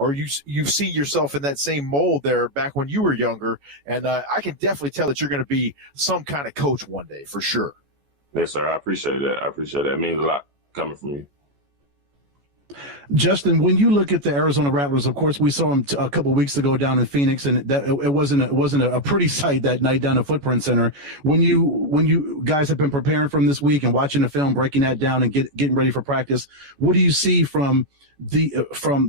or you see yourself in that same mold there back when you were younger. And I can definitely tell that you're going to be some kind of coach one day for sure. Yes, sir. I appreciate that. It means a lot coming from you. Justin, when you look at the Arizona Rattlers, of course, we saw them a couple of weeks ago down in Phoenix, and it wasn't a pretty sight that night down at Footprint Center. When you guys have been preparing from this week and watching the film, breaking that down, and getting ready for practice, what do you see from the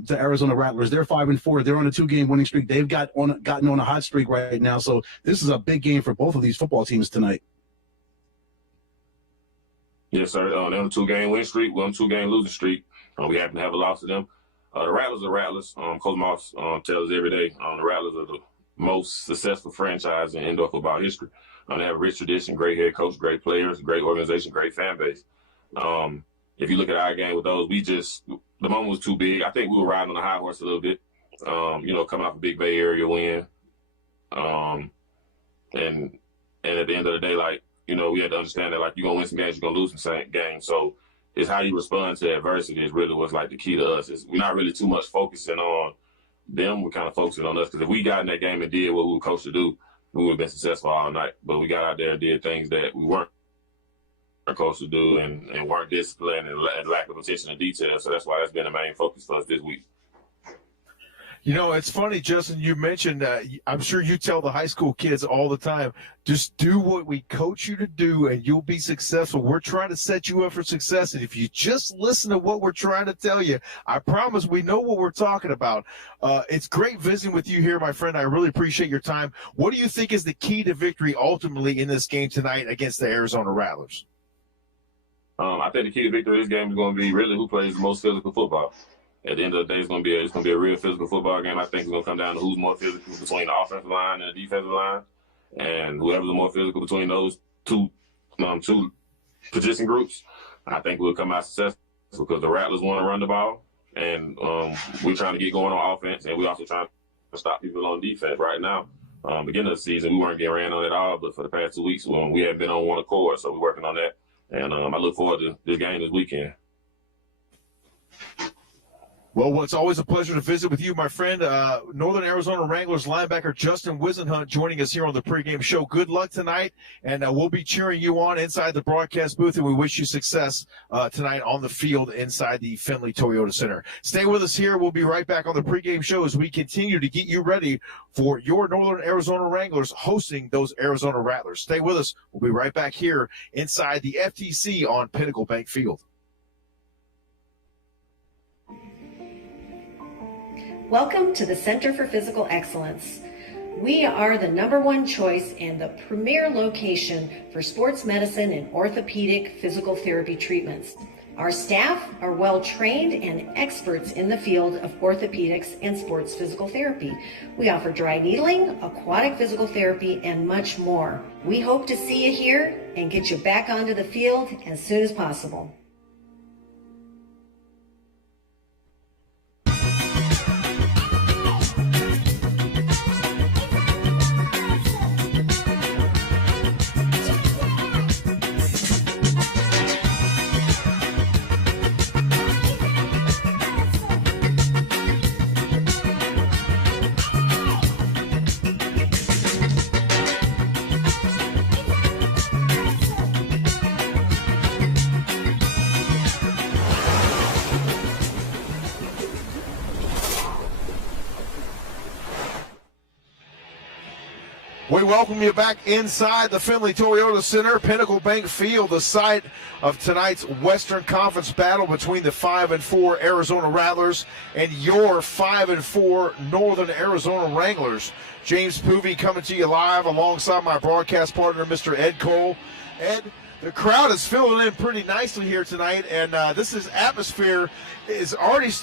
Arizona Rattlers? They're 5-4. They're on a 2-game winning streak. They've gotten on a hot streak right now. So this is a big game for both of these football teams tonight. Yes, sir. They're on a 2-game win streak. We're on a 2-game losing streak. We happen to have a loss to them. The Rattlers are Rattlers. Coach Moss tells us every day the Rattlers are the most successful franchise in indoor football history. They have a rich tradition, great head coach, great players, great organization, great fan base. If you look at our game with those, the moment was too big. I think we were riding on the high horse a little bit, coming off a big Bay Area win. And at the end of the day, we had to understand that, you're going to win some games, you're going to lose some games. So it's how you respond to adversity is really what's the key to us. We're not really too much focusing on them. We're kind of focusing on us, because if we got in that game and did what we were coached to do, we would have been successful all night. But we got out there and did things that we weren't coached to do and weren't disciplined and lack of attention to detail. So that's why that's been the main focus for us this week. It's funny, Justin, you mentioned, I'm sure you tell the high school kids all the time, just do what we coach you to do and you'll be successful. We're trying to set you up for success. And if you just listen to what we're trying to tell you, I promise we know what we're talking about. It's great visiting with you here, my friend. I really appreciate your time. What do you think is the key to victory ultimately in this game tonight against the Arizona Rattlers? I think the key to victory in this game is going to be really who plays the most physical football. At the end of the day, it's going to be a real physical football game. I think it's going to come down to who's more physical between the offensive line and the defensive line, and whoever's more physical between those two position groups, I think we'll come out successful, because the Rattlers want to run the ball, and we're trying to get going on offense, and we're also trying to stop people on defense. Right now, beginning of the season, we weren't getting ran on at all, but for the past 2 weeks, we haven't been on one accord, so we're working on that, and I look forward to this game this weekend. Well, it's always a pleasure to visit with you, my friend. Northern Arizona Wranglers linebacker Justin Wisenhunt joining us here on the pregame show. Good luck tonight, and we'll be cheering you on inside the broadcast booth, and we wish you success tonight on the field inside the Findlay Toyota Center. Stay with us here. We'll be right back on the pregame show as we continue to get you ready for your Northern Arizona Wranglers hosting those Arizona Rattlers. Stay with us. We'll be right back here inside the FTC on Pinnacle Bank Field. Welcome to the Center for Physical Excellence. We are the #1 choice and the premier location for sports medicine and orthopedic physical therapy treatments. Our staff are well trained and experts in the field of orthopedics and sports physical therapy. We offer dry needling, aquatic physical therapy, and much more. We hope to see you here and get you back onto the field as soon as possible. We welcome you back inside the Findlay Toyota Center, Pinnacle Bank Field, the site of tonight's Western Conference battle between the 5-4 Arizona Rattlers and your 5-4 Northern Arizona Wranglers. James Poovey coming to you live alongside my broadcast partner, Mr. Ed Cole. Ed, the crowd is filling in pretty nicely here tonight, and atmosphere is already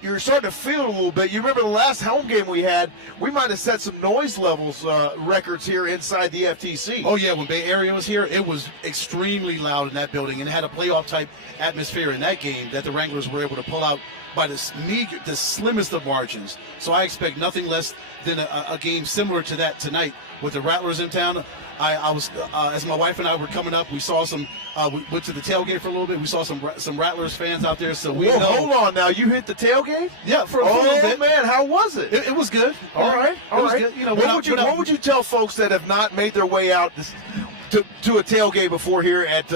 you're starting to feel it a little bit. You remember the last home game we had, we might have set some noise levels records here inside the FTC. Oh, yeah, when Bay Area was here, it was extremely loud in that building, and it had a playoff-type atmosphere in that game that the Wranglers were able to pull out by the slimmest of margins. So I expect nothing less than a game similar to that tonight with the Rattlers in town. I was as my wife and I were coming up, we saw some. We went to the tailgate for a little bit. We saw some Rattlers fans out there. So we know. Hold on now, you hit the tailgate? Yeah, for a little bit. Man, How was it? It was good. All right. It was good. You know, what would you tell folks that have not made their way out to a tailgate before here at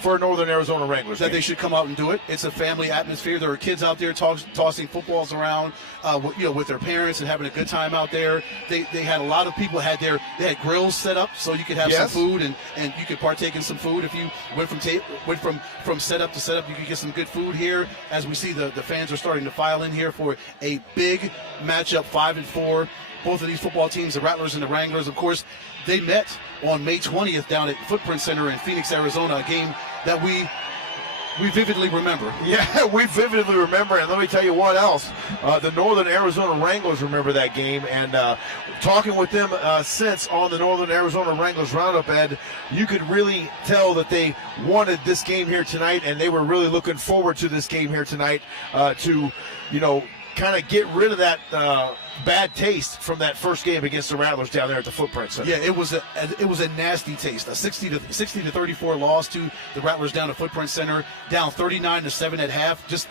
for Northern Arizona Wranglers? That they should come out and do it. It's a family atmosphere. There are kids out there tossing footballs around, with their parents and having a good time out there. They had a lot of people they had grills set up so you could have some food and you could partake in some food. If you went from setup to setup, you could get some good food here. As we see, the fans are starting to file in here for a big matchup, 5-4. Both of these football teams, the Rattlers and the Wranglers, of course, they met on May 20th down at Footprint Center in Phoenix, Arizona, a game that we vividly remember. Yeah, we vividly remember, and let me tell you what else. The Northern Arizona Wranglers remember that game, and talking with them since on the Northern Arizona Wranglers Roundup, Ed, you could really tell that they wanted this game here tonight, and they were really looking forward to this game here tonight to, kind of get rid of that bad taste from that first game against the Rattlers down there at the Footprint Center. Yeah, it was a nasty taste. A 60 to 34 loss to the Rattlers down at Footprint Center, down 39-7 at half. Just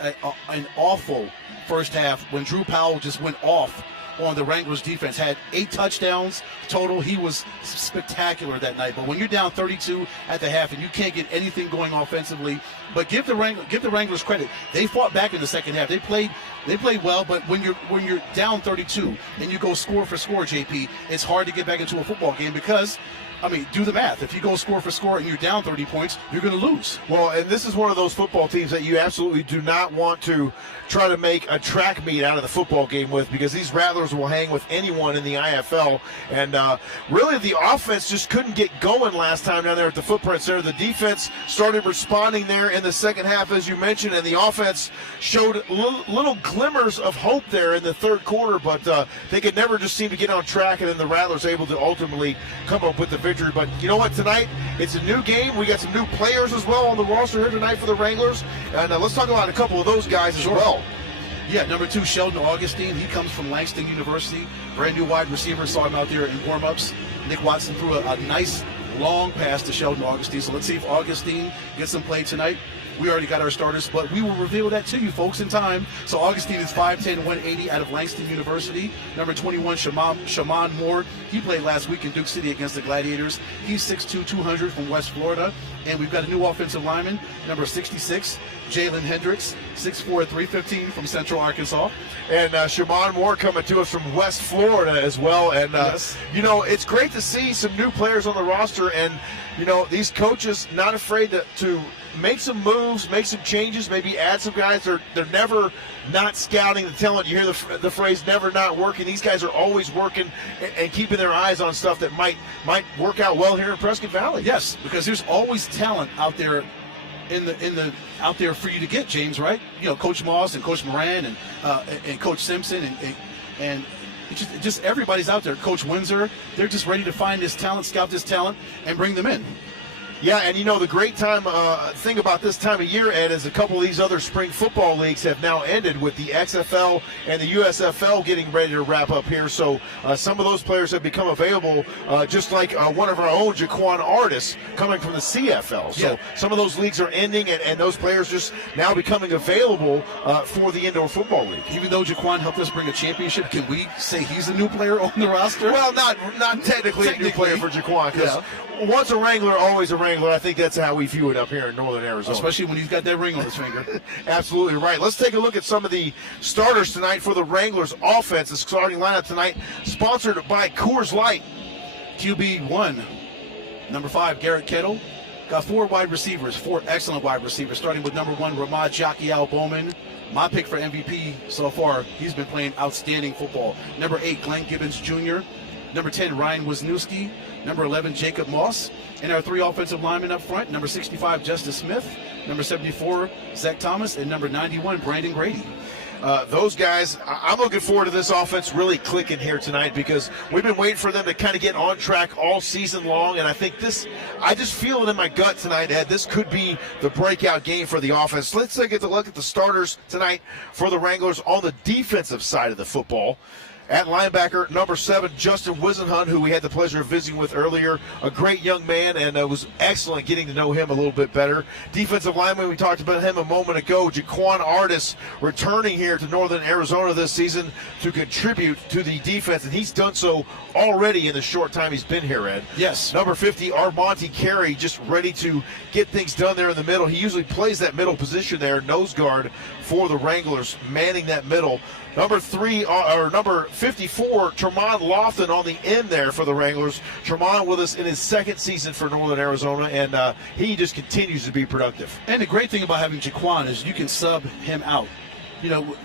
an awful first half when Drew Powell just went off on the Wranglers defense. Had 8 touchdowns total. He was spectacular that night. But when you're down 32 at the half and you can't get anything going offensively, but give the Wranglers credit. They fought back in the second half. They played well, but when you're down 32 and you go score for score, JP, it's hard to get back into a football game because, do the math. If you go score for score and you're down 30 points, you're going to lose. Well, and this is one of those football teams that you absolutely do not want to try to make a track meet out of the football game with, because these Rattlers will hang with anyone in the IFL. And really the offense just couldn't get going last time down there at the Footprint Center. The defense started responding there in the second half, as you mentioned, and the offense showed little glimmers of hope there in the third quarter, but they could never just seem to get on track, and then the Rattlers able to ultimately come up with the victory. But you know what, tonight it's a new game. We got some new players as well on the roster here tonight for the Wranglers, and let's talk about a couple of those guys as well. Yeah, number 2, Sheldon Augustine. He comes from Langston University. Brand new wide receiver. Saw him out there in warm-ups. Nick Watson threw a nice long pass to Sheldon Augustine. So let's see if Augustine gets some play tonight. We already got our starters, but we will reveal that to you folks in time. So Augustine is 5'10", 180 out of Langston University. Number 21, Shaman Moore. He played last week in Duke City against the Gladiators. He's 6'2", 200 from West Florida. And we've got a new offensive lineman, number 66, Jalen Hendricks, 6'4", 315 from Central Arkansas. And Shaman Moore coming to us from West Florida as well. And, yes. It's great to see some new players on the roster. And, these coaches not afraid to make some moves, make some changes, maybe add some guys. They're never not scouting the talent. You hear the phrase never not working. These guys are always working and keeping their eyes on stuff that might work out well here in Prescott Valley. Yes, because there's always talent out there out there for you to get, James, right? Coach Moss and Coach Moran and Coach Simpson and just everybody's out there. Coach Windsor, they're just ready to find this talent, scout this talent, and bring them in. Yeah, and the great thing about this time of year, Ed, is a couple of these other spring football leagues have now ended, with the XFL and the USFL getting ready to wrap up here. So some of those players have become available, just like one of our own, Jaquan Artis, coming from the CFL. So some of those leagues are ending, and those players just now becoming available for the indoor football league. Even though Jaquan helped us bring a championship, can we say he's a new player on the roster? Well, not technically a new player for Jaquan, because once a Wrangler, always a Wrangler. I think that's how we view it up here in Northern Arizona. Especially when he's got that ring on his finger. Absolutely right. Let's take a look at some of the starters tonight for the Wranglers offense. The starting lineup tonight sponsored by Coors Light. QB1, number 5, Garrett Kettle. Got 4 wide receivers, 4 excellent wide receivers, starting with number 1, Ramad Jakial Bowman. My pick for MVP so far. He's been playing outstanding football. Number 8, Glenn Gibbons Jr. Number 10, Ryan Wisniewski. Number 11, Jacob Moss. And our 3 offensive linemen up front, number 65, Justice Smith. Number 74, Zach Thomas. And number 91, Brandon Grady. Those guys, I'm looking forward to this offense really clicking here tonight, because we've been waiting for them to kind of get on track all season long, and I think I just feel it in my gut tonight, Ed. This could be the breakout game for the offense. Let's take a look at the starters tonight for the Wranglers on the defensive side of the football. At linebacker, number 7, Justin Wisenhunt, who we had the pleasure of visiting with earlier. A great young man, and it was excellent getting to know him a little bit better. Defensive lineman, we talked about him a moment ago. Jaquan Artis returning here to Northern Arizona this season to contribute to the defense, and he's done so already in the short time he's been here, Ed. Yes. Number 50, Armonte Carey, just ready to get things done there in the middle. He usually plays that middle position there, nose guard for the Wranglers, manning that middle. Number 54, Tremont Lofton on the end there for the Wranglers. Tremont with us in his second season for Northern Arizona, and he just continues to be productive. And the great thing about having Jaquan is you can sub him out. You know,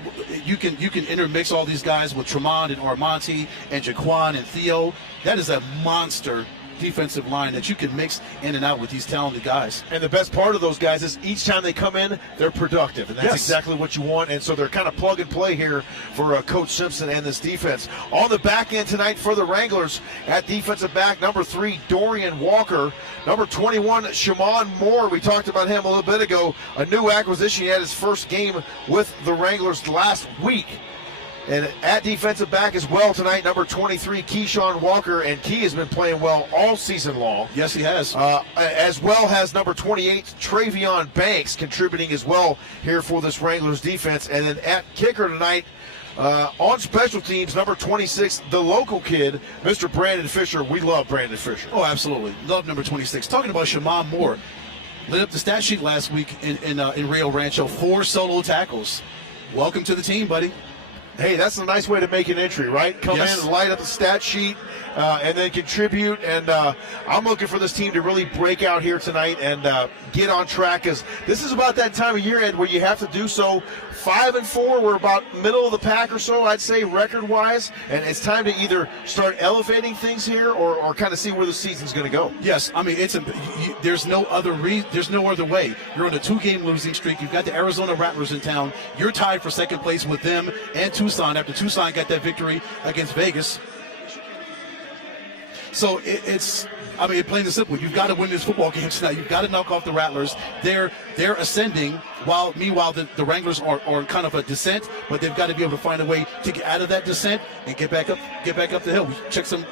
you can intermix all these guys with Tremont and Armonte and Jaquan and Theo. That is a monster defensive line that you can mix in and out with these talented guys. And the best part of those guys is each time they come in, they're productive, and that's Yes. exactly what you want. And so they're kind of plug and play here for Coach Simpson and this defense. On the back end tonight for the Wranglers, at defensive back, number 3, Dorian Walker. Number 21, Shimon Moore. We talked about him a little bit ago. A new acquisition. He had his first game with the Wranglers last week. And at defensive back as well tonight, number 23, Keyshawn Walker. And Key has been playing well all season long. Yes, he has. As well as number 28, Travion Banks, contributing as well here for this Wranglers defense. And then at kicker tonight, on special teams, number 26, the local kid, Mr. Brandon Fisher. We love Brandon Fisher. Oh, absolutely. Love number 26. Talking about Shimon Moore, lit up the stat sheet last week in Rio Rancho. 4 solo tackles. Welcome to the team, buddy. Hey, that's a nice way to make an entry, right? Come Yes. in and light up the stat sheet and then contribute. And I'm looking for this team to really break out here tonight and get on track, because this is about that time of year, Ed, where you have to do so. 5-4, we're about middle of the pack or so, I'd say, record-wise. And it's time to either start elevating things here or kind of see where the season's going to go. Yes, I mean there's no other way. You're on a 2-game losing streak. You've got the Arizona Rattlers in town. You're tied for second place with them and Tucson after Tucson got that victory against Vegas. So it's plain and simple. You've got to win this football game tonight. You've got to knock off the Rattlers. They're ascending, meanwhile the Wranglers are kind of a descent, but they've got to be able to find a way to get out of that descent and get back up the hill. We check some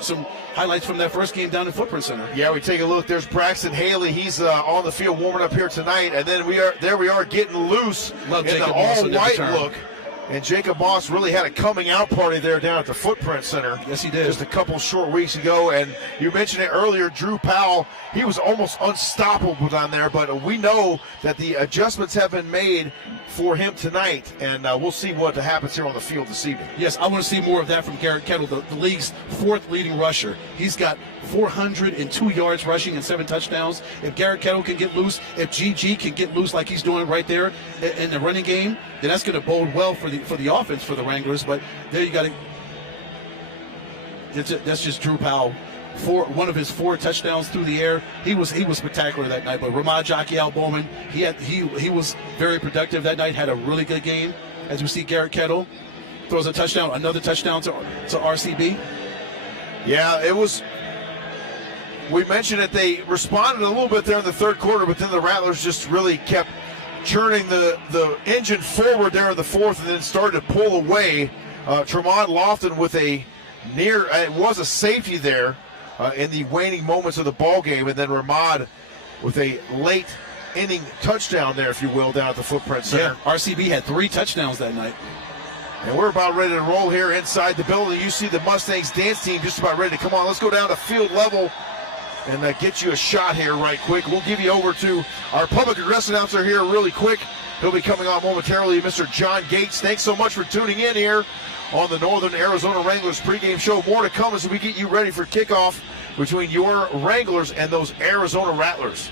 highlights from that first game down in Footprint Center. Yeah, we take a look. There's Braxton Haley. He's on the field warming up here tonight, and then we are getting loose Love in Jacob the Moss in all-white return. look. And Jacob Moss really had a coming out party there down at the Footprint Center. Yes, he did. Just a couple short weeks ago. And you mentioned it earlier, Drew Powell, he was almost unstoppable down there. But we know that the adjustments have been made for him tonight. And we'll see what happens here on the field this evening. Yes, I want to see more of that from Garrett Kettle, the league's 4th leading rusher. He's got 402 yards rushing and 7 touchdowns. If Garrett Kettle can get loose, if GG can get loose like he's doing right there in the running game, then that's going to bode well for the offense for the Wranglers. But there you got it. That's just Drew Powell. One of his 4 touchdowns through the air. He was spectacular that night. But Ramad Jakiel Bowman, he was very productive that night. Had a really good game. As we see, Garrett Kettle throws a touchdown, another touchdown to RCB. Yeah, it was. We mentioned that they responded a little bit there in the third quarter, but then the Rattlers just really kept churning the engine forward there in the fourth, and then started to pull away. Tremont Lofton with it was a safety there in the waning moments of the ball game, and then Ramad with a late inning touchdown there, if you will, down at the Footprint Center. Yeah, RCB had 3 touchdowns that night. And we're about ready to roll here inside the building. You see the Mustangs dance team just about ready to come on. Let's go down to field level and get you a shot here right quick. We'll give you over to our public address announcer here really quick. He'll be coming on momentarily, Mr. John Gates. Thanks so much for tuning in here on the Northern Arizona Wranglers pregame show. More to come as we get you ready for kickoff between your Wranglers and those Arizona Rattlers.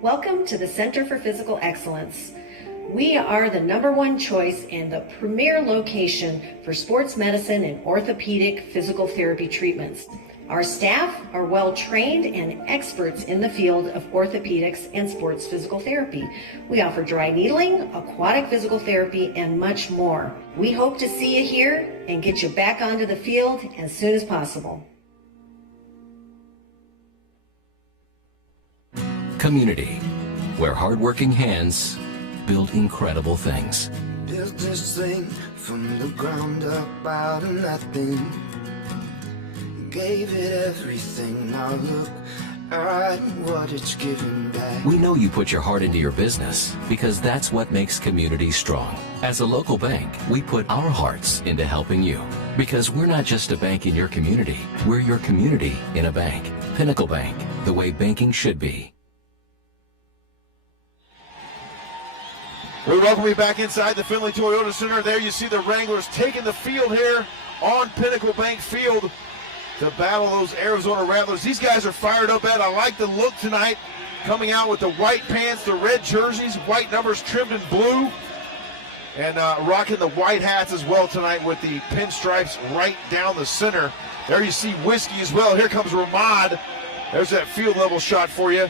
Welcome to the Center for Physical Excellence. We are the #1 choice and the premier location for sports medicine and orthopedic physical therapy treatments. Our staff are well trained and experts in the field of orthopedics and sports physical therapy. We offer dry needling, aquatic physical therapy, and much more. We hope to see you here and get you back onto the field as soon as possible. Community, where hardworking hands build incredible things. Built this thing from the ground up out of nothing. Gave it everything. Now look at what it's giving back. We know you put your heart into your business because that's what makes communities strong. As a local bank, we put our hearts into helping you because we're not just a bank in your community, we're your community in a bank. Pinnacle Bank, the way banking should be. We welcome you back inside the Findlay Toyota Center. There you see the Wranglers taking the field here on Pinnacle Bank Field to battle those Arizona Rattlers. These guys are fired up, Ed. I like the look tonight, coming out with the white pants, the red jerseys, white numbers trimmed in blue, and rocking the white hats as well tonight with the pinstripes right down the center. There you see Whiskey as well. Here comes Ramad. There's that field level shot for you.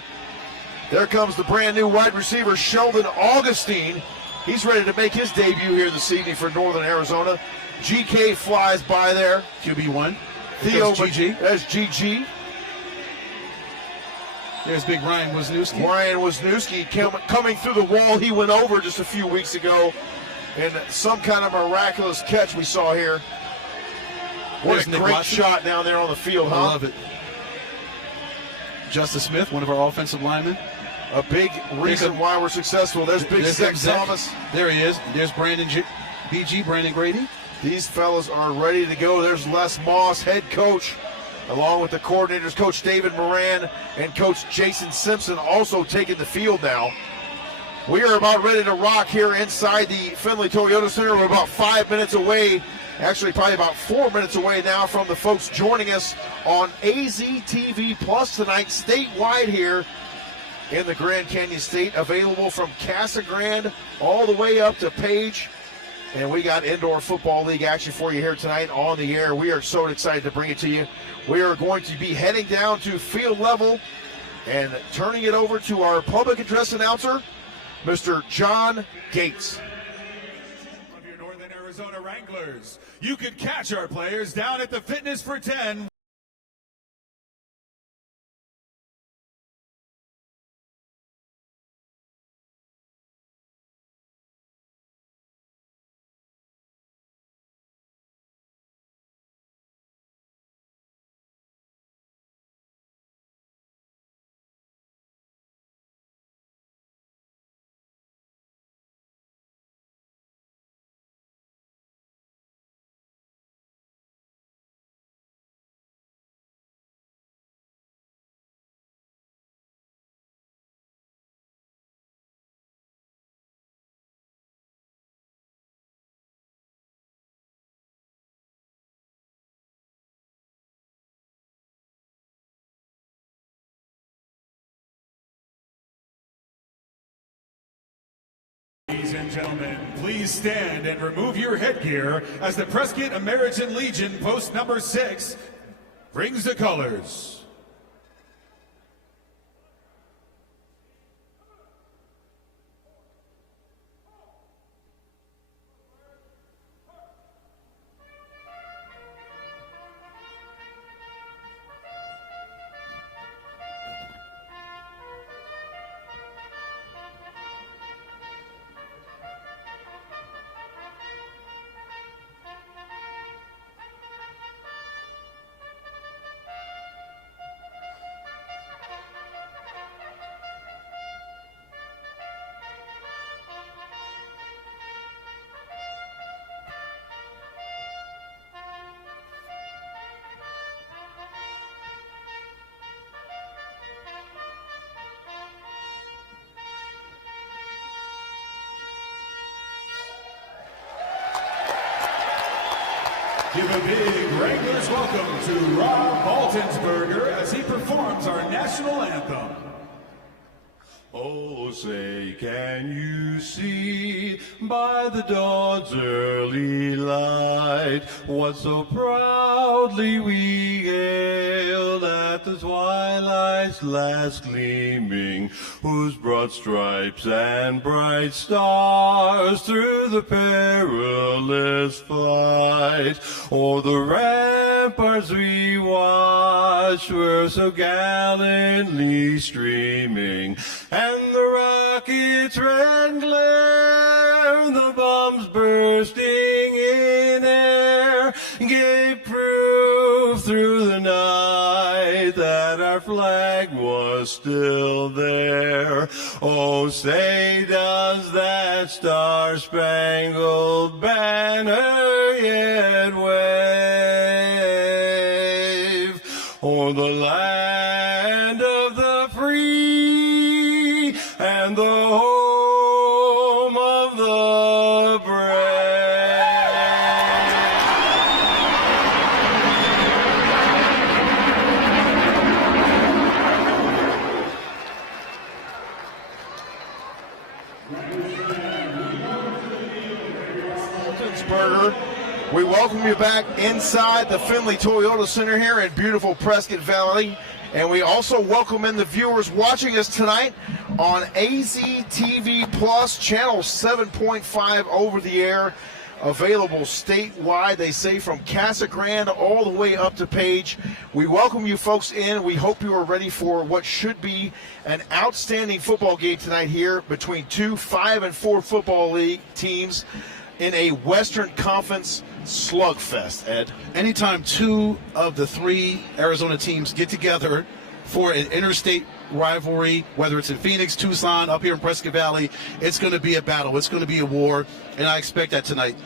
There comes the brand new wide receiver, Sheldon Augustine. He's ready to make his debut here this evening for Northern Arizona. GK flies by there. QB1. Theo GG. There's GG. There's big Ryan Wisniewski. Ryan Wisniewski coming through the wall. He went over just a few weeks ago in some kind of miraculous catch we saw here. What There's a Nick great Watson. shot down there on the field, huh? I love it. Justice Smith, one of our offensive linemen. A big reason why we're successful. There's Big Zach Thomas. There he is. There's Brandon BG, Brandon Grady. These fellas are ready to go. There's Les Moss, head coach, along with the coordinators, Coach David Moran and Coach Jason Simpson, also taking the field now. We are about ready to rock here inside the Findlay Toyota Center. We're about 5 minutes away, actually probably about 4 minutes away now from the folks joining us on AZTV Plus tonight, statewide here in the Grand Canyon State, available from Casa Grande all the way up to Page. And we got Indoor Football League action for you here tonight on the air. We are so excited to bring it to you. We are going to be heading down to field level and turning it over to our public address announcer, Mr. John Gates. Of your Northern Arizona Wranglers, you can catch our players down at the Fitness for 10. Ladies and gentlemen, please stand and remove your headgear as the Prescott American Legion post number 6 brings the colors. Give a big Wranglers welcome to Rob Baltonsberger as he performs our national anthem. Oh, say, can you see by the dawn's early light what so proudly we hailed at the twilight's last gleaming, whose broad stripes and bright stars through the perilous fight o'er the ramparts we watched were so gallantly streaming, and the rocket's red glare, the bombs bursting in air, gave proof through the night that our flag was still there. Oh, say does that star-spangled banner yet wave o'er the land of the free and the home of the brave. We welcome you back inside the Findlay Toyota Center here in beautiful Prescott Valley. And we also welcome in the viewers watching us tonight on AZTV Plus, channel 7.5 over the air, available statewide, they say, from Casa Grande all the way up to Page. We welcome you folks in. We hope you are ready for what should be an outstanding football game tonight here between two 5-4 football league teams in a Western Conference slugfest, Ed. Anytime two of the three Arizona teams get together for an interstate rivalry, whether it's in Phoenix, Tucson, up here in Prescott Valley, it's going to be a battle. It's going to be a war, and I expect that tonight.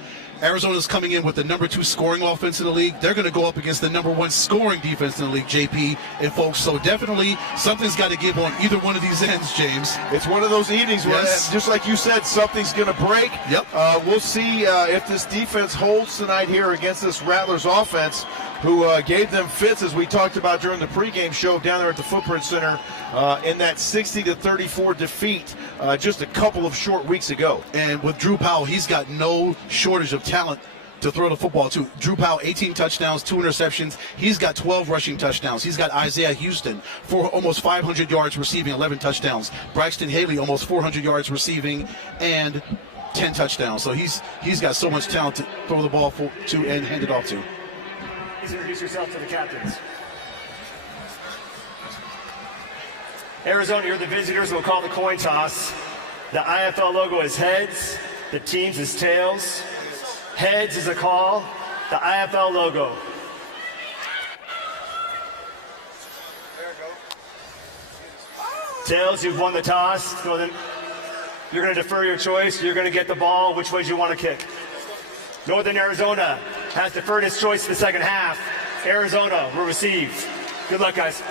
Arizona's coming in with the #2 scoring offense in the league. They're going to go up against the #1 scoring defense in the league, JP and folks. So definitely something's got to give on either one of these ends, James. It's one of those evenings where, just like you said, something's going to break. Yep. We'll see if this defense holds tonight here against this Rattlers offense, who gave them fits, as we talked about during the pregame show down there at the Footprint Center, in that 60-34 defeat just a couple of short weeks ago. And with Drew Powell, he's got no shortage of talent to throw the football to. Drew Powell, 18 touchdowns, 2 interceptions. He's got 12 rushing touchdowns. He's got Isaiah Houston for almost 500 yards receiving, 11 touchdowns. Braxton Haley, almost 400 yards receiving, and 10 touchdowns. So he's got so much talent to throw the ball to and hand it off to. Please introduce yourself to the captains. Arizona, you're the visitors. We'll call the coin toss. The IFL logo is heads. The teams is tails. Heads is a call. The IFL logo. Tails, you've won the toss. So then you're going to defer your choice. You're going to get the ball. Which way do you want to kick? Northern Arizona has deferred its choice in the second half. Arizona will receive. Good luck, guys.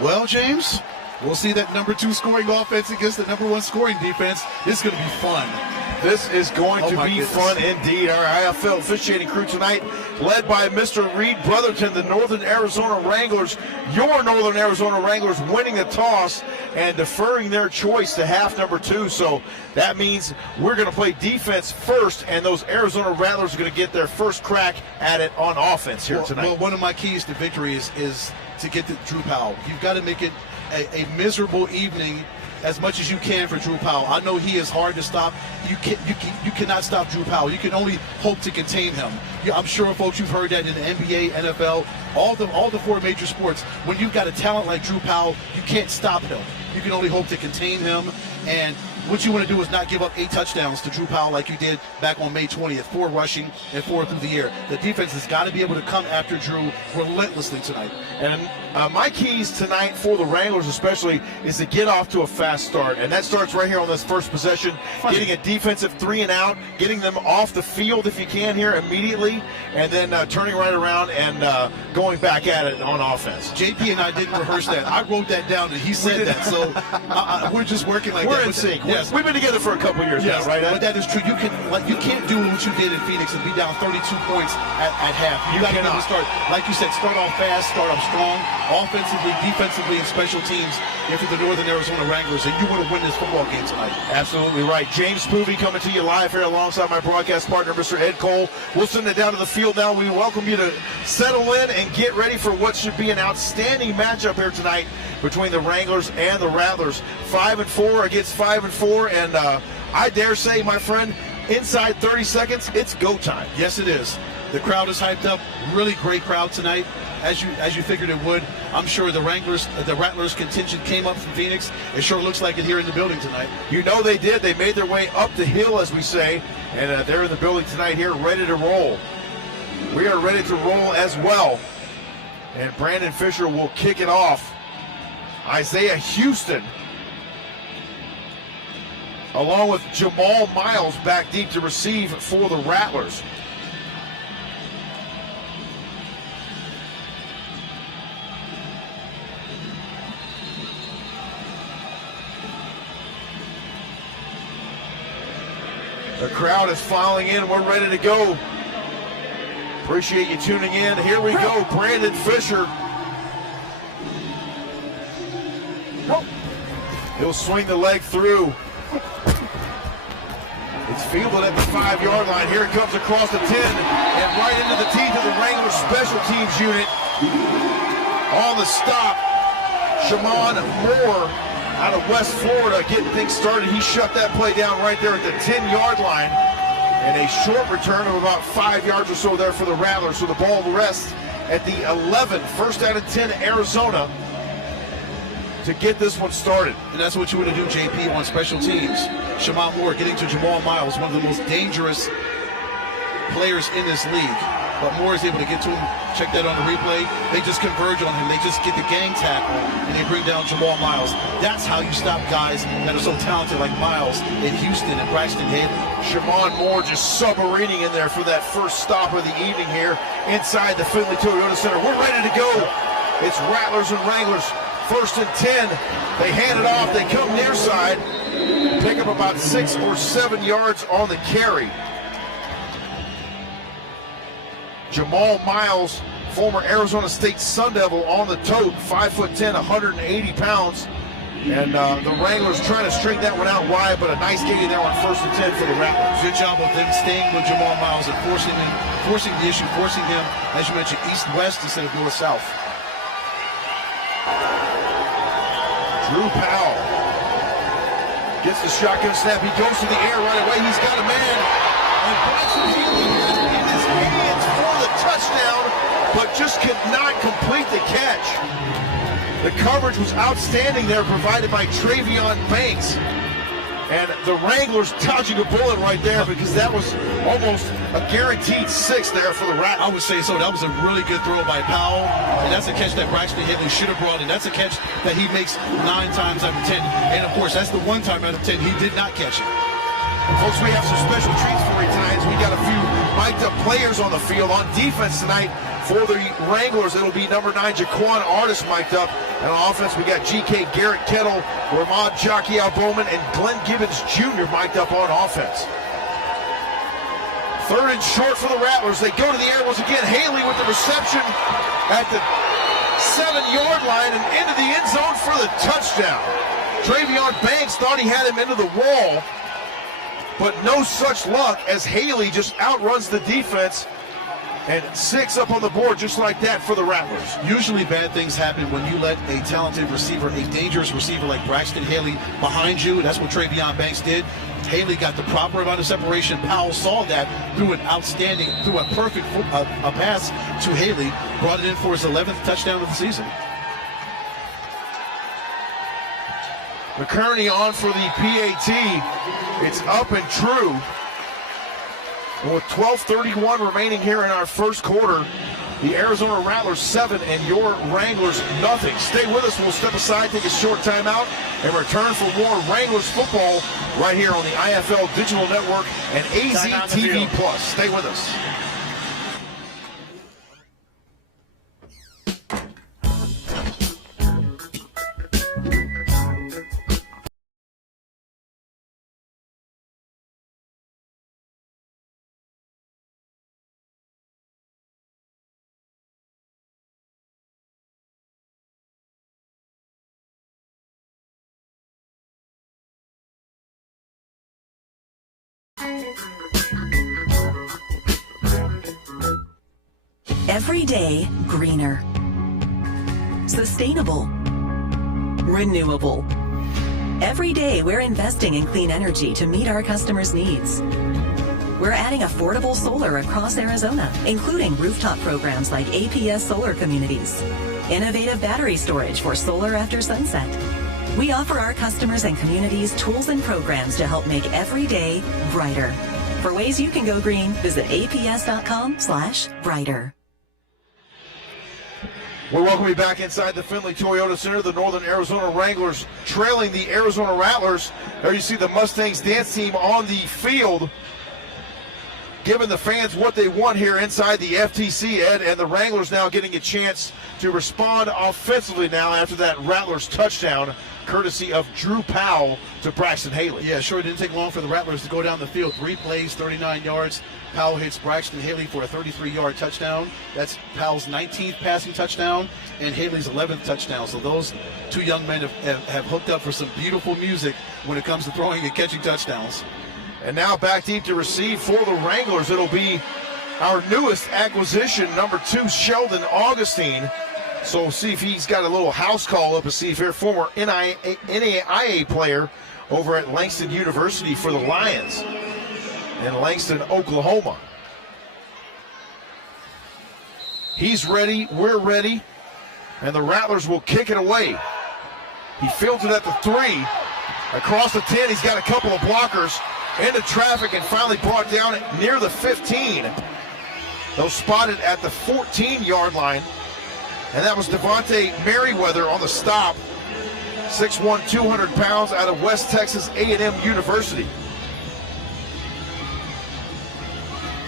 Well, James, we'll see that #2 scoring offense against the #1 scoring defense. This is going to be fun. This is going to be fun indeed. Our IFL officiating crew tonight, led by Mr. Reed Brotherton, the Northern Arizona Wranglers. Your Northern Arizona Wranglers winning the toss and deferring their choice to half #2. So that means we're going to play defense first, and those Arizona Rattlers are going to get their first crack at it on offense here tonight. Well, one of my keys to victory is to get to Drew Powell. You've got to make it a miserable evening as much as you can for Drew Powell. I know he is hard to stop. You cannot stop Drew Powell. You can only hope to contain him. I'm sure, folks, you've heard that in the NBA, NFL, all the 4 major sports. When you've got a talent like Drew Powell, you can't stop him. You can only hope to contain him. And what you want to do is not give up 8 touchdowns to Drew Powell like you did back on May 20th, 4 rushing and 4 through the air. The defense has got to be able to come after Drew relentlessly tonight. And my keys tonight for the Wranglers especially is to get off to a fast start. And that starts right here on this first possession, getting a defensive 3 and out, getting them off the field if you can here immediately, and then turning right around and going back at it on offense. JP and I didn't rehearse that. I wrote that down and he said that. So we're just working like we're that. In sync. Yes. We've been together for a couple years now, right? But that is true. You can't do what you did in Phoenix and be down 32 points at half. You got to start, like you said, start off fast, start off strong, offensively, defensively, and special teams if you're the Northern Arizona Wranglers, and you want to win this football game tonight. Absolutely right. James Spoovy coming to you live here alongside my broadcast partner, Mr. Ed Cole. We'll send it down to the field now. We welcome you to settle in and get ready for what should be an outstanding matchup here tonight between the Wranglers and the Rattlers. 5-4 against 5-4, and I dare say, my friend, inside 30 seconds, it's go time. Yes, it is. The crowd is hyped up. Really great crowd tonight, as you figured it would. I'm sure the Rattlers contingent came up from Phoenix. It sure looks like it here in the building tonight. You know they did. They made their way up the hill, as we say, and they're in the building tonight here, ready to roll. We are ready to roll as well. And Brandon Fisher will kick it off. Isaiah Houston, along with Jamal Miles, back deep to receive for the Rattlers. The crowd is filing in. We're ready to go. Appreciate you tuning in. Here we go. Brandon Fisher. He'll swing the leg through. It's fielded at the 5-yard line. Here it comes across the 10 and right into the teeth of the Wranglers special teams unit. On the stop, Shamon Moore out of West Florida getting things started. He shut that play down right there at the 10-yard line. And a short return of about 5 yards or so there for the Rattlers. So the ball rests at the 11, first out of 10, Arizona, to get this one started. And that's what you want to do, JP, on special teams. Shamon Moore getting to Jamal Miles, one of the most dangerous players in this league. But Moore is able to get to him. Check that on the replay. They just converge on him. They just get the gang tackle, and they bring down Jamal Miles. That's how you stop guys that are so talented like Miles in Houston and Braxton Haley. Shamon Moore just submarining in there for that first stop of the evening here inside the Finley Toyota Center. We're ready to go. It's Rattlers and Wranglers. First and 10. They hand it off. They come near side. Pick up about 6 or 7 yards on the carry. Jamal Miles, former Arizona State Sun Devil, on the tote, 5'10", 180 pounds. And the Wranglers trying to string that one out wide, but a nice gain there on first and 10 for the Rattlers. Good job of them staying with Jamal Miles and forcing the issue, forcing him, as you mentioned, east-west instead of north-south. Drew Powell gets the shotgun snap. He goes to the air right away. He's got a man. And Bryson Healy has it in his hands for the touchdown, but just could not complete the catch. The coverage was outstanding there, provided by Travion Banks. And the Wranglers dodging a bullet right there, because that was almost a guaranteed 6 there for the Rattlers. I would say so. That was a really good throw by Powell. And that's a catch that Braxton Haley should have brought in. That's a catch that he makes 9 times out of 10. And of course, that's the 1 time out of 10 he did not catch it. Folks, we have some special treats for you tonight. We got a few mic'd up players on the field. On defense tonight for the Wranglers, it'll be number 9, Jaquan Artis mic'd up. And on offense, we got GK Garrett Kettle, Ramad Jakiao Bowman, and Glenn Gibbons Jr. mic'd up on offense. Third and short for the Rattlers. They go to the air once again. Haley with the reception at the 7-yard line and into the end zone for the touchdown. Travion Banks thought he had him into the wall, but no such luck as Haley just outruns the defense, and 6 up on the board just like that for the Rattlers. Usually bad things happen when you let a talented receiver, a dangerous receiver like Braxton Haley behind you. That's what Travion Banks did. Haley got the proper amount of separation. Powell saw that, threw a perfect pass to Haley, brought it in for his 11th touchdown of the season. McCurney on for the PAT. It's up and true. And with 12:31 remaining here in our first quarter, the Arizona Rattlers 7 and your Wranglers nothing. Stay with us. We'll step aside, take a short timeout, and return for more Wranglers football right here on the IFL Digital Network and AZTV Plus. Stay with us. Every day, greener, sustainable, renewable. Every day, we're investing in clean energy to meet our customers' needs. We're adding affordable solar across Arizona, including rooftop programs like APS Solar Communities, innovative battery storage for solar after sunset. We offer our customers and communities tools and programs to help make every day brighter. For ways you can go green, visit aps.com/brighter. We welcome you back inside the Findlay Toyota Center. The Northern Arizona Wranglers trailing the Arizona Rattlers. There you see the Mustangs dance team on the field, giving the fans what they want here inside the FTC, Ed, and the Wranglers now getting a chance to respond offensively now after that Rattlers touchdown, courtesy of Drew Powell to Braxton Haley. Yeah, sure didn't take long for the Rattlers to go down the field. 3 plays, 39 yards. Powell hits Braxton Haley for a 33-yard touchdown. That's Powell's 19th passing touchdown and Haley's 11th touchdown. So those two young men have hooked up for some beautiful music when it comes to throwing and catching touchdowns. And now back deep to receive for the Wranglers. It'll be our newest acquisition, number 2, Sheldon Augustine. So we'll see if he's got a little house call up and see if here, former NAIA player over at Langston University for the Lions in Langston, Oklahoma. He's ready, we're ready, and the Rattlers will kick it away. He fields it at the 3, across the 10, he's got a couple of blockers, into traffic and finally brought down near the 15. Those spotted at the 14-yard line, and that was Devontae Merriweather on the stop, 6'1", 200 pounds out of West Texas A&M University.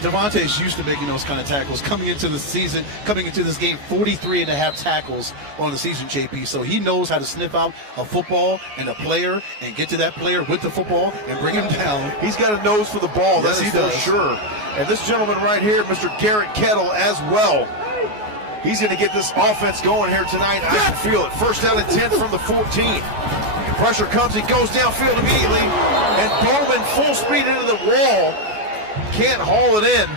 Devontae's used to making those kind of tackles. Coming into this game, 43 and a half tackles on the season, JP. So he knows how to sniff out a football and a player and get to that player with the football and bring him down. He's got a nose for the ball, yes, that is for sure. And this gentleman right here, Mr. Garrett Kettle, as well. He's going to get this offense going here tonight. I can feel it. First down and 10 from the 14. Pressure comes, he goes downfield immediately, and Bowman full speed into the wall. Can't haul it in.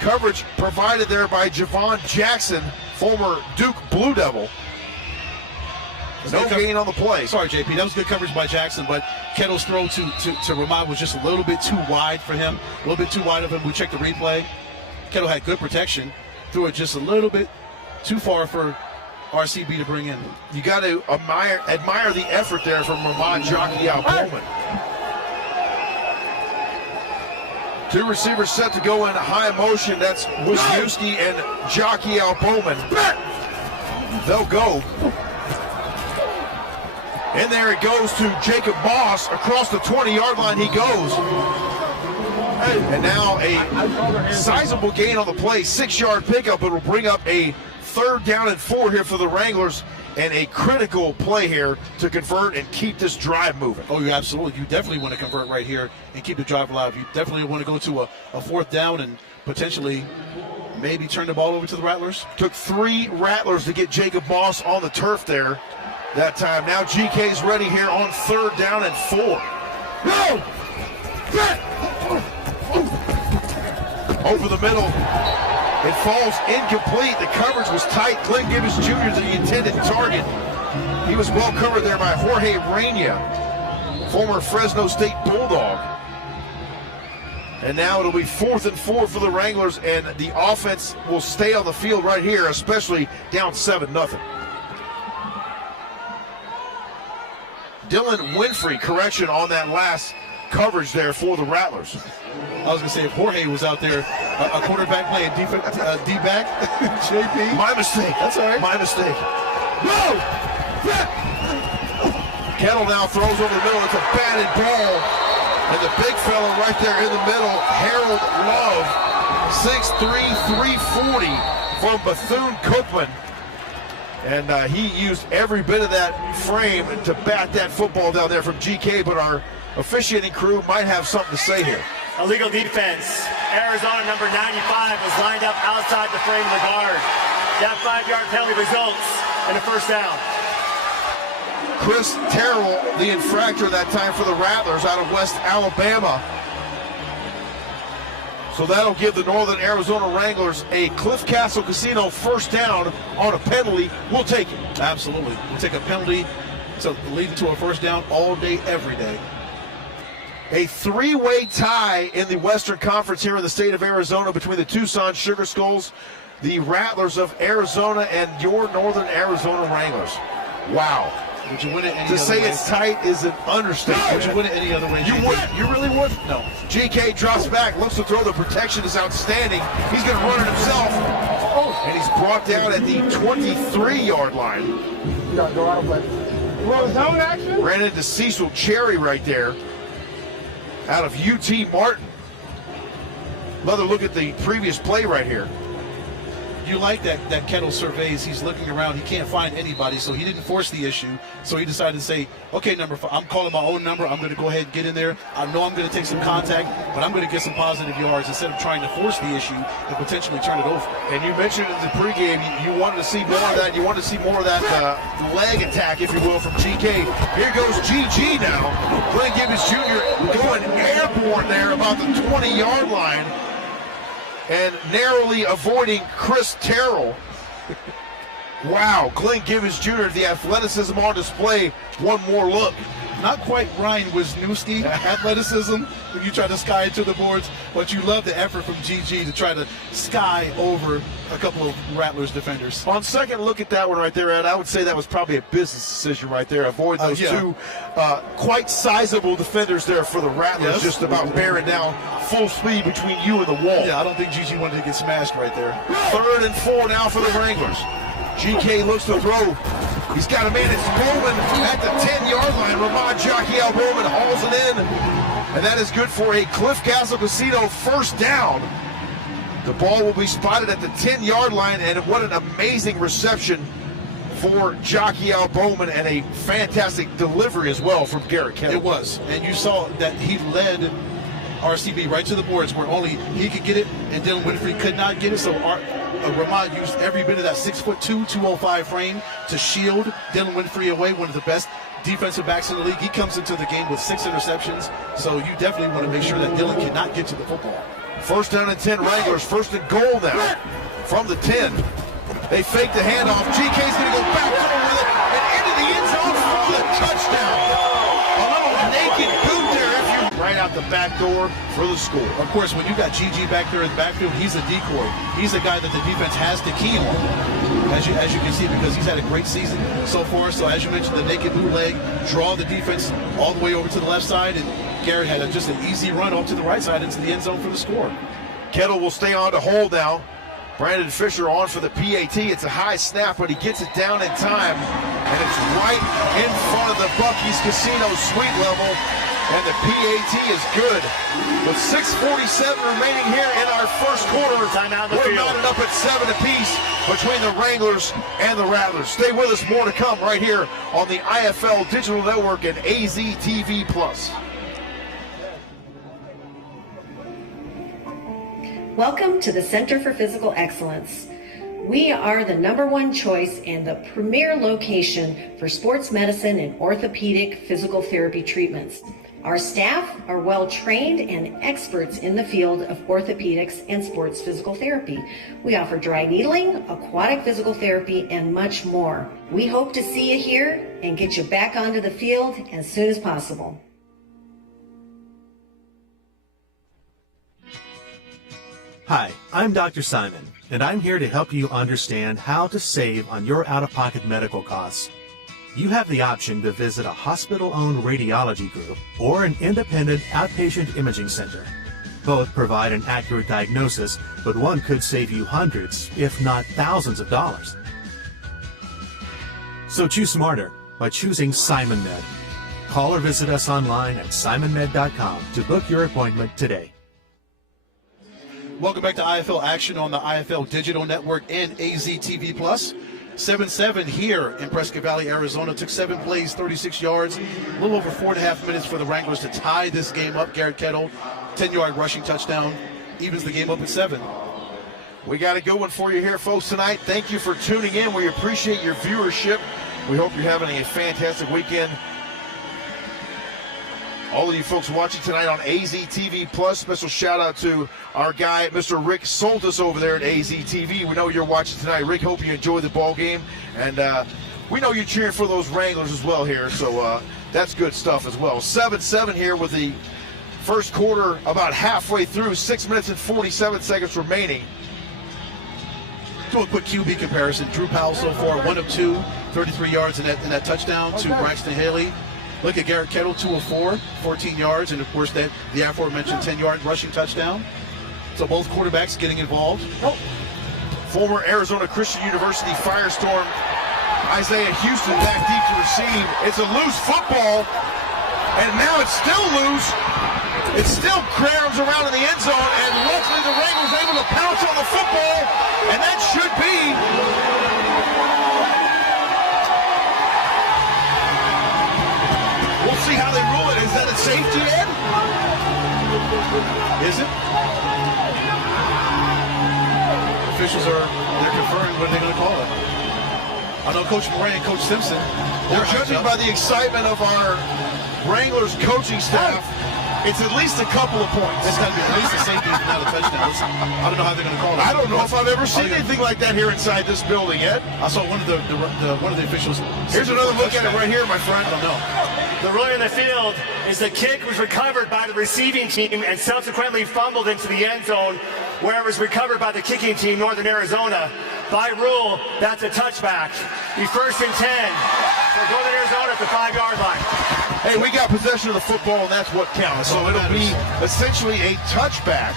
Coverage provided there by Javon Jackson, former Duke Blue Devil. No gain on the play. Sorry, JP. That was good coverage by Jackson, but Kettle's throw to Ramad was just a little bit too wide for him. A little bit too wide of him. We checked the replay. Kettle had good protection. Threw it just a little bit too far for RCB to bring in. You got to admire the effort there from Ramad Bowman. 2 receivers set to go in high motion. That's Wisniewski and Jacquiel Bowman. They'll go. In there it goes to Jacob Moss. Across the 20-yard line he goes. And now a sizable gain on the play. 6-yard pickup. It will bring up a 3rd down and 4 here for the Wranglers. And a critical play here to convert and keep this drive moving. Oh, you absolutely. You definitely want to convert right here and keep the drive alive. You definitely want to go to a 4th down and potentially maybe turn the ball over to the Rattlers. Took 3 Rattlers to get Jacob Moss on the turf there that time. Now GK's ready here on 3rd down and 4. Go! Over the middle. It falls incomplete. The coverage was tight. Glenn Gibbons Jr. the intended target. He was well covered there by Jorge Reina, former Fresno State Bulldog. And now it'll be 4th and 4 for the Wranglers, and the offense will stay on the field right here, especially down 7-0. Dylan Winfrey, correction on that last coverage there for the Rattlers. I was going to say, if Jorge was out there, a quarterback playing D-back, JP. My mistake. That's all right. My mistake. No! Kettle now throws over the middle. It's a batted ball. And the big fella right there in the middle, Harold Love, 6'3", 340 from Bethune-Cookman. And he used every bit of that frame to bat that football down there from GK, but our officiating crew might have something to say here. Illegal defense. Arizona number 95 was lined up outside the frame of the guard. That 5-yard penalty results in a 1st down. Chris Terrell, the infractor that time for the Rattlers out of West Alabama. So that'll give the Northern Arizona Wranglers a Cliff Castle Casino 1st down on a penalty. We'll take it. Absolutely. We'll take a penalty to lead to a 1st down all day, every day. A three-way tie in the Western Conference here in the state of Arizona between the Tucson Sugar Skulls, the Rattlers of Arizona, and your Northern Arizona Wranglers. Wow. Would you win it any other To say way? it's tight is an understatement. Would you win it any other way? You would? You really would? No. GK drops back, looks to throw. The protection is outstanding. He's going to run it himself. And he's brought down at the 23-yard line. Zone action? Ran into Cecil Cherry right there out of UT Martin. Another look at the previous play right here. You like that Kettle surveys. He's looking around. He can't find anybody, so he didn't force the issue. So he decided to say, okay, number 5, I'm calling my own number. I'm going to go ahead and get in there. I know I'm going to take some contact, but I'm going to get some positive yards instead of trying to force the issue and potentially turn it over. And you mentioned in the pregame you wanted to see more of that. You wanted to see more of that leg attack, if you will, from GK. Here goes GG now. Glenn Gibbons Jr. going airborne there about the 20-yard line, and narrowly avoiding Chris Terrell. Wow, Glenn Gibbons Jr., the athleticism on display. One more look. Not quite Ryan Wisniewski athleticism when you try to sky into the boards, but you love the effort from GG to try to sky over a couple of Rattlers defenders. On second look at that one right there, Ed, I would say that was probably a business decision right there. Avoid those two quite sizable defenders there for the Rattlers, Yes. just about bearing down full speed between you and the wall. Yeah, I don't think GG wanted to get smashed right there. 3rd and 4 now for the Wranglers. GK looks to throw. He's got a man. It's Bowman at the 10-yard line. Ramon Jacquiel Bowman hauls it in. And that is good for a Cliff Castle Casino first down. The ball will be spotted at the 10-yard line, and what an amazing reception for Jacquiel Bowman, and a fantastic delivery as well from Garrett Kettle. It was. And you saw that he led RCB right to the boards where only he could get it and Dylan Winfrey could not get it. So Ramon used every bit of that 6'2", 205 frame to shield Dylan Winfrey away, one of the best defensive backs in the league. He comes into the game with 6 interceptions, so you definitely want to make sure that Dylan cannot get to the football. 1st down and 10 Wranglers, 1st and goal now from the 10. They fake the handoff. GK's going to go back over with it and into the end zone for the touchdown. A little naked boot there, if you right out the back door for the score. Of course, when you got GG back there in the backfield, he's a decoy. He's a guy that the defense has to key on, as you can see, because he's had a great season so far. So as you mentioned, the naked bootleg, draw the defense all the way over to the left side, and Garrett had just an easy run off to the right side into the end zone for the score. Kettle will stay on to hold now. Brandon Fisher on for the PAT. It's a high snap, but he gets it down in time, and it's right in front of the Buc-ee's Casino suite level, and the PAT is good. With 6:47 remaining here in our first quarter, Timeout in the we're field. knotted up at 7 apiece between the Wranglers and the Rattlers. Stay with us, more to come right here on the IFL Digital Network and AZTV+. Welcome to the Center for Physical Excellence. We are the #1 choice and the premier location for sports medicine and orthopedic physical therapy treatments. Our staff are well trained and experts in the field of orthopedics and sports physical therapy. We offer dry needling, aquatic physical therapy, and much more. We hope to see you here and get you back onto the field as soon as possible. Hi, I'm Dr. Simon, and I'm here to help you understand how to save on your out-of-pocket medical costs. You have the option to visit a hospital-owned radiology group or an independent outpatient imaging center. Both provide an accurate diagnosis, but one could save you hundreds, if not thousands of dollars. So choose smarter by choosing SimonMed. Call or visit us online at simonmed.com to book your appointment today. Welcome back to IFL Action on the IFL Digital Network and AZTV+. 7-7 here in Prescott Valley, Arizona. Took 7 plays, 36 yards, a little over 4.5 minutes for the Wranglers to tie this game up. Garrett Kettle, 10-yard rushing touchdown, evens the game up at 7. We got a good one for you here, folks, tonight. Thank you for tuning in. We appreciate your viewership. We hope you're having a fantastic weekend. All of you folks watching tonight on AZTV+, special shout out to our guy, Mr. Rick Soltis over there at AZTV. We know you're watching tonight. Rick, hope you enjoyed the ball game. And we know you're cheering for those Wranglers as well here, so that's good stuff as well. 7-7 here with the First quarter about halfway through, 6 minutes and 47 seconds remaining. Do a quick QB comparison. Drew Powell so far, 1 of 2, 33 yards in that touchdown to Braxton Haley. Look at Garrett Kettle, 2 of 4, 14 yards, and of course the aforementioned 10-yard rushing touchdown. So both quarterbacks getting involved. Former Arizona Christian University Firestorm Isaiah Houston back deep to receive. It's a loose football, and now it's still loose. It still crowds around in the end zone, and luckily the Wranglers able to pounce on the football, and that should be we'll see how they rule it. Is that a safety, Ed? Is it? Officials they're conferring what they're going to call it. I know Coach Moran and Coach Simpson. They're judging by the excitement of our Wranglers coaching staff. It's at least a couple of points. It's got to be at least a safety, if not a touchdown. I don't know how they're going to call it. I don't know if I've ever seen anything like that here inside this building, Ed. I saw one of the officials. Here's another look at it right here, my friend. I don't know. The ruling in the field is the kick was recovered by the receiving team and subsequently fumbled into the end zone, where it was recovered by the kicking team, Northern Arizona. By rule, that's a touchback. Be 1st and 10 for Northern Arizona at the 5-yard line. Hey, we got possession of the football, and that's what counts. So it'll be essentially a touchback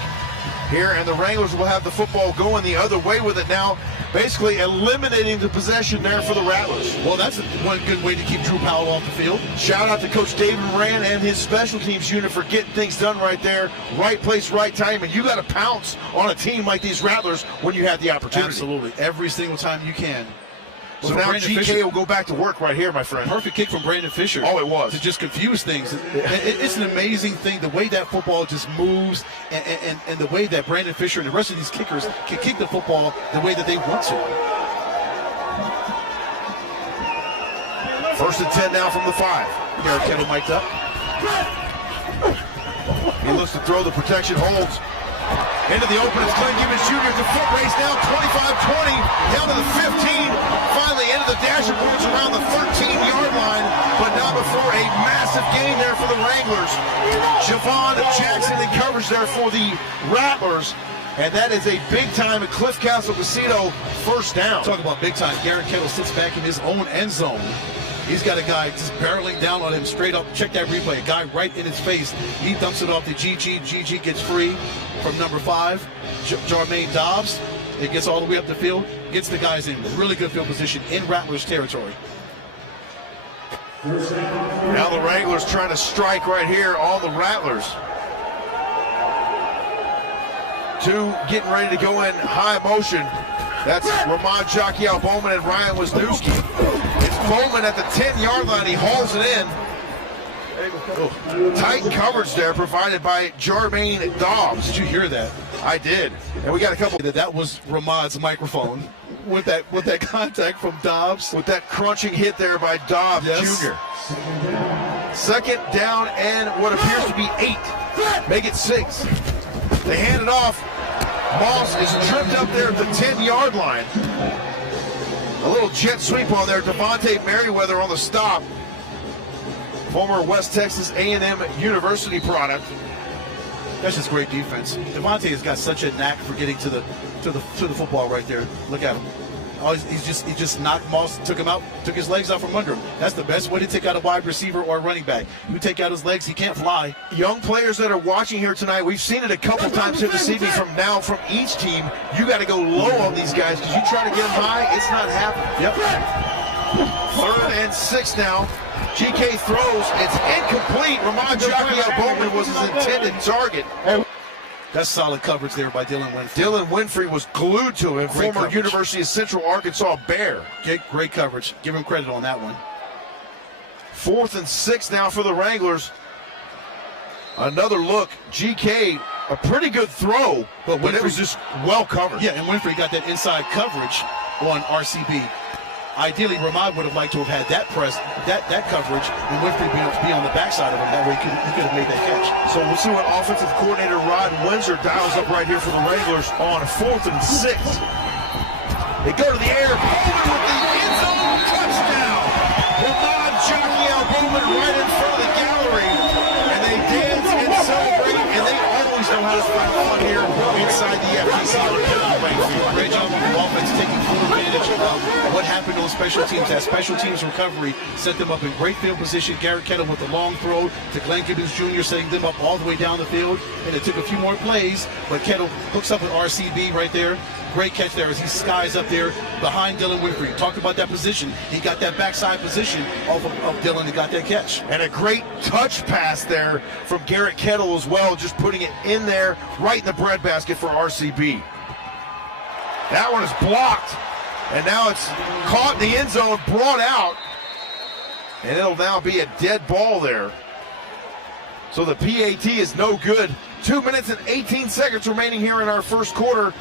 here, and the Wranglers will have the football going the other way with it now, basically eliminating the possession there for the Rattlers. Well, that's one good way to keep Drew Powell off the field. Shout out to Coach David Moran and his special teams unit for getting things done right there. Right place, right time, and you got to pounce on a team like these Rattlers when you have the opportunity. Absolutely. Every single time you can. So now GK will go back to work right here, my friend. Perfect kick from Brandon Fisher. Oh, it was. To just confuse things. It's an amazing thing, the way that football just moves and the way that Brandon Fisher and the rest of these kickers can kick the football the way that they want to. 1st and 10 now from the 5. Garrett Kettle mic'd up. He looks to throw, the protection holds. Into the open, it's Glenn Gibbons Jr. It's a foot race now, 25-20, down to the 15. Finally into the dasher boards around the 13-yard line, but not before a massive gain there for the Wranglers. Javon Jackson in coverage there for the Rattlers. And that is a big-time at Cliff Castle Casino first down. Talk about big time. Garrett Kettle sits back in his own end zone. He's got a guy just barreling down on him straight up. Check that replay. A guy right in his face. He dumps it off to GG. GG gets free from number 5, Jermaine Dobbs. It gets all the way up the field. Gets the guys in really good field position in Rattlers territory. Now the Wranglers trying to strike right here on the Rattlers. 2 getting ready to go in high motion. That's Ramon Jacquiel Bowman and Ryan Wisniewski. It's Bowman at the 10-yard line. He hauls it in. Oh, tight coverage there provided by Jermaine Dobbs. Did you hear that? I did. And we got a couple. That was Ramon's microphone with that contact from Dobbs. With that crunching hit there by Dobbs Jr. 2nd down and what appears to be 8. Make it 6. They hand it off. Moss is tripped up there at the 10-yard line. A little jet sweep on there. Devontae Merriweather on the stop. Former West Texas A&M University product. That's just great defense. Devontae has got such a knack for getting to the football right there. Look at him. Oh, he just knocked Moss, took him out, took his legs out from under him. That's the best way to take out a wide receiver or a running back. You take out his legs, he can't fly. Young players that are watching here tonight, we've seen it a couple times here this evening from each team. You got to go low on these guys because you try to get them high, it's not happening. Yep. 3rd and 6 now. GK throws, it's incomplete. Ramon Jacquiel Bowman was his intended target. That's solid coverage there by Dylan Winfrey. Dylan Winfrey was glued to him, Great former coverage. University of Central Arkansas Bear. Great coverage. Give him credit on that one. 4th and 6 now for the Wranglers. Another look. GK, a pretty good throw, but when it was just well covered. Yeah, and Winfrey got that inside coverage on RCB. Ideally, Ramon would have liked to have had that coverage, and Winfrey be on the backside of him. That way he could have made that catch. So we'll see what offensive coordinator Rod Windsor dials up right here for the Wranglers on 4th and 6. They go to the air. Bowman with the end zone touchdown. Ramon Jacquiel Bowman right in front of the gallery, and they dance and celebrate just for fun here inside the FTC on Pinnacle Bank Field. Great job on the offense taking full advantage of what happened on special teams. That special teams recovery set them up in great field position. Garrett Kettle with the long throw to Glenn Gibbons Jr., setting them up all the way down the field. And it took a few more plays, but Kettle hooks up with RCB right there. Great catch there as he skies up there behind Dylan Winfrey. Talked about that position. He got that backside position off of Dylan and got that catch. And a great touch pass there from Garrett Kettle as well, just putting it in there right in the breadbasket for RCB. That one is blocked. And now it's caught in the end zone, brought out. And it'll now be a dead ball there. So the PAT is no good. 2 minutes and 18 seconds remaining here in our first quarter.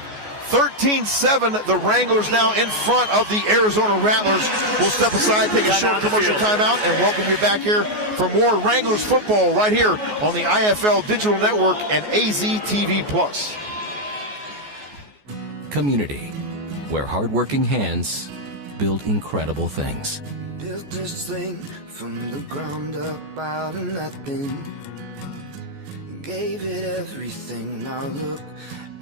13-7, the Wranglers now in front of the Arizona Rattlers. We'll step aside, take a short commercial timeout, and welcome you back here for more Wranglers football right here on the IFL Digital Network and AZ TV Plus. Community, where hardworking hands build incredible things. Built this thing from the ground up out of nothing. Gave it everything. Now look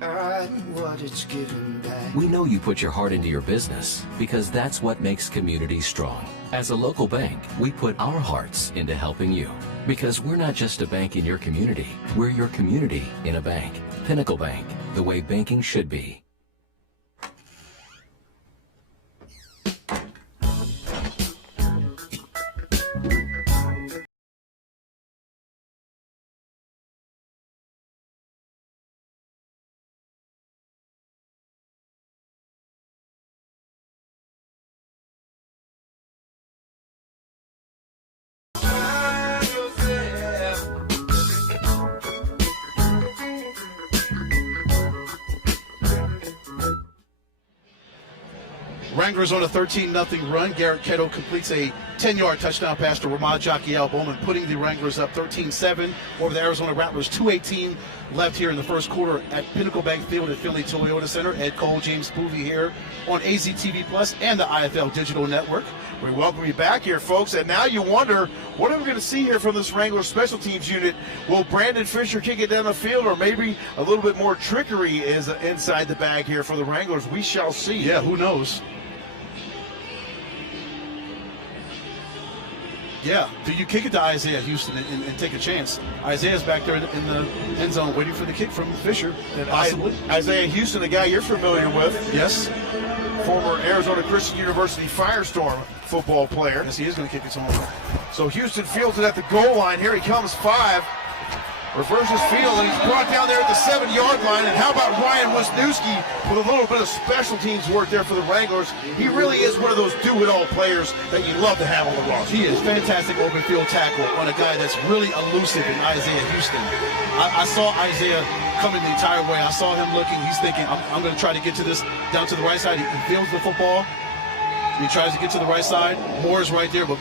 at what it's given back. We know you put your heart into your business because that's what makes communities strong. As a local bank, we put our hearts into helping you because we're not just a bank in your community, we're your community in a bank. Pinnacle Bank, the way banking should be. Wranglers on a 13-0 run. Garrett Kettle completes a 10-yard touchdown pass to Ramad Jakiel Bowman, putting the Wranglers up 13-7 over the Arizona Rattlers. 2:18 left here in the first quarter at Pinnacle Bank Field at Finley Toyota Center. Ed Cole, James Boovey here on AZ TV Plus and the IFL Digital Network. We welcome you back here, folks. And now you wonder, what are we going to see here from this Wranglers special teams unit? Will Brandon Fisher kick it down the field, or maybe a little bit more trickery is inside the bag here for the Wranglers? We shall see. Yeah, who knows? Yeah, do you kick it to Isaiah Houston and take a chance? Isaiah's back there in the end zone waiting for the kick from Fisher. And possibly. Isaiah Houston, a guy you're familiar with. Yes. Former Arizona Christian University Firestorm football player. Yes, he is going to kick it to him. So Houston fields it at the goal line. Here he comes, 5. Reverses field, and he's brought down there at the 7-yard line. And how about Ryan Wisniewski with a little bit of special teams work there for the Wranglers? He really is one of those do-it-all players that you love to have on the roster. He is fantastic open field tackle on a guy that's really elusive in Isaiah Houston. I saw Isaiah coming the entire way. I saw him looking. He's thinking, I'm going to try to get to this down to the right side. He fields the football. He tries to get to the right side. Moore is right there, but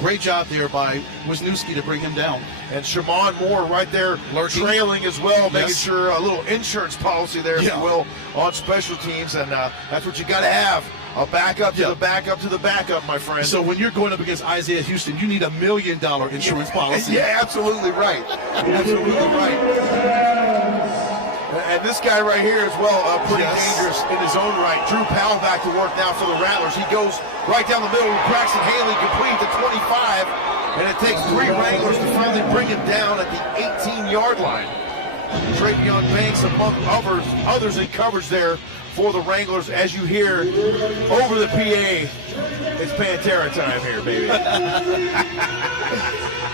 great job there by Wisniewski to bring him down. And Shamon Moore right there trailing as well, making sure a little insurance policy there, if you will, on special teams. And that's what you got to have. A backup to the backup to the backup, my friend. So when you're going up against Isaiah Houston, you need $1 million insurance policy. Yeah, absolutely right. Absolutely right. And this guy right here as well, pretty dangerous in his own right. Drew Powell back to work now for the Rattlers. He goes right down the middle with Braxton Haley, complete to 25. And it takes 3 Wranglers to finally bring him down at the 18-yard line. Travion Banks among others in coverage there for the Wranglers. As you hear over the PA, it's Pantera time here, baby.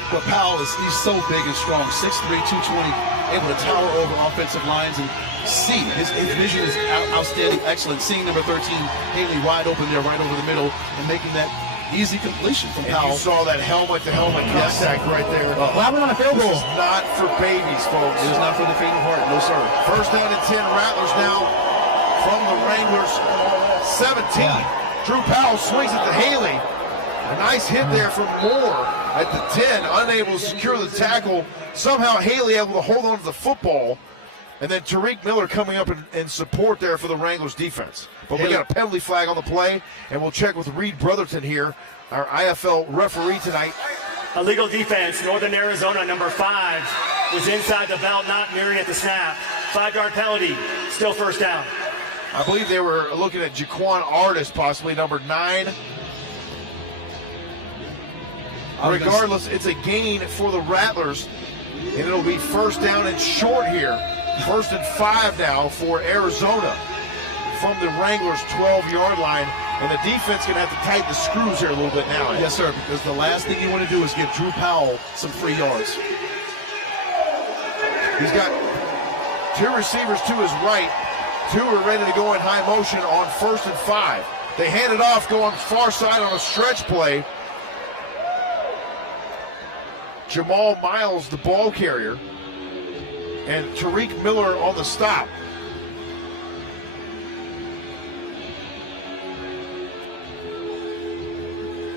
But Powell he's so big and strong, 6'3", 220, able to tower over offensive lines and see. His vision is outstanding, excellent. Seeing number 13, Haley, wide open there, right over the middle, and making that easy completion from Powell. You saw that helmet-to-helmet contact right there. This is not for babies, folks. It is not for the faint of heart, no sir. First down and 10, Rattlers now from the Wranglers 17. Drew Powell swings it to Haley. A nice hit there from Moore at the 10, unable to secure the tackle. Somehow Haley able to hold on to the football. And then Tariq Miller coming up in support there for the Wranglers defense. But we got a penalty flag on the play, and we'll check with Reed Brotherton here, our IFL referee tonight. Illegal defense, Northern Arizona, number 5. was inside the belt, not nearing at the snap. 5-yard penalty, still first down. I believe they were looking at Jaquan Artis, possibly number 9. Regardless, it's a gain for the Rattlers, and it'll be first down and short here. 1st and 5 now for Arizona from the Wranglers' 12-yard line. And the defense going to have to tighten the screws here a little bit now. Yes, sir, because the last thing you want to do is give Drew Powell some free yards. He's got 2 receivers to his right. 2 are ready to go in high motion on 1st and 5. They hand it off, go on the far side on a stretch play. Jamal Miles, the ball carrier, and Tariq Miller on the stop.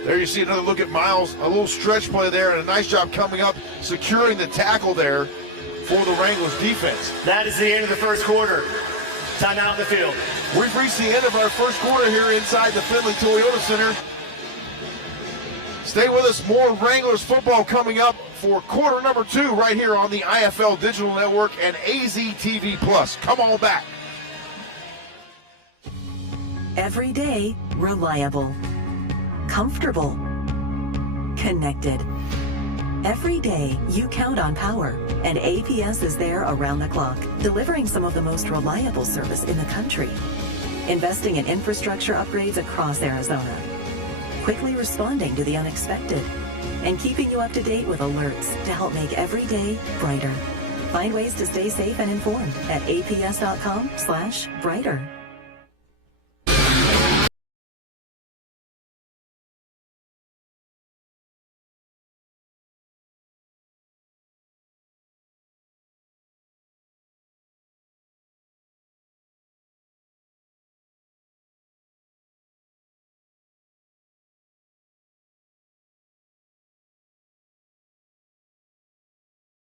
There you see another look at Miles, a little stretch play there, and a nice job coming up, securing the tackle there for the Wranglers defense. That is the end of the first quarter. Time out in the field. We've reached the end of our first quarter here inside the Findlay Toyota Center. Stay with us, more Wranglers football coming up for quarter number 2 right here on the IFL Digital Network and AZTV Plus. Come on back. Every day, reliable, comfortable, connected. Every day, you count on power, and APS is there around the clock, delivering some of the most reliable service in the country. Investing in infrastructure upgrades across Arizona, quickly responding to the unexpected, and keeping you up to date with alerts to help make every day brighter. Find ways to stay safe and informed at aps.com/brighter.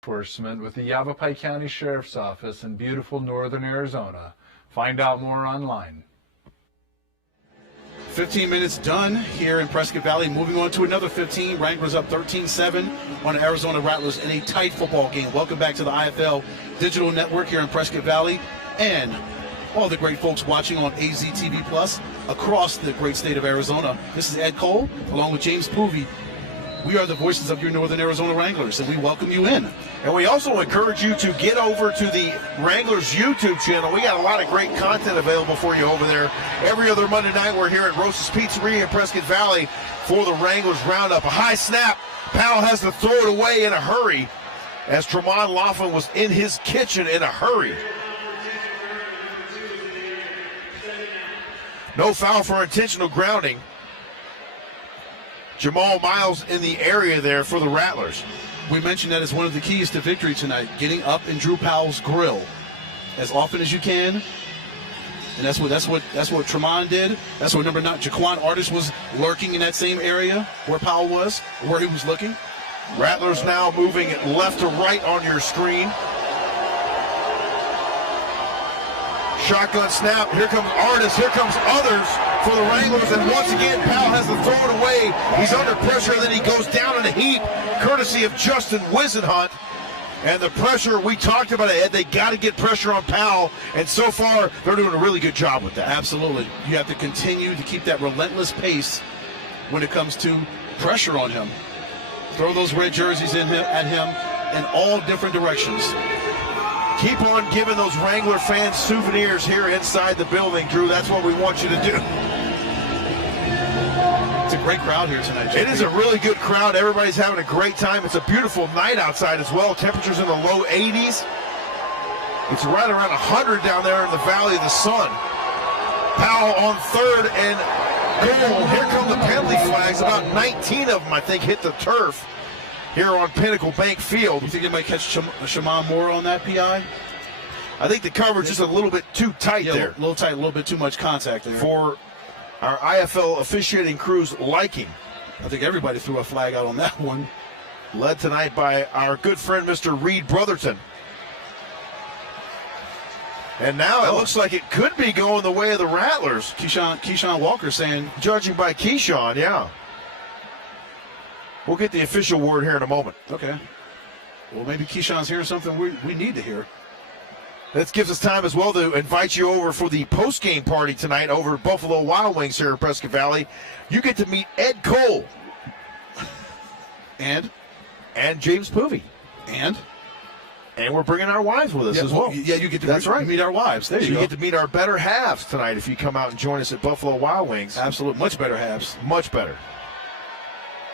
Enforcement with the Yavapai County Sheriff's Office in beautiful northern Arizona. Find out more online. 15 minutes done here in Prescott Valley. Moving on to another 15. Wranglers up 13-7 on the Arizona Rattlers in a tight football game. Welcome back to the IFL Digital Network here in Prescott Valley and all the great folks watching on AZTV Plus across the great state of Arizona. This is Ed Cole along with James Poovey. We are the voices of your Northern Arizona Wranglers, and we welcome you in. And we also encourage you to get over to the Wranglers YouTube channel. We got a lot of great content available for you over there. Every other Monday night, we're here at Rosa's Pizzeria in Prescott Valley for the Wranglers Roundup. A high snap. Powell has to throw it away in a hurry as Tremont Laughlin was in his kitchen in a hurry. No foul for intentional grounding. Jamal Miles in the area there for the Rattlers. We mentioned that as one of the keys to victory tonight, getting up in Drew Powell's grill as often as you can. And that's what Tremont did. That's what number 9, Jaquan Artis, was lurking in that same area where Powell was, where he was looking. Rattlers now moving left to right on your screen. Shotgun snap. Here comes Artis. Here comes others for the Wranglers. And once again, Powell has to throw it away. He's under pressure. Then he goes down in a heap, courtesy of Justin Wisenhunt. And the pressure, we talked about it, Ed. They got to get pressure on Powell. And so far, they're doing a really good job with that. Absolutely. You have to continue to keep that relentless pace when it comes to pressure on him. Throw those red jerseys at him in all different directions. Keep on giving those Wrangler fans souvenirs here inside the building, Drew. That's what we want you to do. It's a great crowd here tonight. It is a really good crowd. Everybody's having a great time. It's a beautiful night outside as well. Temperatures in the low 80s. It's right around 100 down there in the Valley of the Sun. Powell on 3rd and goal. Here come the penalty flags. About 19 of them, I think, hit the turf here on Pinnacle Bank Field. You think they might catch Shaman Moore on that PI? I think the coverage is a little bit too tight there. A little tight, a little bit too much contact there. For our IFL officiating crew's liking. I think everybody threw a flag out on that one. Led tonight by our good friend, Mr. Reed Brotherton. And now it looks like it could be going the way of the Rattlers. Keyshawn Walker saying, judging by Keyshawn, yeah. We'll get the official word here in a moment. Okay. Well, maybe Keyshawn's hearing something we need to hear. That gives us time as well to invite you over for the post-game party tonight over at Buffalo Wild Wings here in Prescott Valley. You get to meet Ed Cole. And James Poovey. And we're bringing our wives with us as well. Yeah, you get to meet our wives. There you go. You get to meet our better halves tonight if you come out and join us at Buffalo Wild Wings. Absolutely. Much better halves. Much better.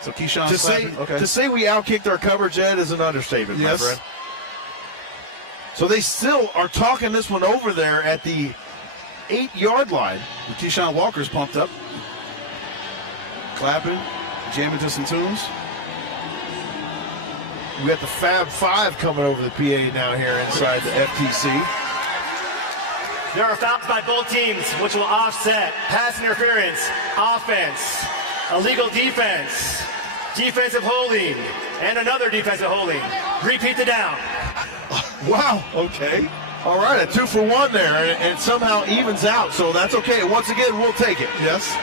So Keyshawn to say we outkicked our coverage, Ed, is an understatement, my friend. So they still are talking this one over there at the 8-yard line. And Keyshawn Walker's pumped up, clapping, jamming to some tunes. We got the Fab Five coming over the PA now here inside the FTC. There are fouls by both teams, which will offset pass interference, offense, illegal defense, defensive holding, and another defensive holding. Repeat the down. Wow, okay. All right, a 2-for-1 there, and it somehow evens out, so that's okay. Once again, we'll take it. Yes.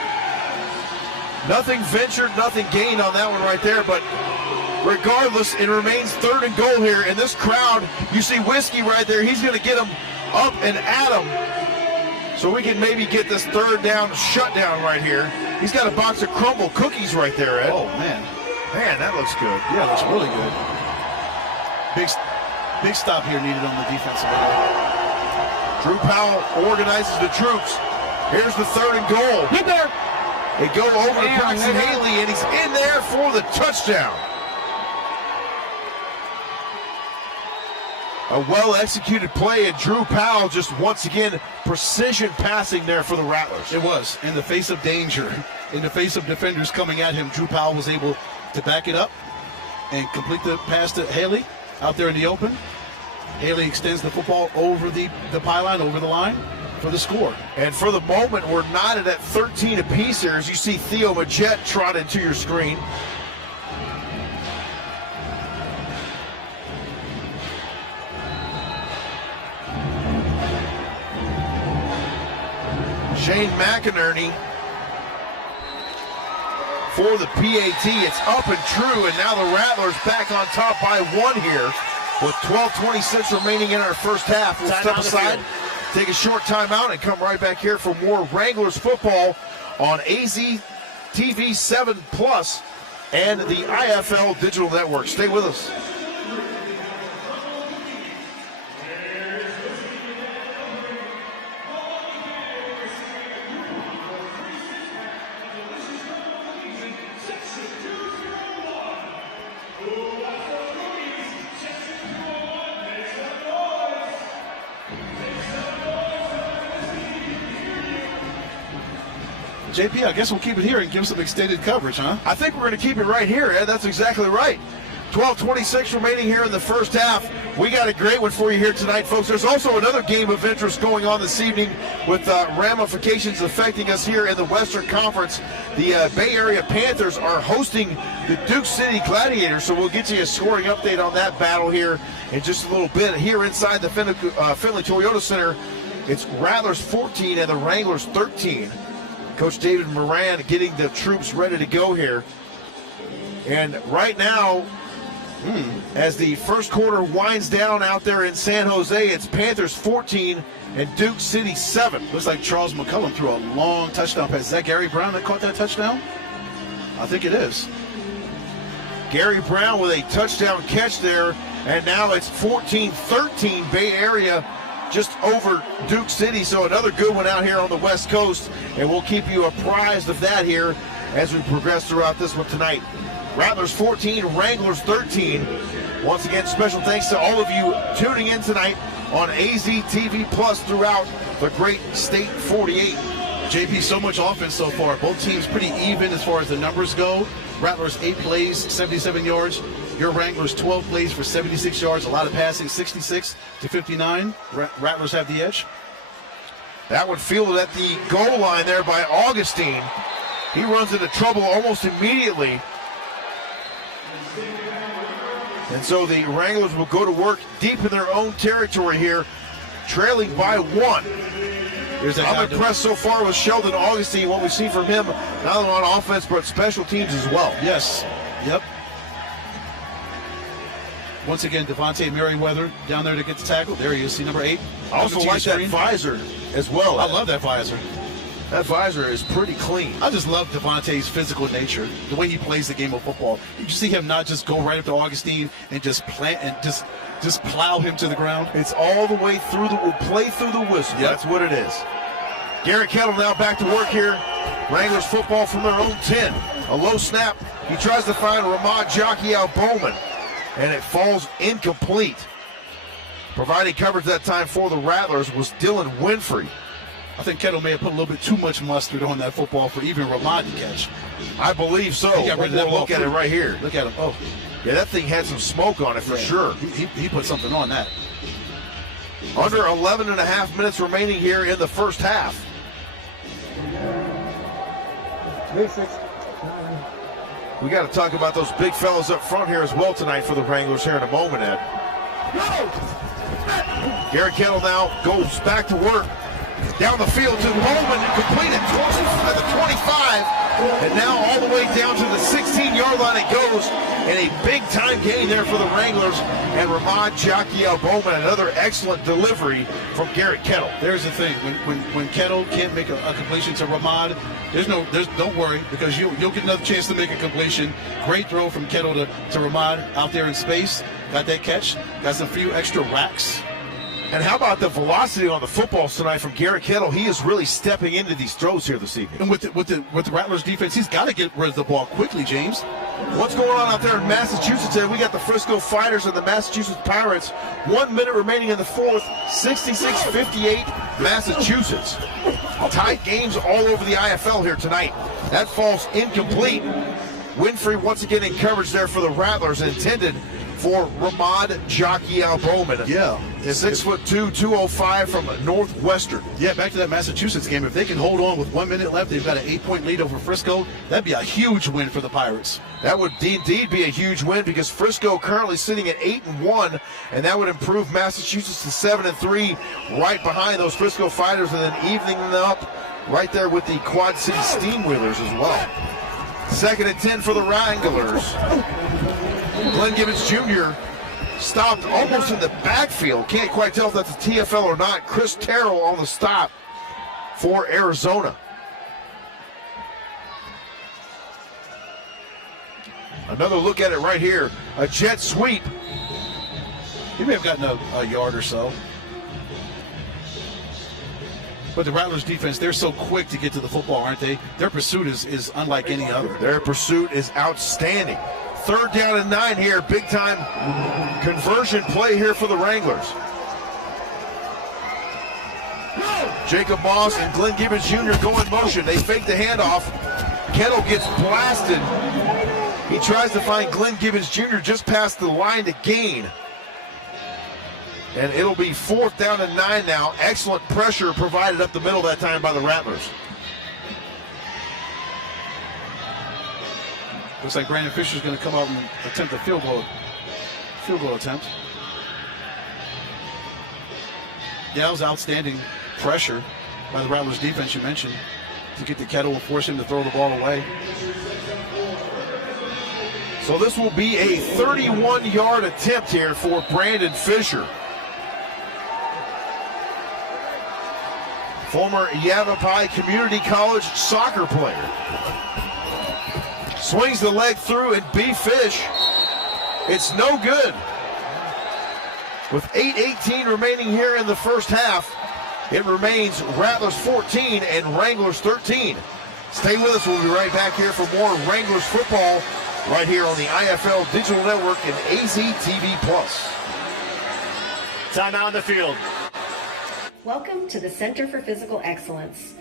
Nothing ventured, nothing gained on that one right there, but regardless, it remains 3rd and goal here. In this crowd, you see Whiskey right there. He's going to get him up and at him so we can maybe get this 3rd down shutdown right here. He's got a box of Crumble cookies right there, Ed. Oh, man. Man, that looks good. Yeah, it looks really good. Big stop here needed on the defensive end. Drew Powell organizes the troops. Here's the 3rd and goal. Get there. They go over to Braxton Haley, and he's in there for the touchdown. A well-executed play, and Drew Powell just once again precision passing there for the Rattlers. It was. In the face of danger, in the face of defenders coming at him, Drew Powell was able to back it up and complete the pass to Haley out there in the open. Haley extends the football over the pylon, over the line for the score. And for the moment, we're knotted at 13 apiece here as you see Theo Majette trot into your screen. Shane McInerney for the PAT. It's up and true, and now the Rattlers back on top by 1 here with 12:26 remaining in our first half. We'll step aside, take a short timeout, and come right back here for more Wranglers football on AZ TV 7 Plus and the IFL Digital Network. Stay with us. JP, I guess we'll keep it here and give some extended coverage, huh? I think we're going to keep it right here, Ed. That's exactly right. 12:26 remaining here in the first half. We got a great one for you here tonight, folks. There's also another game of interest going on this evening with ramifications affecting us here in the Western Conference. The Bay Area Panthers are hosting the Duke City Gladiators, so we'll get you a scoring update on that battle here in just a little bit. Here inside the Finley Toyota Center, it's Rattlers 14 and the Wranglers 13. Coach David Moran getting the troops ready to go here. And right now, as the first quarter winds down out there in San Jose, it's Panthers 14 and Duke City 7. Looks like Charles McCullum threw a long touchdown pass. Is that Gary Brown that caught that touchdown? I think it is. Gary Brown with a touchdown catch there, and now it's 14-13 Bay Area just over Duke City. So another good one out here on the West Coast, and we'll keep you apprised of that here as we progress throughout this one tonight. Rattlers 14, Wranglers 13. Once again, special thanks to all of you tuning in tonight on AZ TV Plus throughout the great State 48. JP, so much offense so far. Both teams pretty even as far as the numbers go. Rattlers 8 plays, 77 yards. Your Wranglers 12 plays for 76 yards. A lot of passing, 66 to 59. Rattlers have the edge. That one fielded at the goal line there by Augustine. He runs into trouble almost immediately. And so the Wranglers will go to work deep in their own territory here, trailing by 1. I'm impressed so far with Sheldon Augustine, what we've seen from him, not only on offense, but special teams as well. Yes. Yep. Once again, Devontae Merriweather down there to get the tackle. There he is, see number 8. I also like that visor as well. I love that visor. That visor is pretty clean. I just love Devontae's physical nature, the way he plays the game of football. You see him not just go right up to Augustine and just plant and just plow him to the ground. It's all the way through play through the whistle. Yep. That's what it is. Garrett Kettle now back to work here. Wranglers football from their own 10. A low snap. He tries to find Ramad Bowman, and it falls incomplete. Providing coverage that time for the Rattlers was Dylan Winfrey. I think Kettle may have put a little bit too much mustard on that football for even Ramad to catch. I believe so. Look at it right here. Look at him. Oh. Yeah, that thing had some smoke on it for sure. He put something on that. Under 11 and a half minutes remaining here in the first half. We got to talk about those big fellas up front here as well tonight for the Wranglers here in a moment, Ed. Garrett Kettle now goes back to work. Down the field to Bowman, completed at the 25, and now all the way down to the 16-yard line it goes, and a big-time gain there for the Wranglers, and Ramad Bowman, another excellent delivery from Garrett Kettle. There's the thing, when Kettle can't make a completion to Ramad, don't worry, because you'll get another chance to make a completion. Great throw from Kettle to Ramad out there in space, got that catch, got some few extra racks. And how about the velocity on the footballs tonight from Garrett Kettle? He is really stepping into these throws here this evening. And with the Rattlers defense, he's got to get rid of the ball quickly, James. What's going on out there in Massachusetts? There we got the Frisco Fighters and the Massachusetts Pirates. 1 minute remaining in the fourth. 66-58 Massachusetts. Tight games all over the IFL here tonight. That falls incomplete. Winfrey once again in coverage there for the Rattlers, intended for Ramad Bowman. Yeah. 6'2", 205 from Northwestern. Yeah, back to that Massachusetts game. If they can hold on with 1 minute left, they've got an 8-point lead over Frisco. That'd be a huge win for the Pirates. That would indeed be a huge win because Frisco currently sitting at 8-1, and that would improve Massachusetts to 7-3, right behind those Frisco Fighters, and then evening them up right there with the Quad City Steamwheelers as well. 2nd and 10 for the Wranglers. Glenn Gibbons Jr. stopped almost in the backfield. Can't quite tell if that's a TFL or not. Chris Terrell on the stop for Arizona. Another look at it right here. A jet sweep. He may have gotten a yard or so. But the Rattlers defense, they're so quick to get to the football, aren't they? Their pursuit is unlike any other. Their pursuit is outstanding. 3rd down and 9 here. Big time conversion play here for the Wranglers. Jacob Moss and Glenn Gibbons Jr. go in motion. They fake the handoff. Kettle gets blasted. He tries to find Glenn Gibbons Jr. just past the line to gain. And it'll be 4th down and 9 now. Excellent pressure provided up the middle that time by the Rattlers. Looks like Brandon Fisher's going to come out and attempt a field goal attempt. Yeah, it was outstanding pressure by the Rattlers defense you mentioned to get the Kettle and force him to throw the ball away. So this will be a 31-yard attempt here for Brandon Fisher. Former Yavapai Community College soccer player. Swings the leg through, and B. Fish, it's no good. With 8:18 remaining here in the first half, it remains Rattlers 14 and Wranglers 13. Stay with us. We'll be right back here for more Wranglers football right here on the IFL Digital Network and AZTV+. Timeout on the field. Welcome to the Center for Physical Excellence.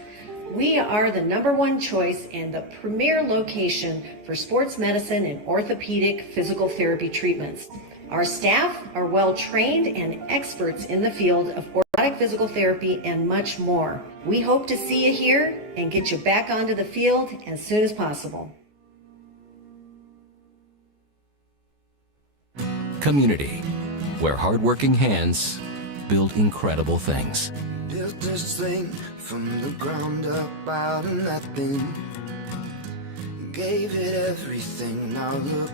We are the #1 choice and the premier location for sports medicine and orthopedic physical therapy treatments. Our staff are well trained and experts in the field of orthotic physical therapy and much more. We hope to see you here and get you back onto the field as soon as possible. Community, where hardworking hands build incredible things. Built this thing from the ground up out of nothing. Gave it everything. Now look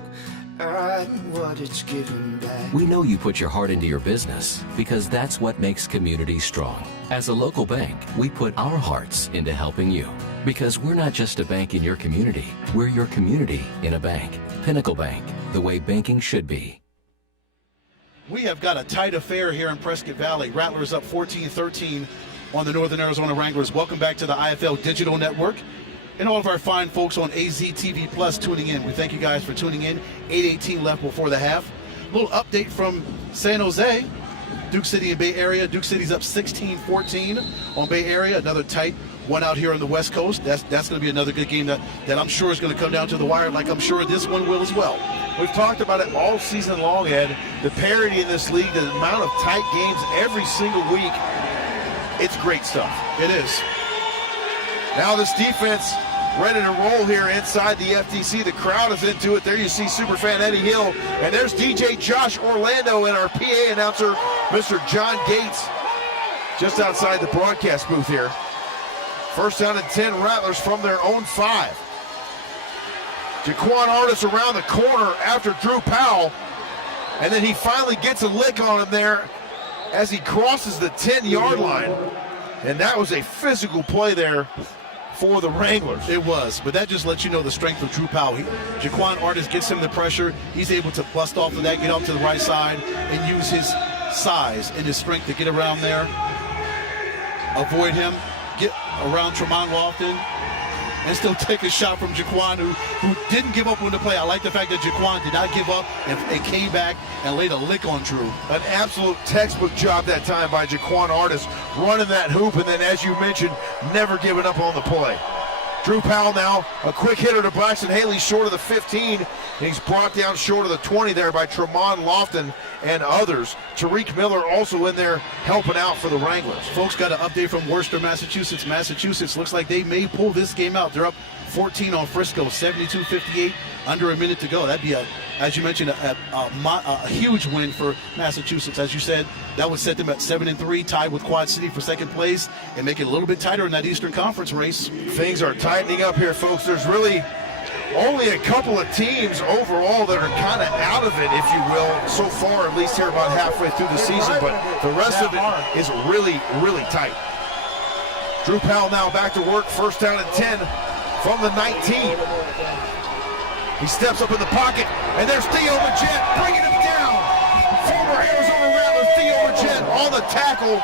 and what it's giving back. We know you put your heart into your business because that's what makes communities strong. As a local bank, we put our hearts into helping you because we're not just a bank in your community, we're your community in a bank. Pinnacle Bank, the way banking should be. We have got a tight affair here in Prescott Valley. Rattlers up 14-13 on the Northern Arizona Wranglers. Welcome back to the IFL Digital Network and all of our fine folks on AZTV Plus tuning in. We thank you guys for tuning in. 8:18 left before the half. A little update from San Jose, Duke City and Bay Area. Duke City's up 16-14 on Bay Area. Another tight one out here on the West Coast. That's going to be another good game that I'm sure is going to come down to the wire, like I'm sure this one will as well. We've talked about it all season long, Ed. The parity in this league, the amount of tight games every single week. It's great stuff. It is. Now this defense ready to roll here inside the FTC. The crowd is into it. There you see Superfan Eddie Hill. And there's DJ Josh Orlando and our PA announcer, Mr. John Gates, just outside the broadcast booth here. First down and 10 Rattlers from their own 5. Jaquan Artis around the corner after Drew Powell. And then he finally gets a lick on him there as he crosses the 10-yard line. And that was a physical play there for the Wranglers. It was, but that just lets you know the strength of Drew Powell. Jaquan Artis gets him the pressure. He's able to bust off of that, get off to the right side, and use his size and his strength to get around there, avoid him, get around Tremont Lofton, and still take a shot from Jaquan, who didn't give up on the play. I like the fact that Jaquan did not give up and came back and laid a lick on Drew. An absolute textbook job that time by Jaquan Artis, running that hoop, and then, as you mentioned, never giving up on the play. Drew Powell now, a quick hitter to Braxton Haley, short of the 15, and he's brought down short of the 20 there by Tremont Lofton and others. Tariq Miller also in there helping out for the Wranglers. Folks, got an update from Worcester, Massachusetts. Massachusetts looks like they may pull this game out. They're up 14 on Frisco, 72-58, under a minute to go. That'd be, as you mentioned, a huge win for Massachusetts. As you said, that would set them at 7-3, tied with Quad City for second place, and make it a little bit tighter in that Eastern Conference race. Things are tightening up here, folks. There's really only a couple of teams overall that are kind of out of it, if you will, so far, at least here about halfway through the season, but the rest of it is really, really tight. Drew Powell now back to work, first down and 10 from the 19. He steps up in the pocket, and there's Theo Majette bringing him down. Former Arizona Rattler Theo Majette on the tackle.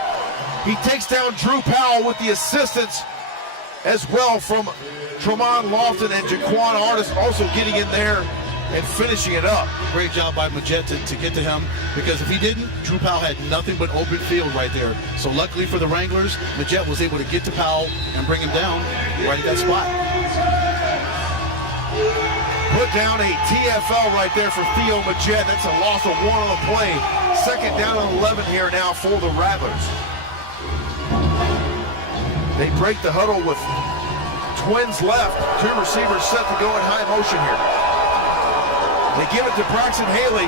He takes down Drew Powell with the assistance as well from Tremont Lofton, and Jaquan Artis also getting in there and finishing it up. Great job by Majette to get to him, because if he didn't, Drew Powell had nothing but open field right there. So luckily for the Wranglers, Majette was able to get to Powell and bring him down right at that spot. Put down a TFL right there for Theo Majette. That's a loss of 1 on the play. Second down and 11 here now for the Rattlers. They break the huddle with twins left. 2 receivers set to go in high motion here. They give it to Braxton Haley.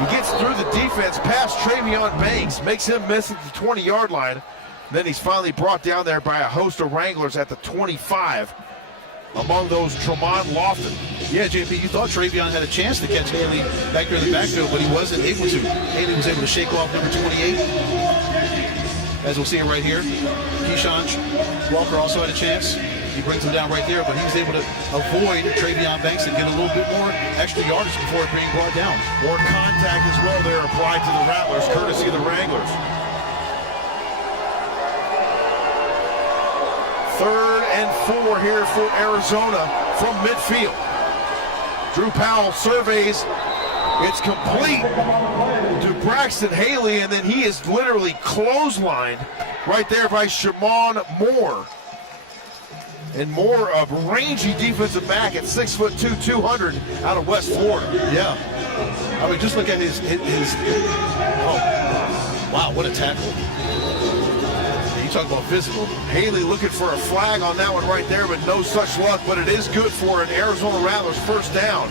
He gets through the defense past Travion Banks, makes him miss at the 20-yard line. Then he's finally brought down there by a host of Wranglers at the 25. Among those, Tremont Lofton. Yeah, JP, you thought Travion had a chance to catch Haley back there in the backfield, but he wasn't able to. Haley was able to shake off number 28. As we'll see it right here. Keyshawn Walker also had a chance. He brings him down right there, but he was able to avoid Travion Banks and get a little bit more extra yardage before being brought down. More contact as well there applied to the Rattlers, courtesy of the Wranglers. 3rd and 4 here for Arizona from midfield. Drew Powell surveys. It's complete to Braxton Haley, and then he is literally clotheslined right there by Shimon Moore. And Moore, a rangy defensive back at 6'2", 200 out of West Florida. Yeah. I mean, just look at his oh, wow, what a tackle. You talk about physical. Haley looking for a flag on that one right there, but no such luck. But it is good for an Arizona Rattlers first down.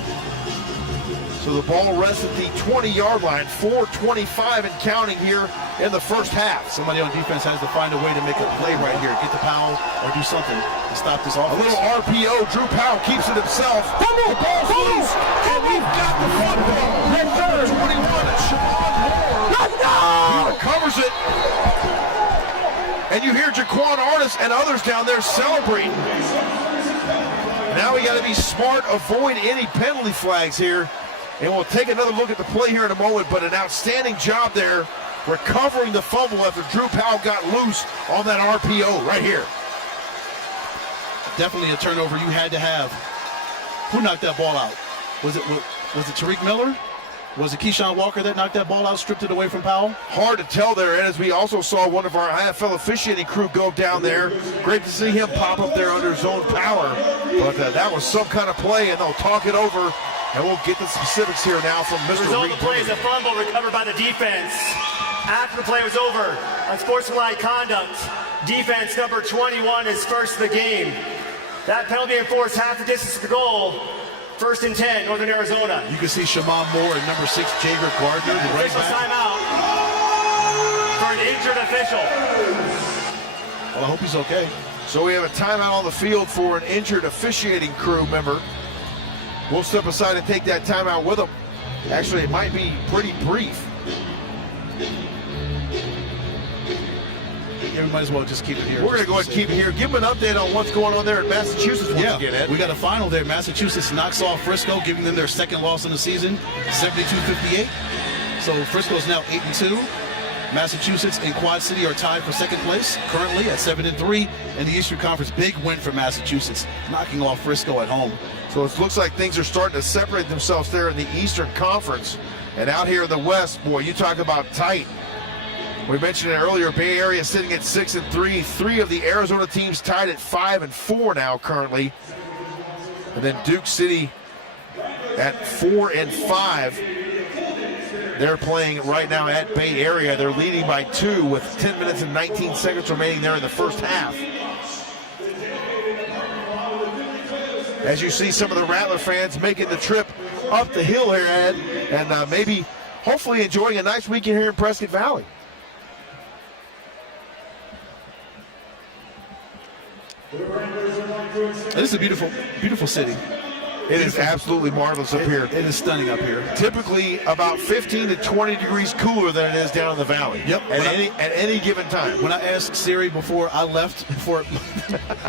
So the ball rests at the 20-yard line, 4:25 and counting here in the first half. Somebody on defense has to find a way to make a play right here, get the Powell or do something to stop this offense. A little RPO, Drew Powell keeps it himself. The ball's loose, and He's got the football. Red number 21, Shamon Moore. Let's go! He recovers it. And you hear Jaquan Artis and others down there celebrating. Now we got to be smart, avoid any penalty flags here. And we'll take another look at the play here in a moment, but an outstanding job there recovering the fumble after Drew Powell got loose on that RPO right here. Definitely a turnover you had to have. Who knocked that ball out? Was it Tariq Miller? Was it Keyshawn Walker that knocked that ball out, stripped it away from Powell? Hard to tell there, and as we also saw one of our IFL officiating crew go down there. Great to see him pop up there under his own power. But that was some kind of play, and they'll talk it over, and we'll get the specifics here now from Mr. The result Reed. of the play is a fumble recovered by the defense. After the play was over, unsportsmanlike conduct. Defense number 21 is first of the game. That penalty enforced half the distance to the goal. 1st and 10, Northern Arizona. You can see Shamon Moore and number 6, Jager Gardner, the right Official back. timeout for an injured official. Well, I hope he's okay. So we have a timeout on the field for an injured officiating crew member. We'll step aside and take that timeout with him. Actually, it might be pretty brief. Yeah, we might as well just keep it here. We're going to go ahead and keep it here. Give them an update on what's going on there in Massachusetts once again, Ed. We got a final there. Massachusetts knocks off Frisco, giving them their second loss in the season, 72-58. So Frisco's now 8-2. Massachusetts and Quad City are tied for second place currently at 7-3 in the Eastern Conference. Big win for Massachusetts, knocking off Frisco at home. So it looks like things are starting to separate themselves there in the Eastern Conference. And out here in the West, boy, you talk about tight. We mentioned it earlier, Bay Area sitting at 6-3. 3 of the Arizona teams tied at 5-4 now currently. And then Duke City at 4-5. They're playing right now at Bay Area. They're leading by 2 with 10 minutes and 19 seconds remaining there in the first half. As you see some of the Rattler fans making the trip up the hill here, Ed, and maybe hopefully enjoying a nice weekend here in Prescott Valley. This is a beautiful, beautiful city. It is absolutely marvelous up here. It is stunning up here. Typically about 15 to 20 degrees cooler than it is down in the valley. Yep. At any given time. When I asked Siri before I left, before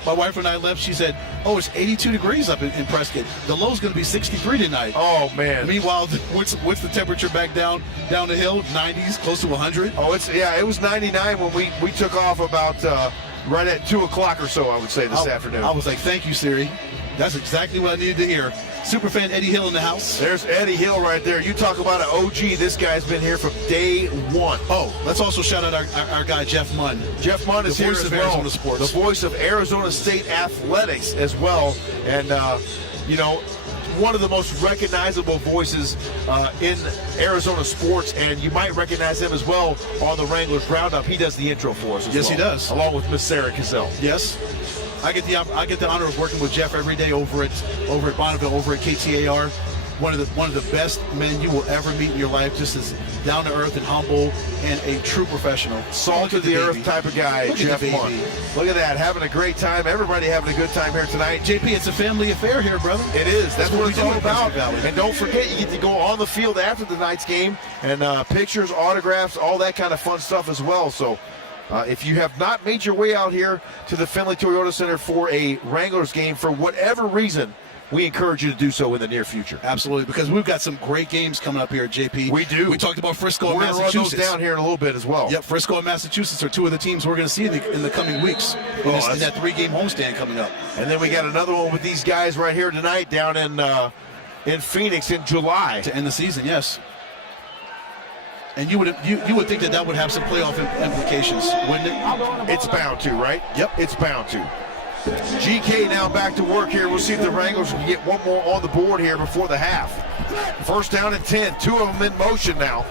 my wife and I left, she said, "Oh, it's 82 degrees up in Prescott. The low's going to be 63 tonight." Oh man. Meanwhile, what's the temperature back down the hill? 90s, close to 100. Oh, it was 99 when we took off about right at 2 o'clock or so, I would say, this afternoon. I was like, thank you, Siri. That's exactly what I needed to hear. Superfan Eddie Hill in the house. There's Eddie Hill right there. You talk about an OG. This guy's been here from day one. Oh, let's also shout out our guy, Jeff Munn. Jeff Munn is here as well. Arizona Sports. The voice of Arizona State Athletics as well. And, one of the most recognizable voices in Arizona sports, and you might recognize him as well on the Wranglers Roundup. He does the intro for us as well. Yes, he does. Along with Miss Sarah Cazell. Yes. I get the honor of working with Jeff every day over at Bonneville, over at KTAR. One of the best men you will ever meet in your life, just as down to earth and humble and a true professional. Salt of the earth type of guy, Jeff Munn. Look at that, having a great time. Everybody having a good time here tonight. JP, it's a family affair here, brother. It is. That's what it's all about. And don't forget, you get to go on the field after the night's game and pictures, autographs, all that kind of fun stuff as well. So if you have not made your way out here to the Findlay Toyota Center for a Wranglers game for whatever reason, we encourage you to do so in the near future. Absolutely, because we've got some great games coming up here, JP. We do. We talked about Frisco and We're going to run Massachusetts. those down here in a little bit as well. Yep, Frisco and Massachusetts are two of the teams we're going to see in the coming weeks in that 3-game homestand coming up. And then we got another one with these guys right here tonight down in Phoenix in July. To end the season, yes. And you would think that would have some playoff implications, wouldn't it? It's bound to, right? Yep. It's bound to. GK now back to work here. We'll see if the Wranglers can get one more on the board here before the half. First down and 10. 2 of them in motion now.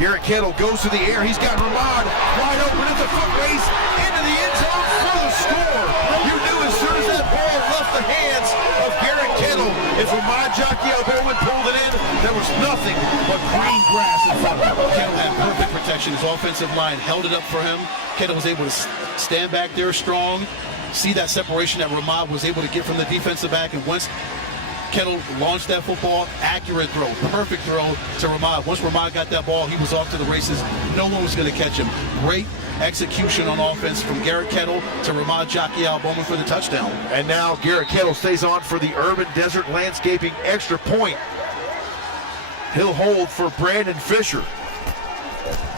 Garrett Kettle goes to the air. He's got Ramad wide open. It's a foot race into the end zone for the score. You knew as soon as that ball left the hands of Garrett Kettle, if Ramad Bowman pulled it in, there was nothing but green grass in front of him. Kettle had perfect protection. His offensive line held it up for him. Kettle was able to stand back there strong, see that separation that Ramad was able to get from the defensive back, and once Kettle launched that football, accurate throw, perfect throw to Ramad. Once Ramad got that ball, he was off to the races. No one was going to catch him. Great execution on offense from Garrett Kettle to Ramad Jakial Bowman for the touchdown. And now Garrett Kettle stays on for the Urban Desert Landscaping extra point. He'll hold for Brandon Fisher.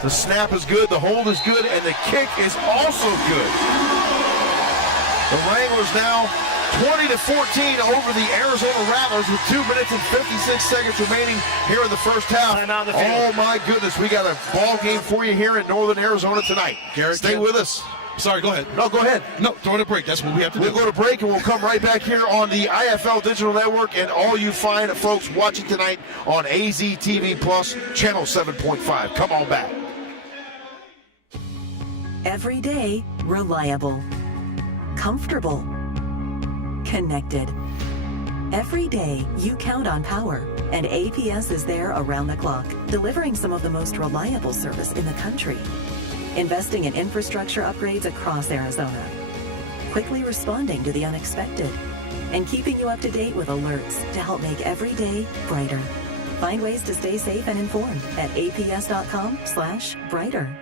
The snap is good, the hold is good, and the kick is also good. The Wranglers now 20-14 over the Arizona Rattlers with 2 minutes and 56 seconds remaining here in the first half. Oh my goodness, we got a ball game for you here in Northern Arizona tonight. Garrett, stay with us. Sorry, go ahead. No, go ahead. No, throw it a break. That's what we have to do. We'll go to break and we'll come right back here on the IFL Digital Network and all you fine folks watching tonight on AZTV Plus, channel 7.5. Come on back. Every day, reliable, comfortable, connected. Every day, you count on power, and APS is there around the clock, delivering some of the most reliable service in the country. Investing in infrastructure upgrades across Arizona, quickly responding to the unexpected, and keeping you up to date with alerts to help make every day brighter. Find ways to stay safe and informed at aps.com/brighter.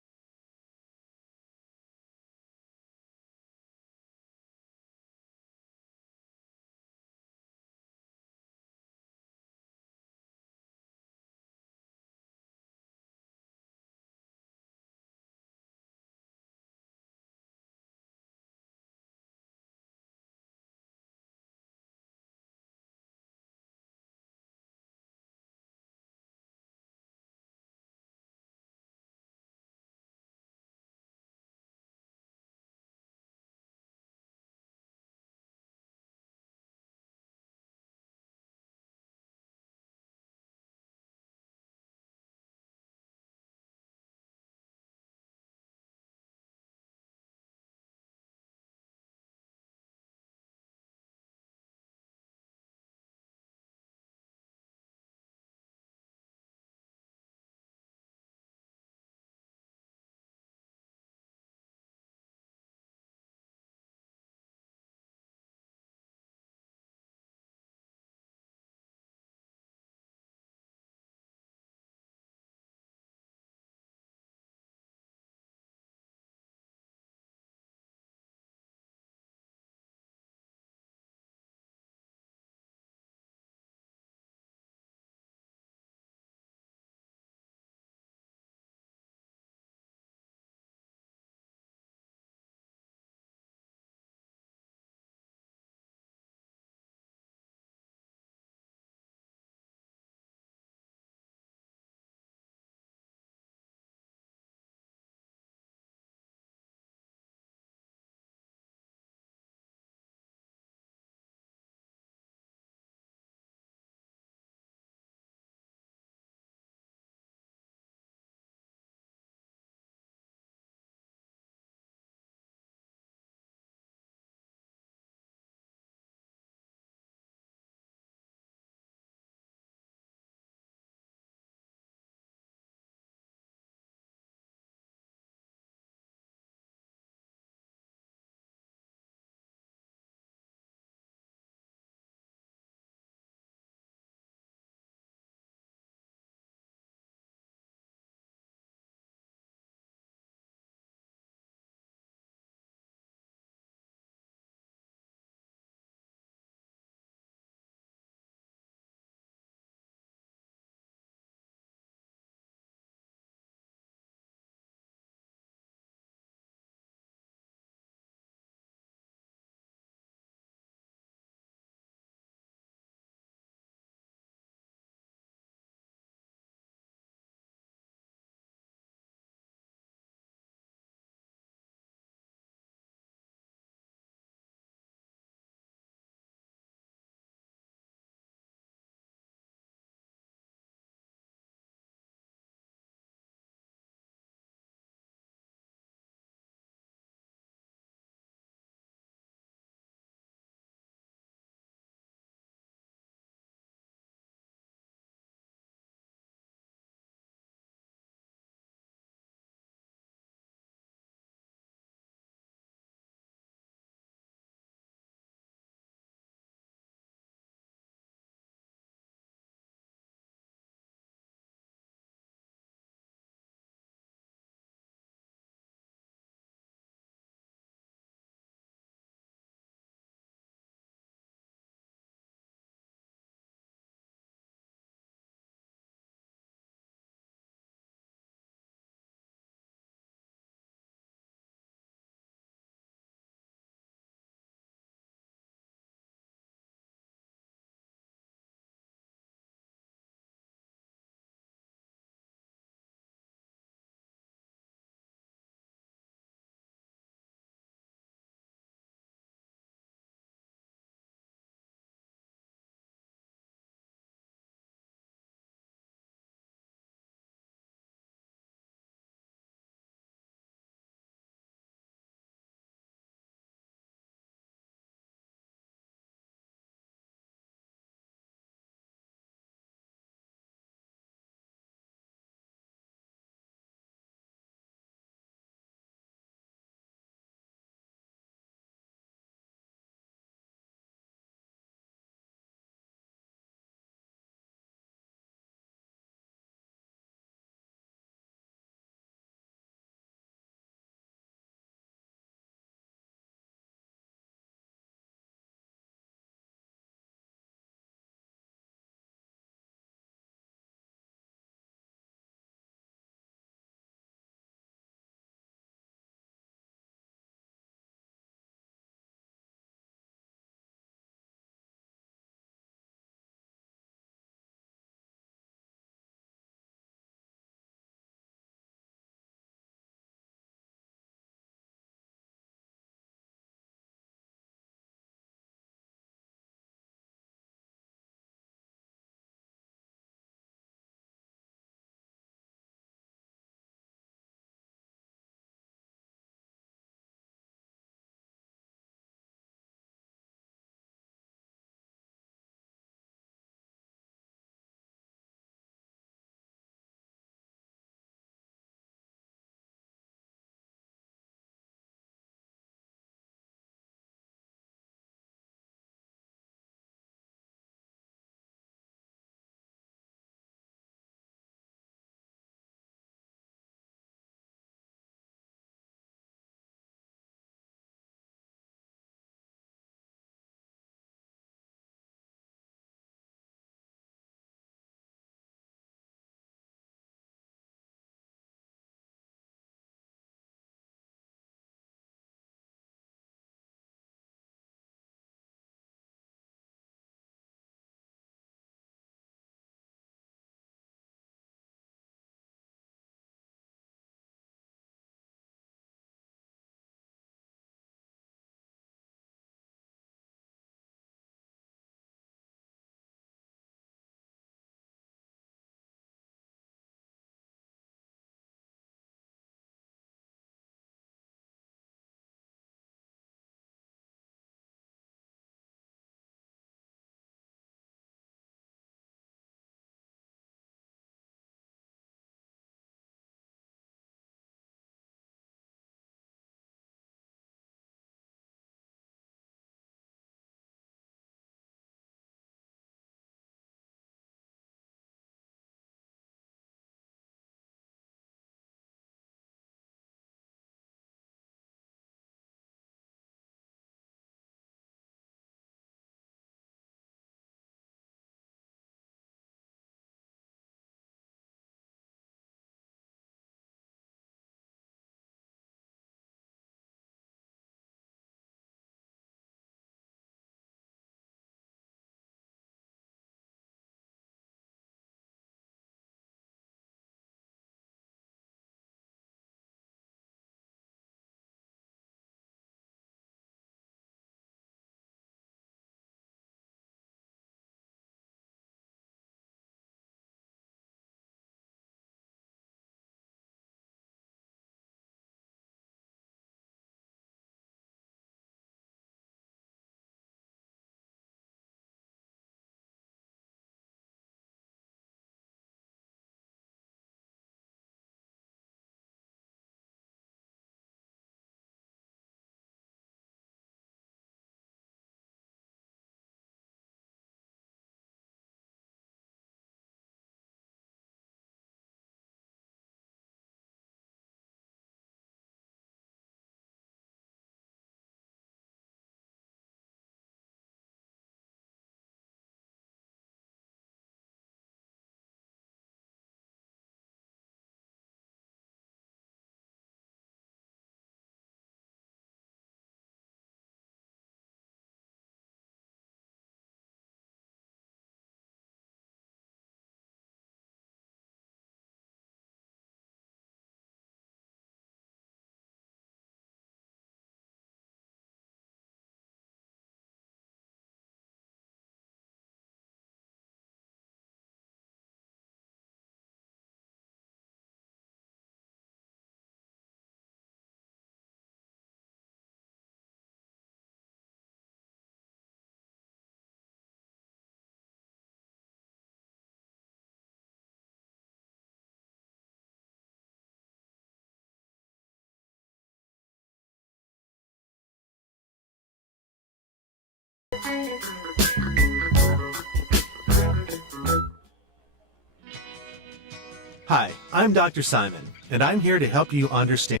Hi, I'm Dr. Simon, and I'm here to help you understand.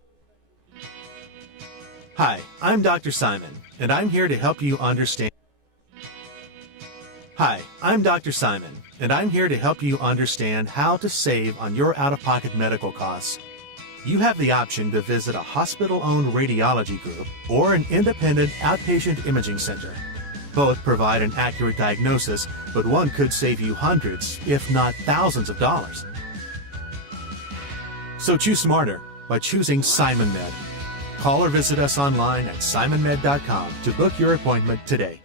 Hi, I'm Dr. Simon, and I'm here to help you understand. Hi, I'm Dr. Simon, and I'm here to help you understand how to save on your out-of-pocket medical costs. You have the option to visit a hospital-owned radiology group or an independent outpatient imaging center. Both provide an accurate diagnosis, but one could save you hundreds, if not thousands of dollars. So choose smarter by choosing SimonMed. Call or visit us online at simonmed.com to book your appointment today.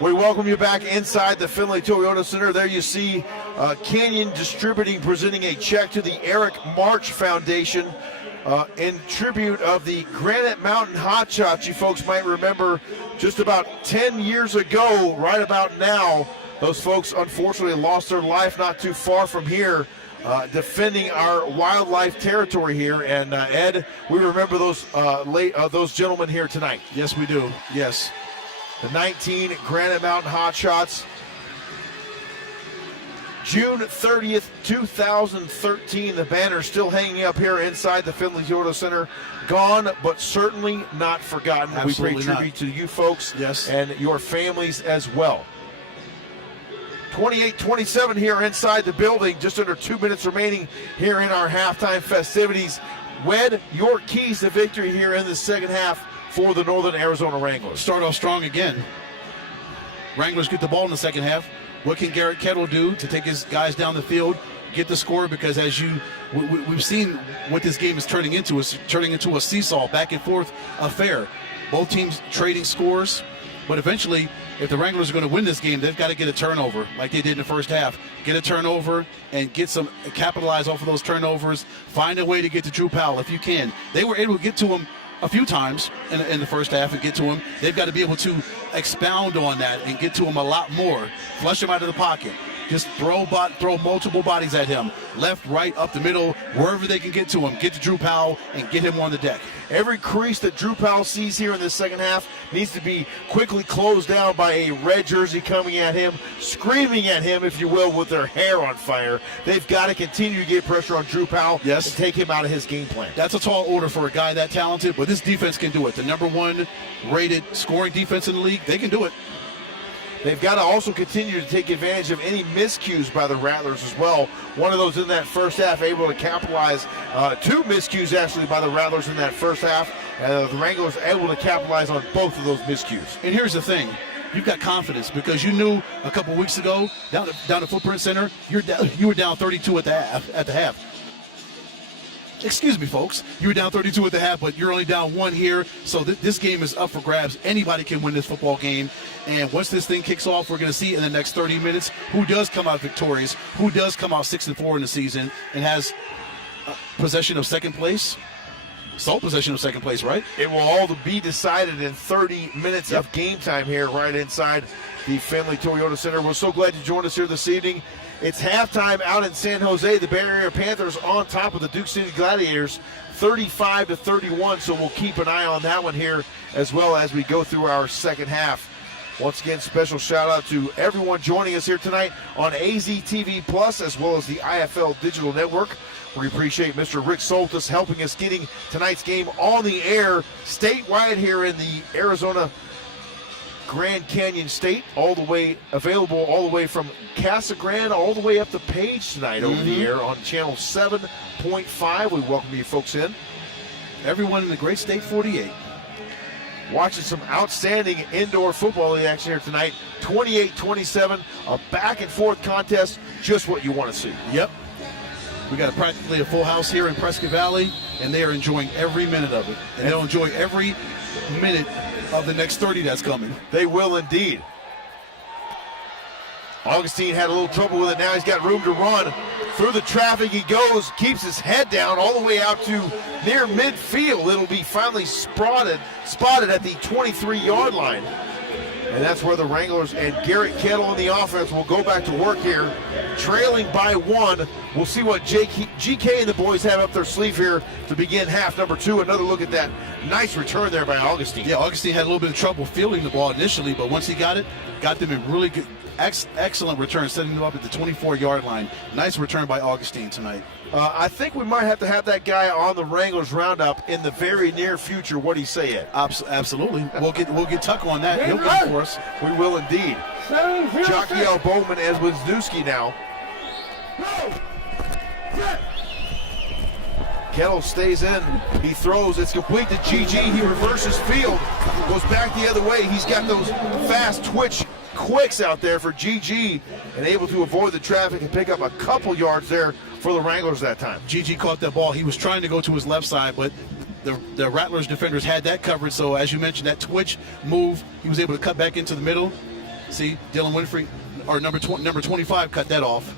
We welcome you back inside the Finley Toyota Center. There you see Canyon Distributing presenting a check to the Eric March Foundation in tribute of the Granite Mountain Hot Shots. You folks might remember just about 10 years ago, right about now, those folks unfortunately lost their life not too far from here, defending our wildlife territory here. And Ed, we remember those gentlemen here tonight. Yes, we do. Yes. The 19 Granite Mountain Hot Shots. June 30th, 2013. The banner still hanging up here inside the Finley Toyota Center. Gone, but certainly not forgotten. Absolutely we pay tribute to you folks, yes, and your families as well. 28-27 here inside the building. Just under 2 minutes remaining here in our halftime festivities. Wed, your keys to victory here in the second half for the Northern Arizona Wranglers. Start off strong again. Wranglers get the ball in the second half. What can Garrett Kettle do to take his guys down the field, get the score? Because as we've seen what this game is turning into. It's turning into a seesaw, back and forth affair. Both teams trading scores, but eventually, if the Wranglers are going to win this game, they've got to get a turnover like they did in the first half. Get a turnover and capitalize off of those turnovers. Find a way to get to Drew Powell if you can. They were able to get to him a few times in the first half and get to him. They've got to be able to expound on that and get to him a lot more. Flush him out of the pocket. Just throw multiple bodies at him. Left, right, up the middle, wherever they can get to him. Get to Drew Powell and get him on the deck. Every crease that Drew Powell sees here in this second half needs to be quickly closed down by a red jersey coming at him, screaming at him, if you will, with their hair on fire. They've got to continue to get pressure on Drew Powell, yes, and take him out of his game plan. That's a tall order for a guy that talented, but this defense can do it. The number one rated scoring defense in the league, they can do it. They've got to also continue to take advantage of any miscues by the Rattlers as well. One of those in that first half, able to capitalize. Two miscues actually by the Rattlers in that first half. The Wranglers able to capitalize on both of those miscues. And here's the thing. You've got confidence because you knew a couple weeks ago down at Footprint Center, you were down 32 at the half. Excuse me, folks. You were down 32 at the half, but you're only down one here. So this game is up for grabs. Anybody can win this football game. And once this thing kicks off, we're going to see in the next 30 minutes who does come out victorious, who does come out 6-4 in the season and has possession of second place. Sole possession of second place, right? It will all be decided in 30 minutes of game time here right inside the Finley Toyota Center. We're so glad you joined us here this evening. It's halftime out in San Jose. The Bay Area Panthers on top of the Duke City Gladiators, 35-31. So we'll keep an eye on that one here as well as we go through our second half. Once again, special shout out to everyone joining us here tonight on AZTV Plus as well as the IFL Digital Network. We appreciate Mr. Rick Soltis helping us getting tonight's game on the air statewide here in the Arizona Grand Canyon State, all the way available all the way from Casa Grande all the way up to Page tonight over the air on channel 7.5. We welcome you folks in. Everyone in the great state 48. Watching some outstanding indoor football action here tonight. 28-27, a back and forth contest, just what you want to see. Yep. We got practically a full house here in Prescott Valley, and they are enjoying every minute of it. And they'll enjoy every minute of the next 30 that's coming. They will indeed. Augustine had a little trouble with it. Now he's got room to run. Through the traffic he goes, keeps his head down all the way out to near midfield. It'll be finally spotted at the 23-yard line. And that's where the Wranglers and Garrett Kettle on the offense will go back to work here, trailing by 1. We'll see what GK and the boys have up their sleeve here to begin half number 2. Another look at that nice return there by Augustine. Yeah, Augustine had a little bit of trouble fielding the ball initially, but once he got them in really good, excellent return, setting them up at the 24-yard line. Nice return by Augustine tonight. I think we might have to have that guy on the Wranglers roundup in the very near future. What do you say, Ed? Absolutely. We'll get Tuck on that. He'll get it for us. We will indeed. Jockey L. Bowman as Wisniewski now. Kettle stays in. He throws. It's complete to GG. He reverses field. Goes back the other way. He's got those fast twitch quicks out there for GG and able to avoid the traffic and pick up a couple yards there for the Wranglers that time. GG caught that ball. He was trying to go to his left side, but the Rattlers defenders had that covered. So as you mentioned, that twitch move, he was able to cut back into the middle. See, Dylan Winfrey, or number 25, cut that off.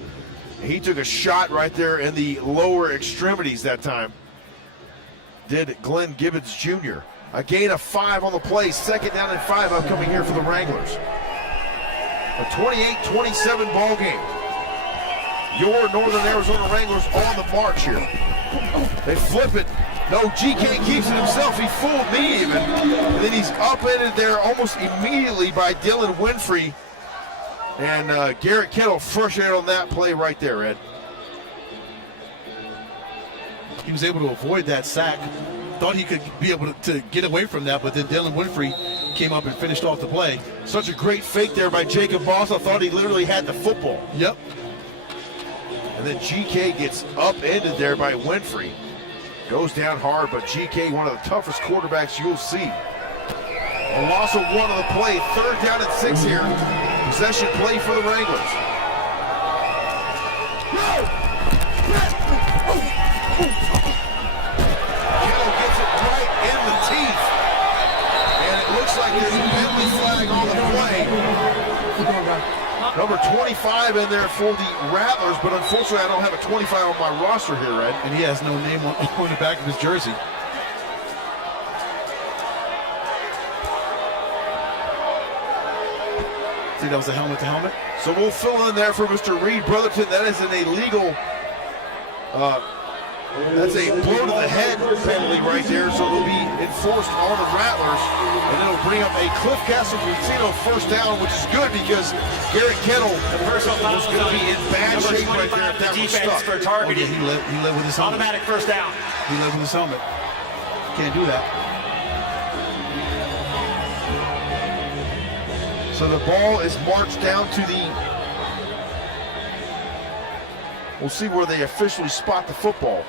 He took a shot right there in the lower extremities that time. Did Glenn Gibbons Jr. A gain of 5 on the play. 2nd down and 5 upcoming here for the Wranglers. A 28-27 ball game. Your Northern Arizona Wranglers on the march here. They flip it. No, GK keeps it himself. He fooled me even. And then he's upended there almost immediately by Dylan Winfrey. And Garrett Kettle frustrated on that play right there, Ed. He was able to avoid that sack. Thought he could be able to get away from that, but then Dylan Winfrey came up and finished off the play. Such a great fake there by Jacob Boss. I thought he literally had the football. Yep. And then GK gets upended there by Winfrey. Goes down hard, but GK, one of the toughest quarterbacks you'll see. A loss of 1 on the play. 3rd down and 6 here. Possession play for the Wranglers. Kettle gets it right in the teeth. And it looks like there's a penalty flag on the play. Number 25 in there for the Rattlers, but unfortunately I don't have a 25 on my roster here, Ed. And he has no name on the back of his jersey. See, that was a helmet to helmet. So we'll fill in there for Mr. Reed Brotherton. That is an illegal, that's a blow to the head penalty right there. So it'll be enforced on the Rattlers. And it'll bring up a Cliff Castle Casino 1st down, which is good because Garrett Kettle was going to be in bad shape right there if that was stuck. For targeting. He led with his helmet. Automatic 1st down. He led with his helmet. Can't do that. So the ball is marched down to the, we'll see where they officially spot the football.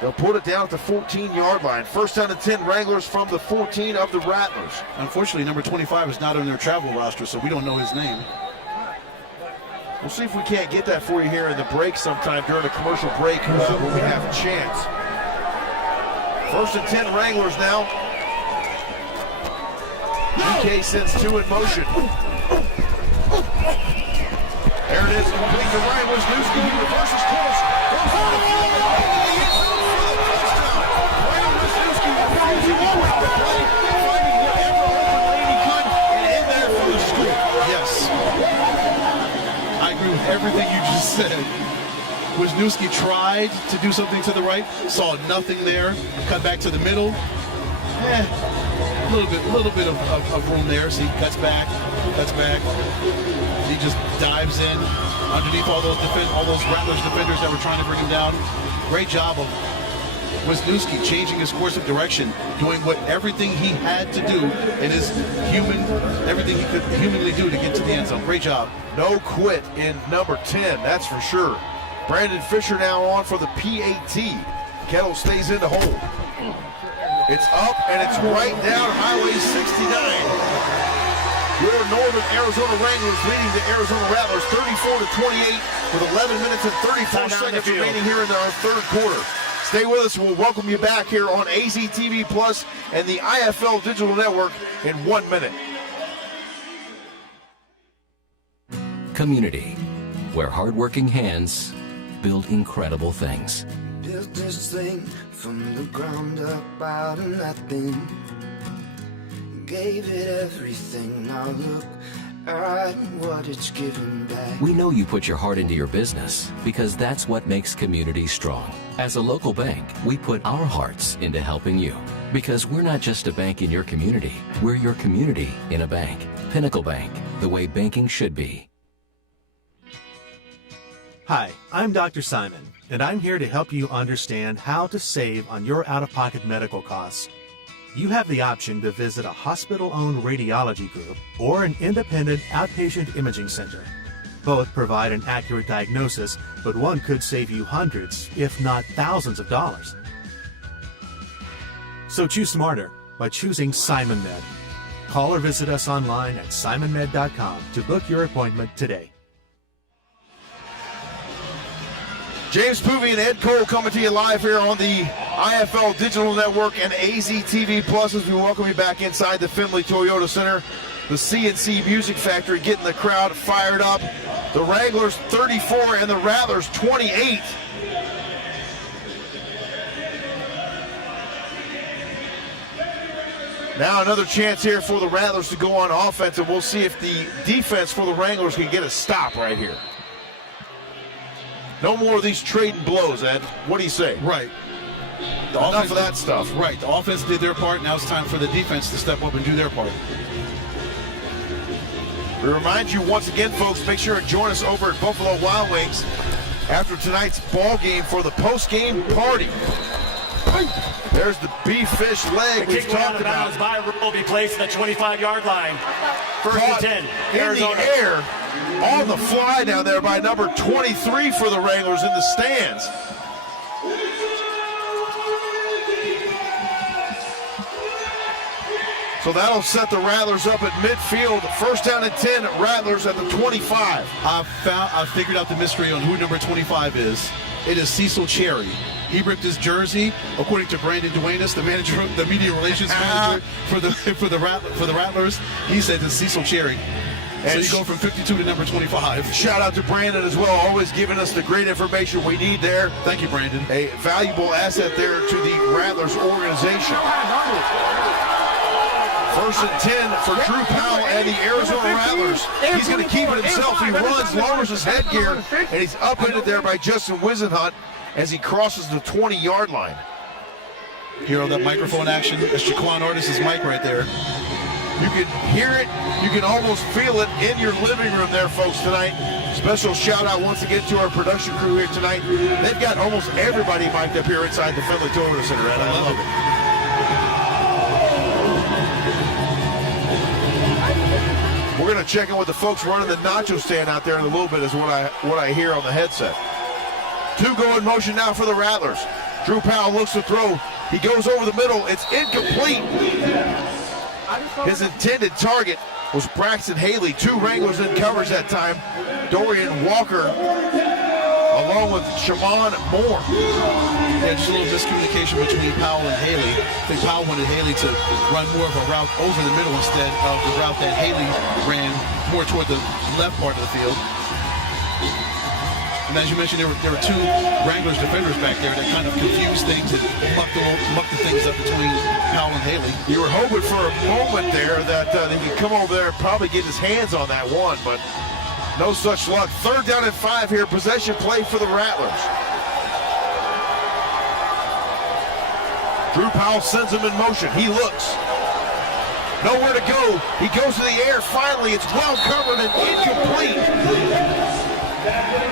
They'll put it down at the 14-yard line. 1st down and 10 Wranglers from the 14 of the Rattlers. Unfortunately, number 25 is not on their travel roster, so we don't know his name. We'll see if we can't get that for you here in the break sometime during a commercial break when we have a chance. 1st and 10 Wranglers now. GK sends 2 in motion. There it is, complete to Ryan Wisniewski. He reverses close. Goes on the field. He gets for the touchdown. Ryan Wisniewski refusing to break the play, finding whatever open lane he could and in there for the score. Yes. I agree with everything you just said. Wisniewski tried to do something to the right, saw nothing there, cut back to the middle. A little bit of room there. See, cuts back. He just dives in underneath all those Rattlers defenders that were trying to bring him down. Great job of Wisniewski changing his course of direction, doing everything he had to do in his everything he could humanly do to get to the end zone. Great job. No quit in number 10, that's for sure. Brandon Fisher now on for the PAT. Kettle stays in to hold. It's up and it's right down Highway 69. Your Northern Arizona Wranglers leading the Arizona Rattlers 34-28 with 11 minutes and 34 seconds remaining here in our 3rd quarter. Stay with us. We'll welcome you back here on AZTV Plus and the IFL Digital Network in 1 minute. Community, where hardworking hands build incredible things. Built this thing from the ground up out of nothing. gave it everything. Now look at what it's giving back. We know you put your heart into your business because that's what makes communities strong. As a local bank, we put our hearts into helping you because we're not just a bank in your community, we're your community in a bank. Pinnacle Bank, the way banking should be. Hi, I'm Dr. Simon, and I'm here to help you understand how to save on your out-of-pocket medical costs. You have the option to visit a hospital-owned radiology group or an independent outpatient imaging center. Both provide an accurate diagnosis, but one could save you hundreds, if not thousands of dollars. So choose smarter by choosing SimonMed. Call or visit us online at simonmed.com to book your appointment today. James Poovey and Ed Cole coming to you live here on the IFL Digital Network and AZTV Plus as we welcome you back inside the Findlay Toyota Center. The CNC Music Factory getting the crowd fired up. The Wranglers 34 and the Rattlers 28. Now another chance here for the Rattlers to go on offense, and we'll see if the defense for the Wranglers can get a stop right here. No more of these trading blows, Ed. What do you say? Right. Enough of that stuff. Right. The offense did their part. Now it's time for the defense to step up and do their part. We remind you once again, folks, make sure and join us over at Buffalo Wild Wings after tonight's ball game for the post-game party. There's the beef fish leg we've talked about. By rule will be placed at the 25-yard line. First and 10, Arizona. In the air, on the fly down there by number 23 for the Wranglers in the stands. So that'll set the Rattlers up at midfield. First down and 10, Rattlers at the 25. I figured out the mystery on who number 25 is. It is Cecil Cherry. He ripped his jersey, according to Brandon Duenas, the manager, the media relations manager for the Rattlers. He said it's Cecil Cherry. So you go from 52 to number 25. Shout out to Brandon as well, always giving us the great information we need there. Thank you, Brandon. A valuable asset there to the Rattlers organization. First and 10 for Drew Powell and the Arizona Rattlers. He's going to keep it himself. He runs, lowers his headgear, and he's upended there by Justin Wisenhunt as he crosses the 20-yard line. Hear all that microphone action? That's Jaquan Artis' mic right there. You can hear it. You can almost feel it in your living room there, folks, tonight. Special shout-out once again to our production crew here tonight. They've got almost everybody mic'd up here inside the Findlay Toyota Center, and I love it. We're going to check in with the folks running the nacho stand out there in a little bit is what I hear on the headset. Two go in motion now for the Rattlers. Drew Powell looks to throw. He goes over the middle. It's incomplete. His intended target was Braxton Haley. Two Wranglers in coverage that time. Dorian Walker along with Shaman Moore. Yeah, just a little miscommunication between Powell and Haley. I think Powell wanted Haley to run more of a route over the middle instead of the route that Haley ran more toward the left part of the field. And as you mentioned, there were two Wranglers defenders back there that kind of confused things and mucked the things up between Powell and Haley. You were hoping for a moment there that he could come over there and probably get his hands on that one, but no such luck. Third down and 5 here. Possession play for the Rattlers. Drew Powell sends him in motion. He looks. Nowhere to go. He goes to the air. Finally, it's well covered and incomplete.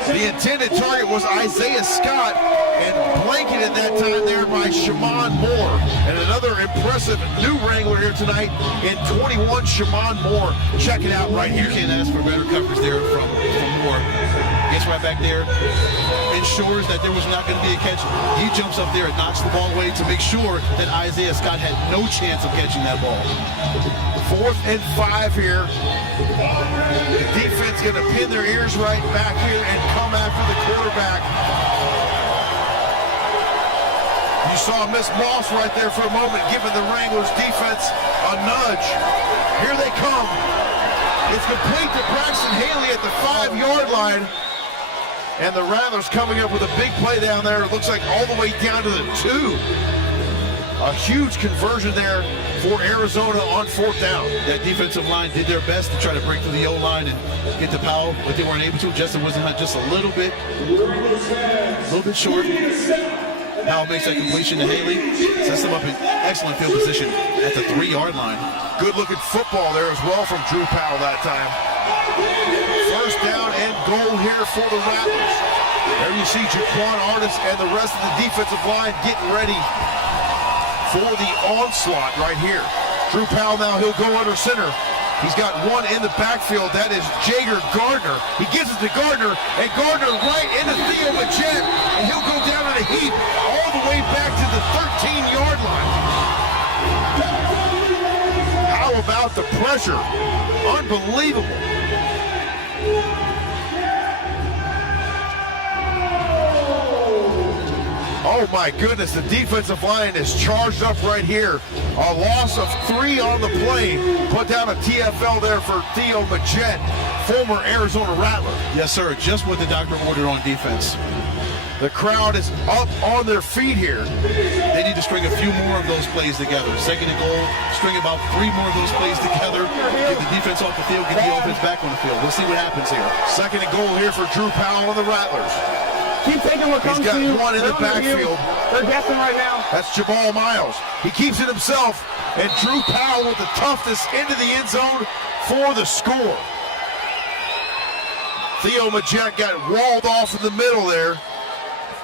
The intended target was Isaiah Scott, and blanketed that time there by Shaman Moore. And another impressive new Wrangler here tonight in 21, Shaman Moore. Check it out right here. You can't ask for better coverage there from Moore. Gets right back there, ensures that there was not going to be a catch. He jumps up there and knocks the ball away to make sure that Isaiah Scott had no chance of catching that ball. 4th and 5 here. The defense going to pin their ears right back here and come after the quarterback. You saw Miss Moss right there for a moment, giving the Wranglers defense a nudge. Here they come. It's complete to Braxton Haley at the 5-yard line. And the Rattlers coming up with a big play down there. It looks like all the way down to the 2. A huge conversion there for Arizona on 4th down. That defensive line did their best to try to break through the O-line and get the Powell, but they weren't able to. Justin wasn't just a little bit short. Powell makes that completion to Haley, sets them up in excellent field position at the 3-yard line. Good looking football there as well from Drew Powell that time. 1st down and goal here for the Rattlers. There you see Jaquan Artis and the rest of the defensive line getting ready for the onslaught right here. Drew Powell now, he'll go under center. He's got one in the backfield. That is Jager Gardner. He gives it to Gardner, and Gardner right into Theo Magette, and he'll go down in a heap all the way back to the 13-yard line. How about the pressure? Unbelievable. Oh my goodness, the defensive line is charged up right here. A loss of 3 on the play. Put down a TFL there for Theo Magette, former Arizona Rattler. Yes, sir, just what the doctor ordered on defense. The crowd is up on their feet here. They need to string a few more of those plays together. 2nd and goal, string about 3 more of those plays together. Get the defense off the field, get the offense back on the field. We'll see what happens here. 2nd and goal here for Drew Powell and the Rattlers. Keep taking what comes to you. He's got one in the backfield. They're guessing right now. That's Jabal Miles. He keeps it himself. And Drew Powell with the toughness into the end zone for the score. Theo Magette got walled off in the middle there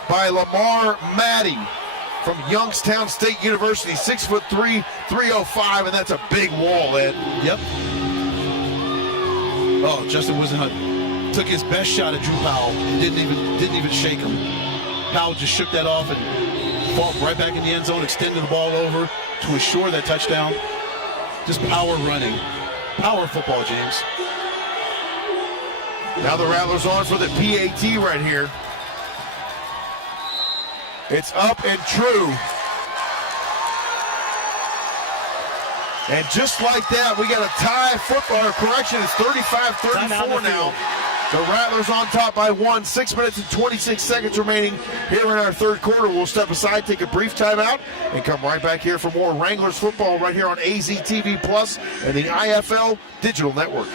by Lamar Maddie from Youngstown State University. 6'3", 305, and that's a big wall, Ed. Yep. Oh, Justin took his best shot at Drew Powell and didn't even shake him. Powell just shook that off and fought right back in the end zone, extended the ball over to assure that touchdown. Just power running. Power football, James. Now the Rattlers on for the PAT right here. It's up and true. And just like that, we got a tie football, correction, it's 35-34 now. The Rattlers on top by 1, 6 minutes and 26 seconds remaining here in our 3rd quarter. We'll step aside, take a brief timeout, and come right back here for more Wranglers football right here on AZTV Plus and the IFL Digital Network.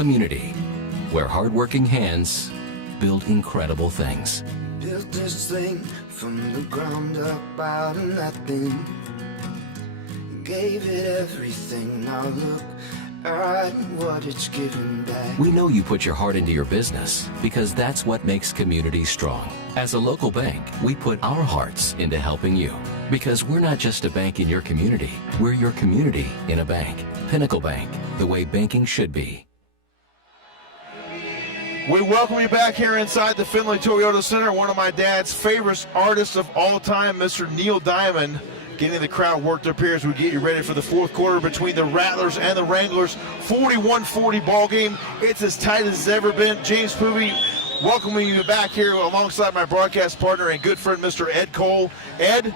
Community, where hardworking hands build incredible things. Built this thing from the ground up out of nothing. Gave it everything. Now look at what it's giving back. We know you put your heart into your business because that's what makes communities strong. As a local bank, we put our hearts into helping you because we're not just a bank in your community, we're your community in a bank. Pinnacle Bank, the way banking should be. We welcome you back here inside the Findlay Toyota Center. One of my dad's favorite artists of all time, Mr. Neil Diamond, getting the crowd worked up here as we get you ready for the fourth quarter between the Rattlers and the Wranglers. 41-40 ball game. It's as tight as it's ever been. James Poovey welcoming you back here alongside my broadcast partner and good friend, Mr. Ed Cole. Ed,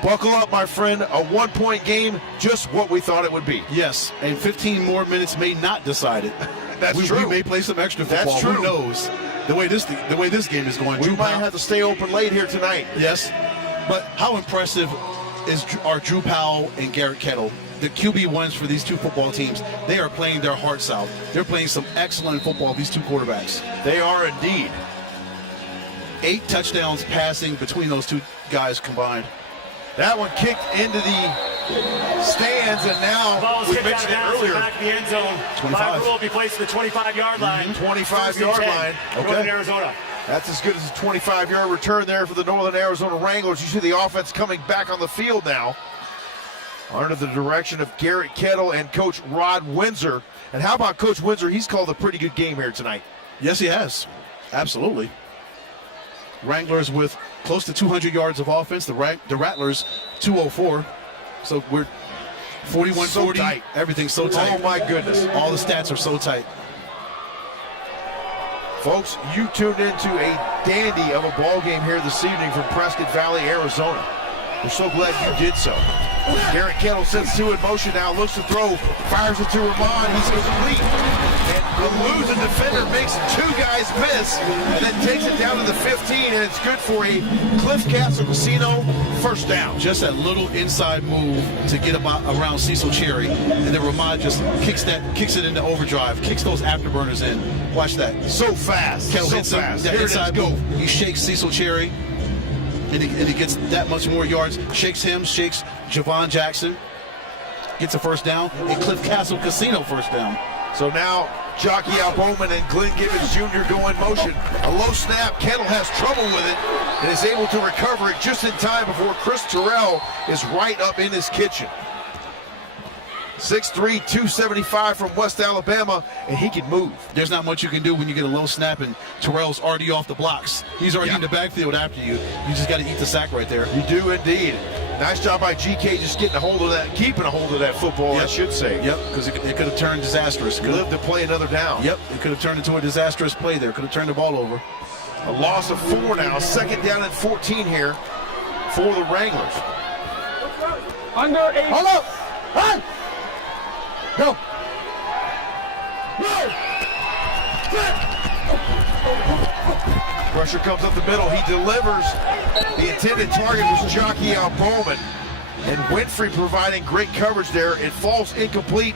buckle up, my friend. A one-point game, just what we thought it would be. Yes, and 15 more minutes may not decide it. That's true. We may play some extra football. That's true. Who knows? The way this game is going. We might have to stay open late here tonight. Yes, but how impressive are Drew Powell and Garrett Kettle, the QB1s for these two football teams? They are playing their hearts out. They're playing some excellent football, these two quarterbacks. They are indeed. 8 touchdowns passing between those two guys combined. That one kicked into the stands, and now we mentioned it earlier. Back in the end zone. 25. By rule, be placed at the 25-yard line. 25-yard line. Northern Arizona. That's as good as a 25-yard return there for the Northern Arizona Wranglers. You see the offense coming back on the field now under the direction of Garrett Kettle and Coach Rod Windsor. And how about Coach Windsor? He's called a pretty good game here tonight. Yes, he has. Absolutely. Wranglers with close to 200 yards of offense. The Rattlers, 204. So we're 41-40. So tight. Everything's so tight. Oh, my goodness. All the stats are so tight. Folks, you tuned into a dandy of a ball game here this evening from Prescott Valley, Arizona. We're so glad you did so. Garrett Kettle sets two in motion now, looks to throw, fires it to Ramon. He's complete. And the losing defender makes two guys miss and then takes it down to the 15, and it's good for a Cliff Castle Casino first down. Just that little inside move to get around Cecil Cherry, and then Ramon just kicks it into overdrive, kicks those afterburners in. Watch that. So fast. Kettle so hits fast. That Here inside move. He shakes Cecil Cherry, and he gets that much more yards. Shakes him, shakes Javon Jackson, gets a first down, and Cliff Castle Casino first down. So now Jockey Al Bowman and Glenn Gibbons Jr. go in motion. A low snap. Kettle has trouble with it and is able to recover it just in time before Chris Terrell is right up in his kitchen. 6'3", 275 from West Alabama, and he can move. There's not much you can do when you get a low snap and Terrell's already off the blocks. He's already in the backfield after you. You just got to eat the sack right there. You do indeed. Nice job by GK just getting a hold of that, keeping a hold of that football, I should say. Yep, because it could have turned disastrous. Lived to play another down. Yep, it could have turned into a disastrous play there. Could have turned the ball over. A loss of 4 now. Second down and 14 here for the Wranglers. Under 8. Hold up. Run. Go. Pressure comes up the middle. He delivers. The intended target was Jockey Al Bowman. And Winfrey providing great coverage there. It falls incomplete.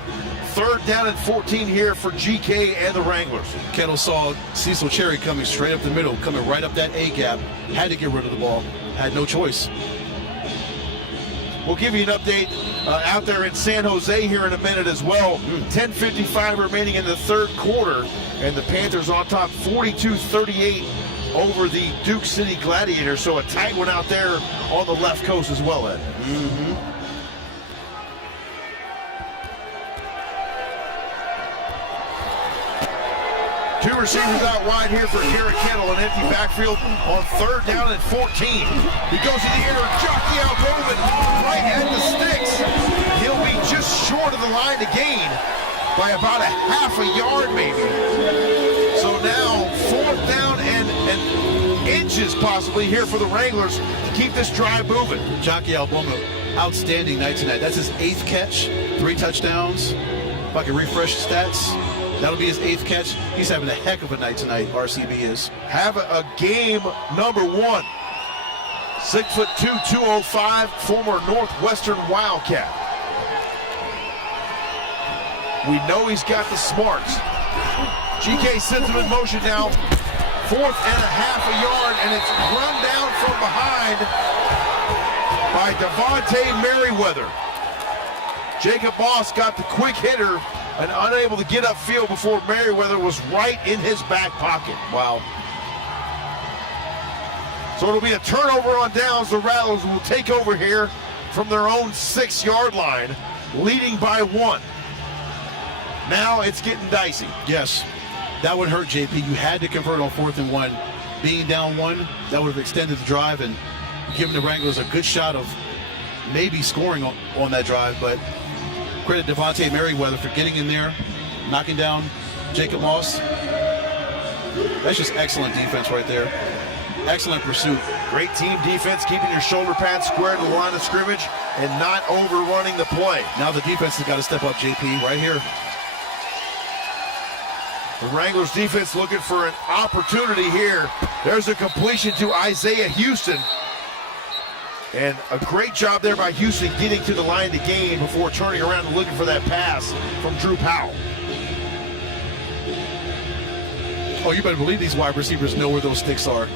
Third down and 14 here for GK and the Wranglers. Kettle saw Cecil Cherry coming straight up the middle, coming right up that A gap. Had to get rid of the ball. Had no choice. We'll give you an update out there in San Jose here in a minute as well. 10:55 remaining in the third quarter, and the Panthers on top 42-38 over the Duke City Gladiators. So a tight one out there on the left coast as well, Ed. Two receivers out wide here for Garrett Kettle, an empty backfield on third down and 14. He goes in the air, Jockey Al Bowman right at the sticks. He'll be just short of the line to gain by about a half a yard maybe. So now fourth down and inches possibly here for the Wranglers to keep this drive moving. Jockey Al Bowman, outstanding night tonight. That's his 8th catch, 3 touchdowns. If I can refresh the stats. That'll be his 8th catch. He's having a heck of a night tonight, RCB is. Have a game number 1. 6'2", 205, former Northwestern Wildcat. We know he's got the smarts. GK sends him in motion now. 4th and a half a yard, and it's run down from behind by Devontae Merriweather. Jacob Moss got the quick hitter and unable to get upfield before Merriweather was right in his back pocket. Wow. So it'll be a turnover on downs. The Rattlers will take over here from their own 6-yard line, leading by 1. Now it's getting dicey. Yes, that would hurt, JP. You had to convert on 4th and 1. Being down 1, that would have extended the drive and given the Wranglers a good shot of maybe scoring on that drive. But credit Devontae Merriweather for getting in there, knocking down Jacob Moss. That's just excellent defense right there. Excellent pursuit. Great team defense, keeping your shoulder pads square to the line of scrimmage and not overrunning the play. Now the defense has got to step up, JP, right here. The Wranglers defense looking for an opportunity here. There's a completion to Isaiah Houston. And a great job there by Houston getting to the line to gain before turning around and looking for that pass from Drew Powell. Oh, you better believe these wide receivers know where those sticks are.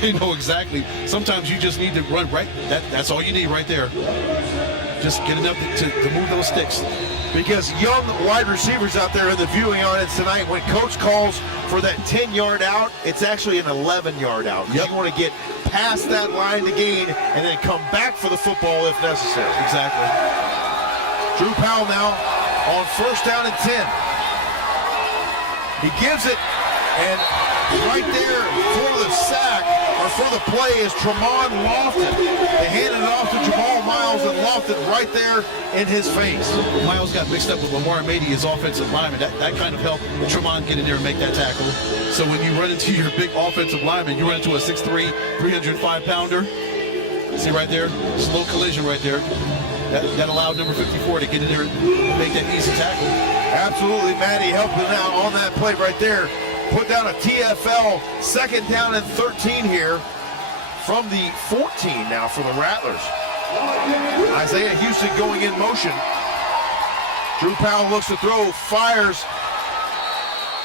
They know exactly. Sometimes you just need to run right. That's all you need right there. Just get enough to move those sticks. Because young wide receivers out there in the viewing audience tonight, when coach calls for that 10-yard out, it's actually an 11-yard out. Yep. You want to get past that line to gain and then come back for the football if necessary. Exactly. Drew Powell now on 1st down and 10. He gives it, and right there for the sack, or for the play, is Tremont Lofton. They handed it off to Jamal Miles, and Lofton right there in his face. Miles got mixed up with Lamar Mady, his offensive lineman. That kind of helped Tremont get in there and make that tackle. So when you run into your big offensive lineman, you run into a 6'3", 305-pounder. See right there? Slow collision right there. That allowed number 54 to get in there and make that easy tackle. Absolutely, Matty helping out on that play right there. Put down a TFL 2nd down and 13 here from the 14 now for the Rattlers. Isaiah Houston going in motion. Drew Powell looks to throw, fires.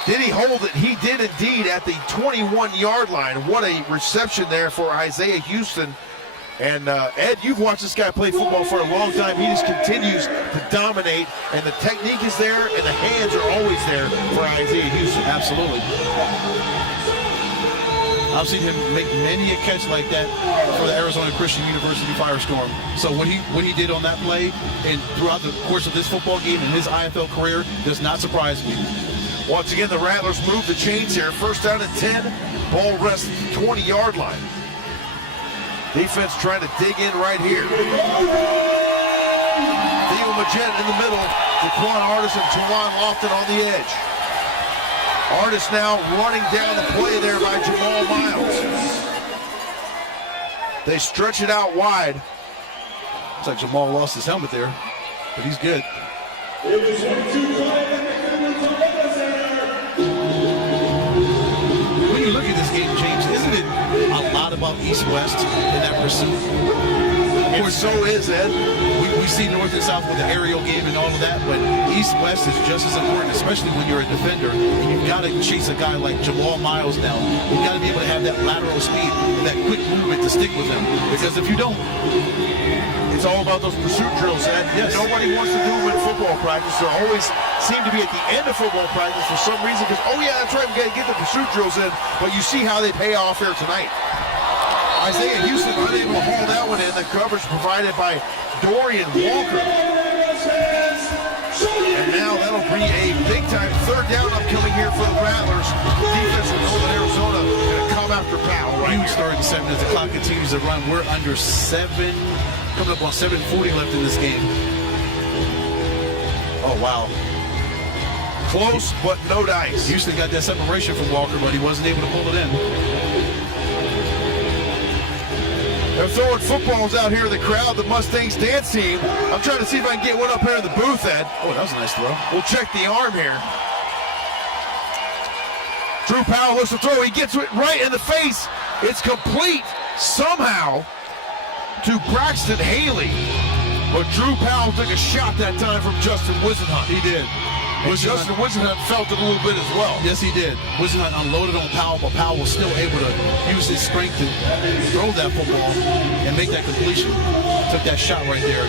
Did he hold it? He did indeed at the 21-yard line. What a reception there for Isaiah Houston. And Ed, you've watched this guy play football for a long time. He just continues to dominate, and the technique is there, and the hands are always there for Isaiah Houston. Absolutely. I've seen him make many a catch like that for the Arizona Christian University Firestorm. So what he did on that play and throughout the course of this football game and his IFL career does not surprise me. Once again, the Rattlers move the chains here. 1st down and 10. Ball rests at the 20-yard line. Defense trying to dig in right here. Theo Magetta in the middle. Jaquan Artis and Tawan Lofton on the edge. Artis now running down the play there by Jamal Miles. They stretch it out wide. Looks like Jamal lost his helmet there, but he's good. When you look at this game, James, isn't it a lot about East-West in that pursuit? Of course, so is, Ed. We see North and South with the aerial game and all of that, but East-West is just as important, especially when you're a defender. And you've got to chase a guy like Jamal Miles down. You've got to be able to have that lateral speed and that quick movement to stick with him. Because if you don't, it's all about those pursuit drills, Ed. Yes. Nobody wants to do them in football practice. They always seem to be at the end of football practice for some reason because, oh yeah, that's right, we got to get the pursuit drills in. But you see how they pay off here tonight. Isaiah Houston unable to haul that one in. The coverage provided by Dorian Walker. And now that'll be a big-time 3rd down upcoming here for the Rattlers. Defense of Northern Arizona going to come after Powell right huge start in 7 as the clock continues to run. We're under 7, coming up on 7:40 left in this game. Oh, wow. Close, but no dice. Houston got that separation from Walker, but he wasn't able to pull it in. They're throwing footballs out here in the crowd, the Mustangs dance team. I'm trying to see if I can get one up here in the booth, Ed. Oh, that was a nice throw. We'll check the arm here. Drew Powell looks to throw. He gets it right in the face. It's complete somehow to Braxton Haley. But Drew Powell took a shot that time from Justin Wisenhunt. He did. And Justin Wisenhunt felt it a little bit as well. Yes, he did. Wisenhunt unloaded on Powell, but Powell was still able to use his strength to throw that football and make that completion. Took that shot right there.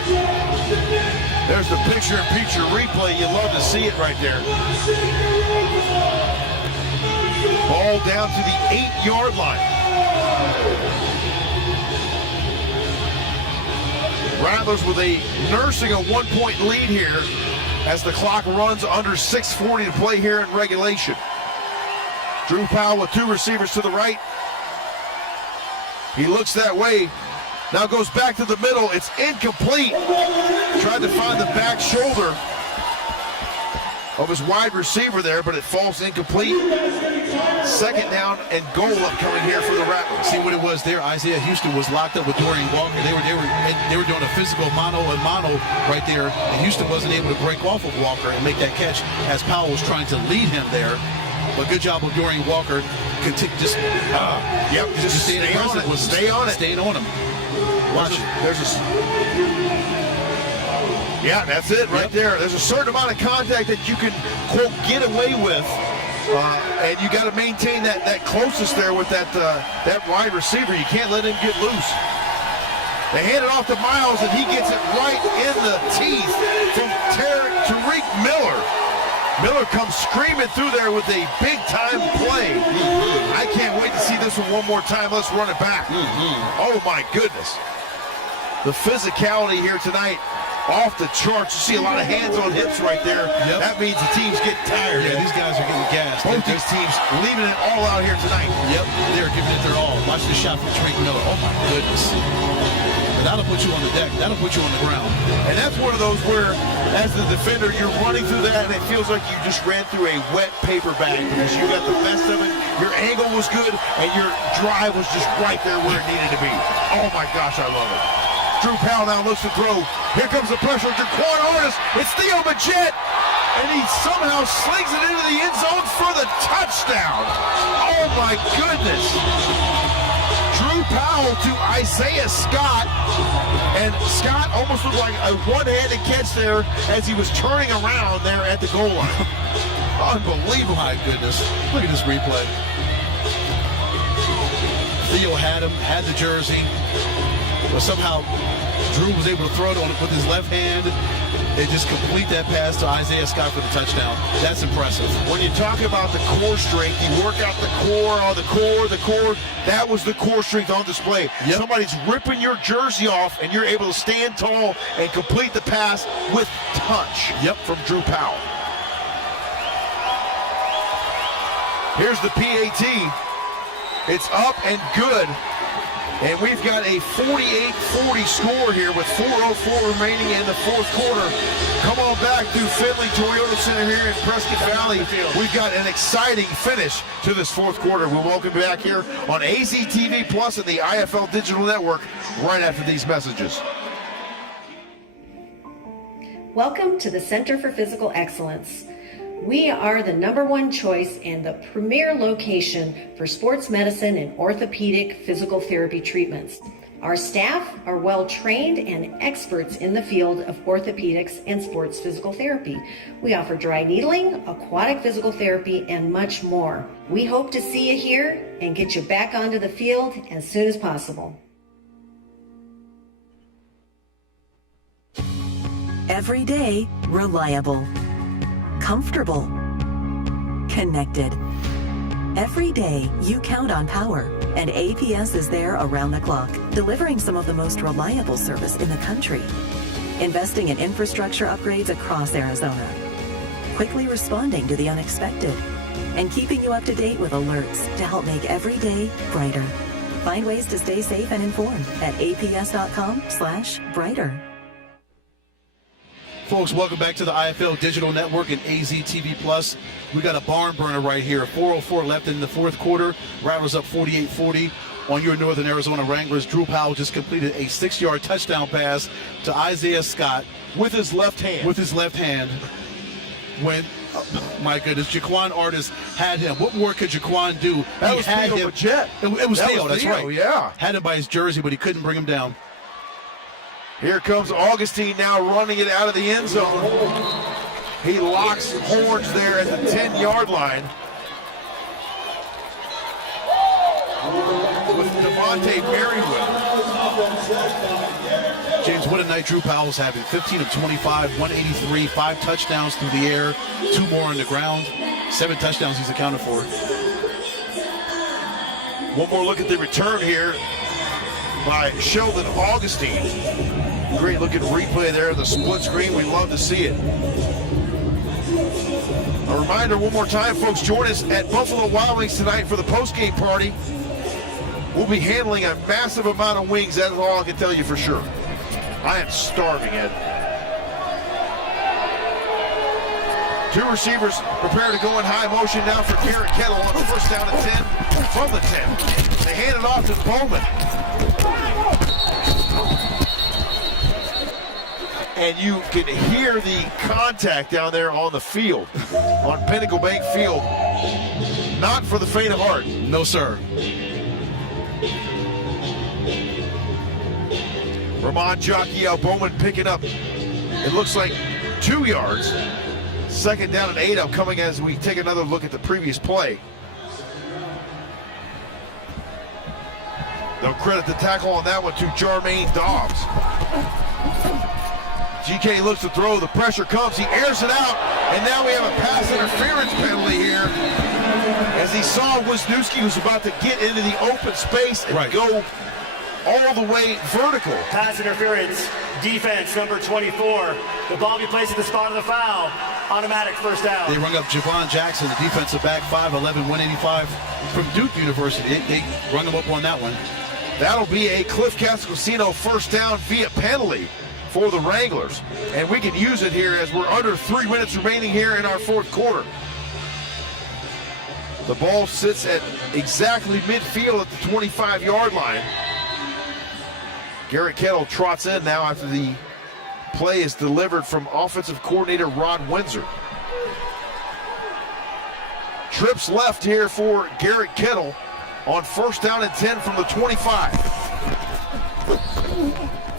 There's the picture-in-picture replay. You love to see it right there. Ball down to the 8-yard line. Rattlers with nursing a 1-point lead here as the clock runs under 6:40 to play here in regulation. Drew Powell with 2 receivers to the right. He looks that way. Now goes back to the middle. It's incomplete. Tried to find the back shoulder of his wide receiver there, but it falls incomplete. 2nd down and goal upcoming here for the Rattlers. See what it was there? Isaiah Houston was locked up with Dorian Walker. They were doing a physical mano-a-mano right there, and Houston wasn't able to break off of Walker and make that catch as Powell was trying to lead him there. But good job of Dorian Walker. Just stay on it. Staying on him. Watch it. Yeah, that's it right there. There's a certain amount of contact that you can, quote, get away with, and you got to maintain that closeness there with that wide receiver. You can't let him get loose. They hand it off to Miles, and he gets it right in the teeth from Tariq Miller. Miller comes screaming through there with a big-time play. I can't wait to see this one more time. Let's run it back. Oh, my goodness. The physicality here tonight, off the charts. You see a lot of hands on hips right there. That means the teams get tired. Yeah, these guys are getting gassed. Both these teams leaving it all out here tonight. Yep, they're giving it their all. Watch the shot from Tariq Miller. Oh, my goodness. And that'll put you on the deck. That'll put you on the ground. And that's one of those where, as the defender, you're running through that, and it feels like you just ran through a wet paper bag because you got the best of it. Your angle was good, and your drive was just right there where it needed to be. Oh, my gosh, I love it. Drew Powell now looks to throw. Here comes the pressure. Jaquan Artis. It's Theo Majette. And he somehow slings it into the end zone for the touchdown. Oh, my goodness. Drew Powell to Isaiah Scott. And Scott almost looked like a one-handed catch there as he was turning around there at the goal line. Unbelievable. My goodness. Look at this replay. Theo had him, had the jersey. But somehow Drew was able to throw it with his left hand and just complete that pass to Isaiah Scott for the touchdown. That's impressive. When you talk about the core strength, you work out the core. That was the core strength on display. Yep. Somebody's ripping your jersey off, and you're able to stand tall and complete the pass with touch. Yep. From Drew Powell. Here's the PAT. It's up and good. And we've got a 48-40 score here with 4:04 remaining in the 4th quarter. Come on back to Finley Toyota Center here in Prescott Valley. We've got an exciting finish to this 4th quarter. We'll welcome you back here on AZTV Plus and the IFL Digital Network right after these messages. Welcome to the Center for Physical Excellence. We are the #1 choice and the premier location for sports medicine and orthopedic physical therapy treatments. Our staff are well trained and experts in the field of orthopedics and sports physical therapy. We offer dry needling, aquatic physical therapy, and much more. We hope to see you here and get you back onto the field as soon as possible. Every day, reliable. Comfortable, connected. Every day, you count on power, and APS is there around the clock, delivering some of the most reliable service in the country. Investing in infrastructure upgrades across Arizona, quickly responding to the unexpected, and keeping you up to date with alerts to help make every day brighter. Find ways to stay safe and informed at aps.com/brighter. Folks, welcome back to the IFL Digital Network and AZTV Plus. We got a barn burner right here. 4:04 left in the 4th quarter. Rattlers up 48-40 on your Northern Arizona Wranglers. Drew Powell just completed a 6-yard touchdown pass to Isaiah Scott with his left hand. When, oh my goodness, Jaquan Artis had him. What more could Jaquan do? That was Theo Majette. It was Theo, that's right. Yeah. Had him by his jersey, but he couldn't bring him down. Here comes Augustine now running it out of the end zone. He locks horns there at the 10-yard line. With Devontae Merriweather. James, what a night Drew Powell's having. 15 of 25, 183, 5 touchdowns through the air, 2 more on the ground, 7 touchdowns he's accounted for. One more look at the return here by Sheldon Augustine. Great looking replay there, the split screen. We love to see it. A reminder one more time, folks, join us at Buffalo Wild Wings tonight for the postgame party. We'll be handling a massive amount of wings. That's all I can tell you for sure. I am starving, Ed. 2 receivers prepare to go in high motion now for Garrett Kettle on the first down at 10 from the 10. They hand it off to Bowman. And you can hear the contact down there on the field, on Pinnacle Bank Field. Not for the faint of heart. No, sir. Ramon Jacquiel Bowman picking up, it looks like 2 yards. Second down and 8 upcoming as we take another look at the previous play. They'll credit the tackle on that one to Jermaine Dobbs. GK looks to throw, the pressure comes, he airs it out, and now we have a pass interference penalty here as he saw Wisniewski was about to get into the open space and go all the way vertical. Pass interference, defense number 24. The ball be placed at the spot of the foul. Automatic first down. They rung up Javon Jackson, the defensive back, 5'11", 185 from Duke University. They rung him up on that one. That'll be a Cliff Castle Casino first down via penalty for the Wranglers. And we can use it here as we're under 3 minutes remaining here in our fourth quarter. The ball sits at exactly midfield at the 25-yard line. Garrett Kettle trots in now after the play is delivered from offensive coordinator Rod Windsor. Trips left here for Garrett Kettle on first down and 10 from the 25.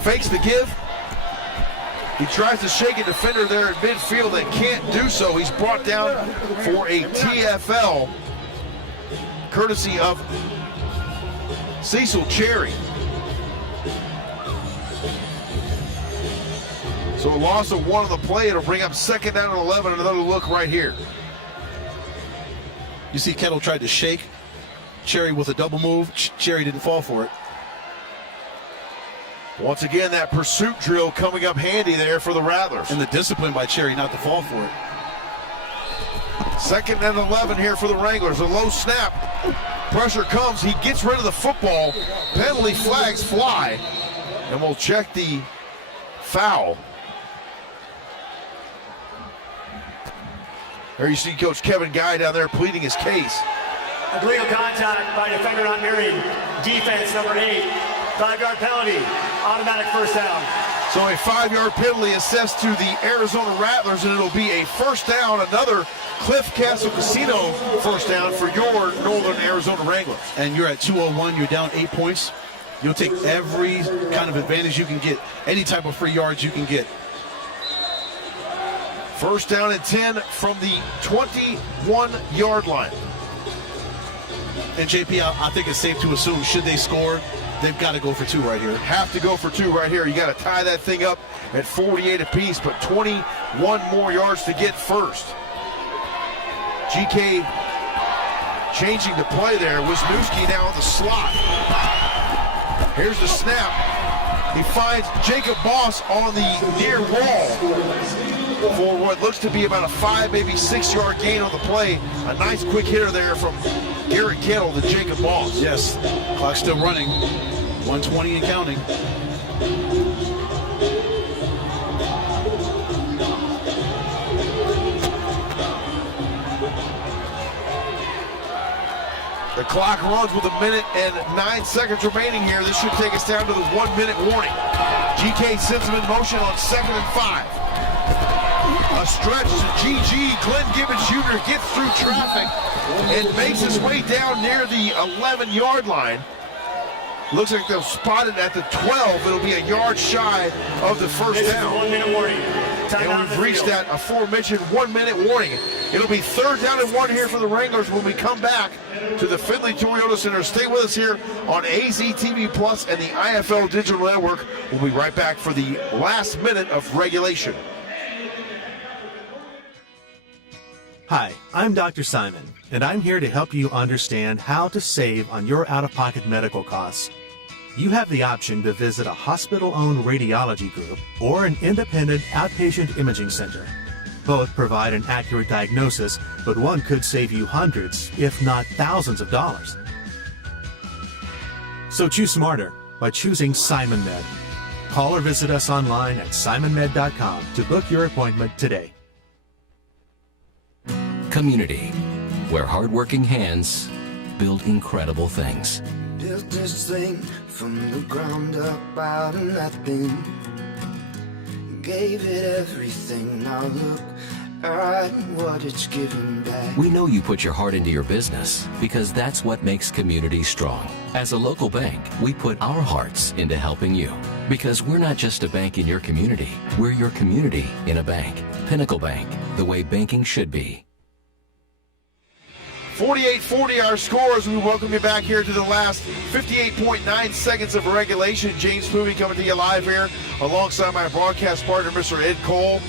Fakes the give. He tries to shake a defender there at midfield and can't do so. He's brought down for a TFL courtesy of Cecil Cherry. So a loss of 1 on the play. It'll bring up second down and 11. Another look right here. You see Kettle tried to shake Cherry with a double move. Cherry didn't fall for it. Once again, that pursuit drill coming up handy there for the Rattlers. And the discipline by Cherry not to fall for it. Second and 11 here for the Wranglers. A low snap. Pressure comes. He gets rid of the football. Penalty flags fly. And we'll check the foul. There you see Coach Kevin Guy down there pleading his case. Illegal contact by defender not married. Defense number 8. 5-yard penalty. Automatic first down. So a 5-yard penalty assessed to the Arizona Rattlers, and it'll be a first down, another Cliff Castle Casino first down for your Northern Arizona Wranglers. And you're at 201, you're down 8 points. You'll take every kind of advantage you can get, any type of free yards you can get. First down and 10 from the 21-yard line. And JP, I think it's safe to assume, should they score, they've got to go for 2 right here. Have to go for 2 right here. You got to tie that thing up at 48 apiece, but 21 more yards to get first. GK changing the play there. Wisniewski now in the slot. Here's the snap. He finds Jacob Moss on the near wall for what looks to be about a 5, maybe 6-yard gain on the play. A nice quick hitter there from Garrett Kettle to Jacob Moss. Yes, clock's still running. 120 and counting. The clock runs with 1 minute and 9 seconds remaining here. This should take us down to the 1 minute warning. GK sends him in motion on 2nd and 5. A stretch to GG. Glenn Gibbons Jr. gets through traffic and makes his way down near the 11-yard line. Looks like they'll spot it at the 12. It'll be a yard shy of the first down. 1 minute warning. Timeout And we've reached that aforementioned 1-minute warning. It'll be 3rd down and 1 here for the Wranglers when we come back to the Findlay Toyota Center. Stay with us here on AZTV Plus and the IFL Digital Network. We'll be right back for the last minute of regulation. Hi, I'm Dr. Simon, and I'm here to help you understand how to save on your out-of-pocket medical costs. You have the option to visit a hospital-owned radiology group or an independent outpatient imaging center. Both provide an accurate diagnosis, but one could save you hundreds, if not thousands of dollars. So choose smarter by choosing SimonMed. Call or visit us online at simonmed.com to book your appointment today. Community, where hardworking hands build incredible things. Built this thing from the ground up out of nothing. Gave it everything. Now look at what it's giving back. We know you put your heart into your business because that's what makes communities strong. As a local bank, we put our hearts into helping you because we're not just a bank in your community, we're your community in a bank. Pinnacle Bank, the way banking should be. 48-40 our score as we welcome you back here to the last 58.9 seconds of regulation. James Poovey coming to you live here alongside my broadcast partner, Mr. Ed Cole.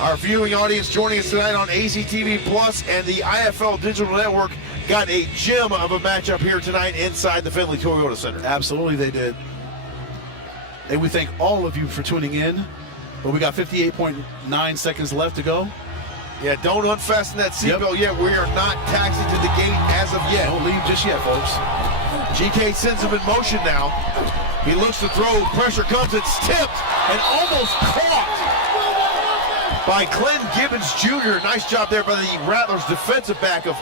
Our viewing audience joining us tonight on AZTV Plus and the IFL Digital Network got a gem of a matchup here tonight inside the Findlay Toyota Center. Absolutely they did. And we thank all of you for tuning in. But we got 58.9 seconds left to go. Yeah, don't unfasten that seatbelt yet. We are not taxied to the gate as of yet. Don't leave just yet, folks. GK sends him in motion now. He looks to throw. Pressure comes. It's tipped and almost caught by Clinton Gibbons Jr. Nice job there by the Rattlers defensive back of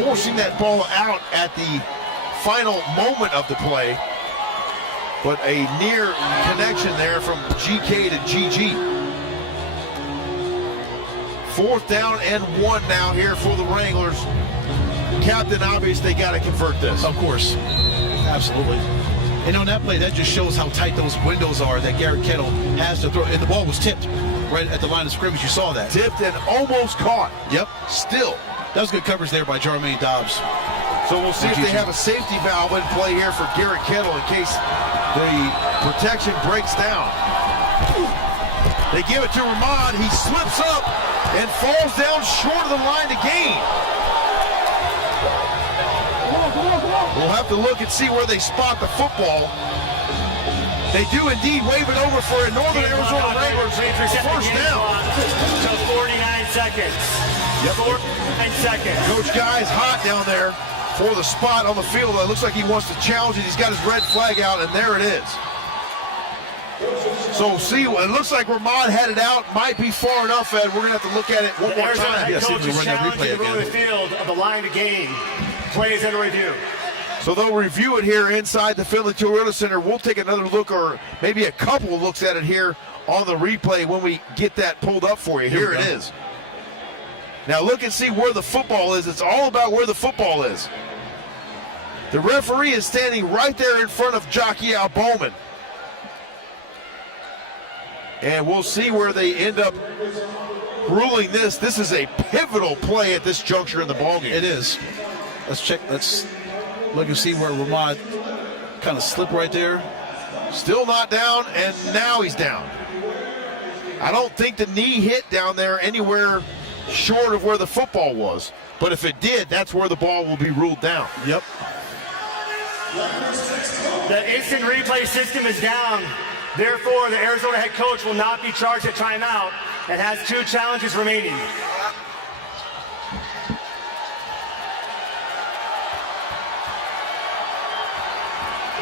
forcing that ball out at the final moment of the play. But a near connection there from GK to GG. 4th down and 1 now here for the Wranglers. Captain Obvious, they got to convert this. Of course. Absolutely. And on that play, that just shows how tight those windows are that Garrett Kettle has to throw. And the ball was tipped right at the line of scrimmage. You saw that. Tipped and almost caught. Yep. Still. That was good coverage there by Jermaine Dobbs. So we'll see if they have a safety valve in play here for Garrett Kettle in case the protection breaks down. They give it to Ramon. He slips up and falls down short of the line to gain. We'll have to look and see where they spot the football. They do indeed wave it over for a Northern Arizona Wranglers first down. So 49 seconds. Yep. 49 seconds. Coach Guy is hot down there for the spot on the field. It looks like he wants to challenge it. He's got his red flag out, and there it is. So see, it looks like Ramon had it out. Might be far enough, Ed. We're going to have to look at it one more Arizona time. head coach is challenging the run of the field of the line to gain. Plays under review. So they'll review it here inside the Findlay Toyota Center. We'll take another look, or maybe a couple of looks at it here on the replay when we get that pulled up for you. Here it is. Now look and see where the football is. It's all about where the football is. The referee is standing right there in front of Jockey Al Bowman. And we'll see where they end up ruling this. This is a pivotal play at this juncture in the ballgame. It is. Let's check. Let's look and see where Ramon kind of slipped right there. Still not down, and now he's down. I don't think the knee hit down there anywhere short of where the football was. But if it did, that's where the ball will be ruled down. Yep. The instant replay system is down. Therefore, the Arizona head coach will not be charged at timeout and has 2 challenges remaining.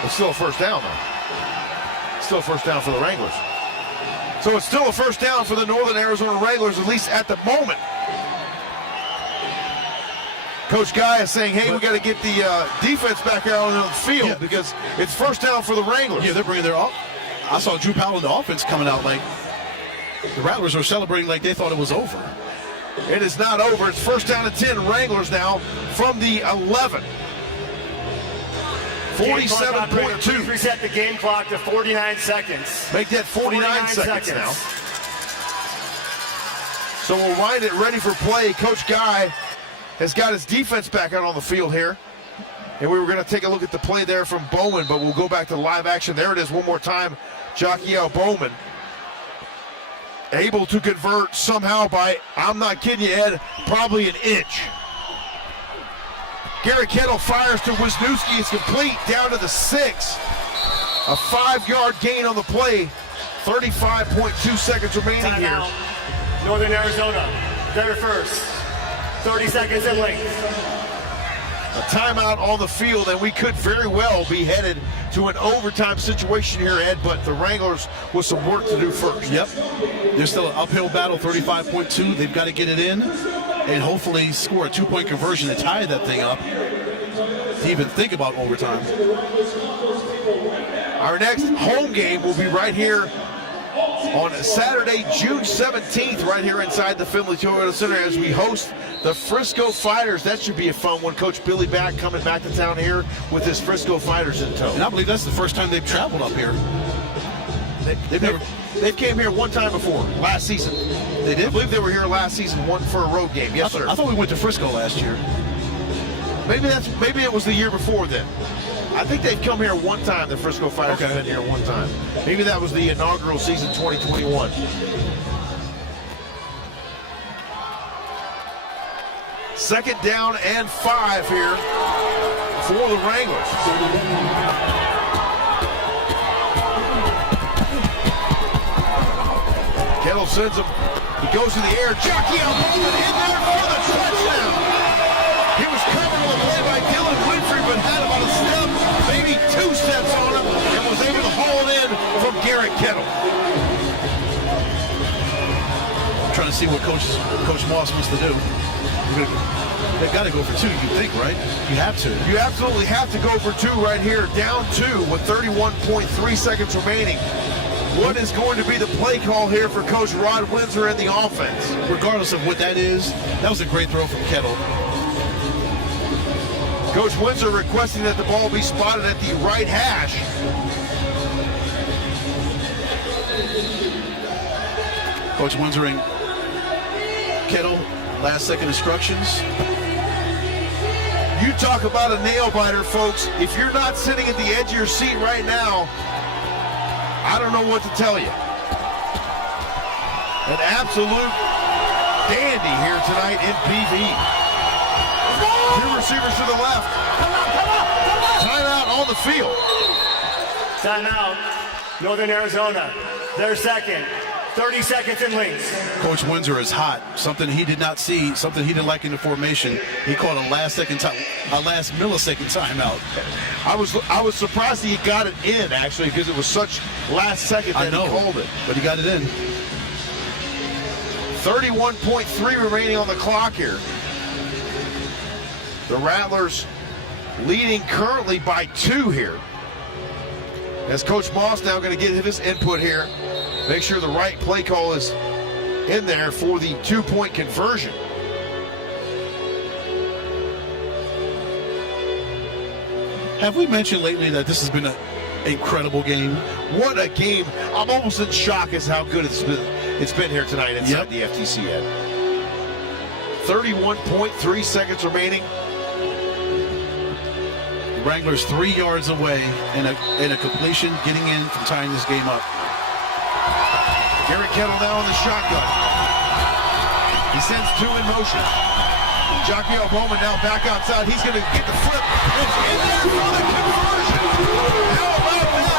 It's still a first down, though. Still a first down for the Wranglers. So it's still a first down for the Northern Arizona Wranglers, at least at the moment. Coach Guy is saying, hey, we got to get the defense back out on the field because it's first down for the Wranglers. Yeah, they're bringing their I saw Drew Powell in the offense coming out like the Rattlers were celebrating like they thought it was over. It is not over. It's first down and 10 Wranglers now from the 11. 47.2. Please reset the game clock to 49 seconds. Make that 49 seconds now. So we'll wind it ready for play. Coach Guy has got his defense back out on the field here. And we were going to take a look at the play there from Bowman, but we'll go back to live action. There it is one more time. Jacquiel Bowman able to convert somehow by, I'm not kidding you, Ed, probably an inch. Garrett Kettle fires to Wisniewski. It's complete down to the 6. A 5-yard gain on the play. 35.2 seconds remaining Time here. out. Northern Arizona, their first. 30 seconds in length. A timeout on the field, and we could very well be headed to an overtime situation here, Ed, but the Wranglers with some work to do first. Yep. There's still an uphill battle, 35.2. They've got to get it in and hopefully score a 2-point conversion to tie that thing up to even think about overtime. Our next home game will be right here on Saturday, June 17th, right here inside the Finley Toyota Center as we host the Frisco Fighters. That should be a fun one. Coach Billy Back coming back to town here with his Frisco Fighters in tow. And I believe that's the first time they've traveled up here. They've came here one time before, last season. They did? I believe they were here last season, one for a road game. Yes, sir. I thought we went to Frisco last year. Maybe it was the year before then. I think they've come here one time. The Frisco Fighters have been here one time. Maybe that was the inaugural season 2021. Second down and 5 here for the Wranglers. Kettle sends him. He goes in the air. Jacquiel Bowman in there for the touchdown. He was covered on the play by Dylan Winfrey, but had about a step, maybe 2 steps on him, and was able to haul it in from Garrett Kettle. I'm trying to see what Coach Moss wants to do. They've got to go for 2, you think, right? You have to. You absolutely have to go for 2 right here. Down 2 with 31.3 seconds remaining. What is going to be the play call here for Coach Rod Windsor and the offense? Regardless of what that is, that was a great throw from Kettle. Coach Windsor requesting that the ball be spotted at the right hash. Coach Windsor and Kettle, last second instructions. You talk about a nail biter, folks. If you're not sitting at the edge of your seat right now, I don't know what to tell you. An absolute dandy here tonight in PV. 2 receivers to the left. Timeout on the field. Timeout. Northern Arizona, their second. 30 seconds in length. Coach Windsor is hot. Something he did not see, something he didn't like in the formation. He called a last millisecond timeout. I was surprised he got it in, actually, because it was such last second that he called it. But he got it in. 31.3 remaining on the clock here. The Rattlers leading currently by 2 here. As Coach Moss now going to get his input here. Make sure the right play call is in there for the 2-point conversion. Have we mentioned lately that this has been an incredible game? What a game. I'm almost in shock as how good it's been here tonight inside the FTC Ed. 31.3 seconds remaining. Wranglers 3 yards away and a completion getting in from tying this game up. Garrett Kettle now on the shotgun. He sends 2 in motion. Jacquiel Bowman now back outside. He's going to get the flip. It's in there for the conversion. How about that?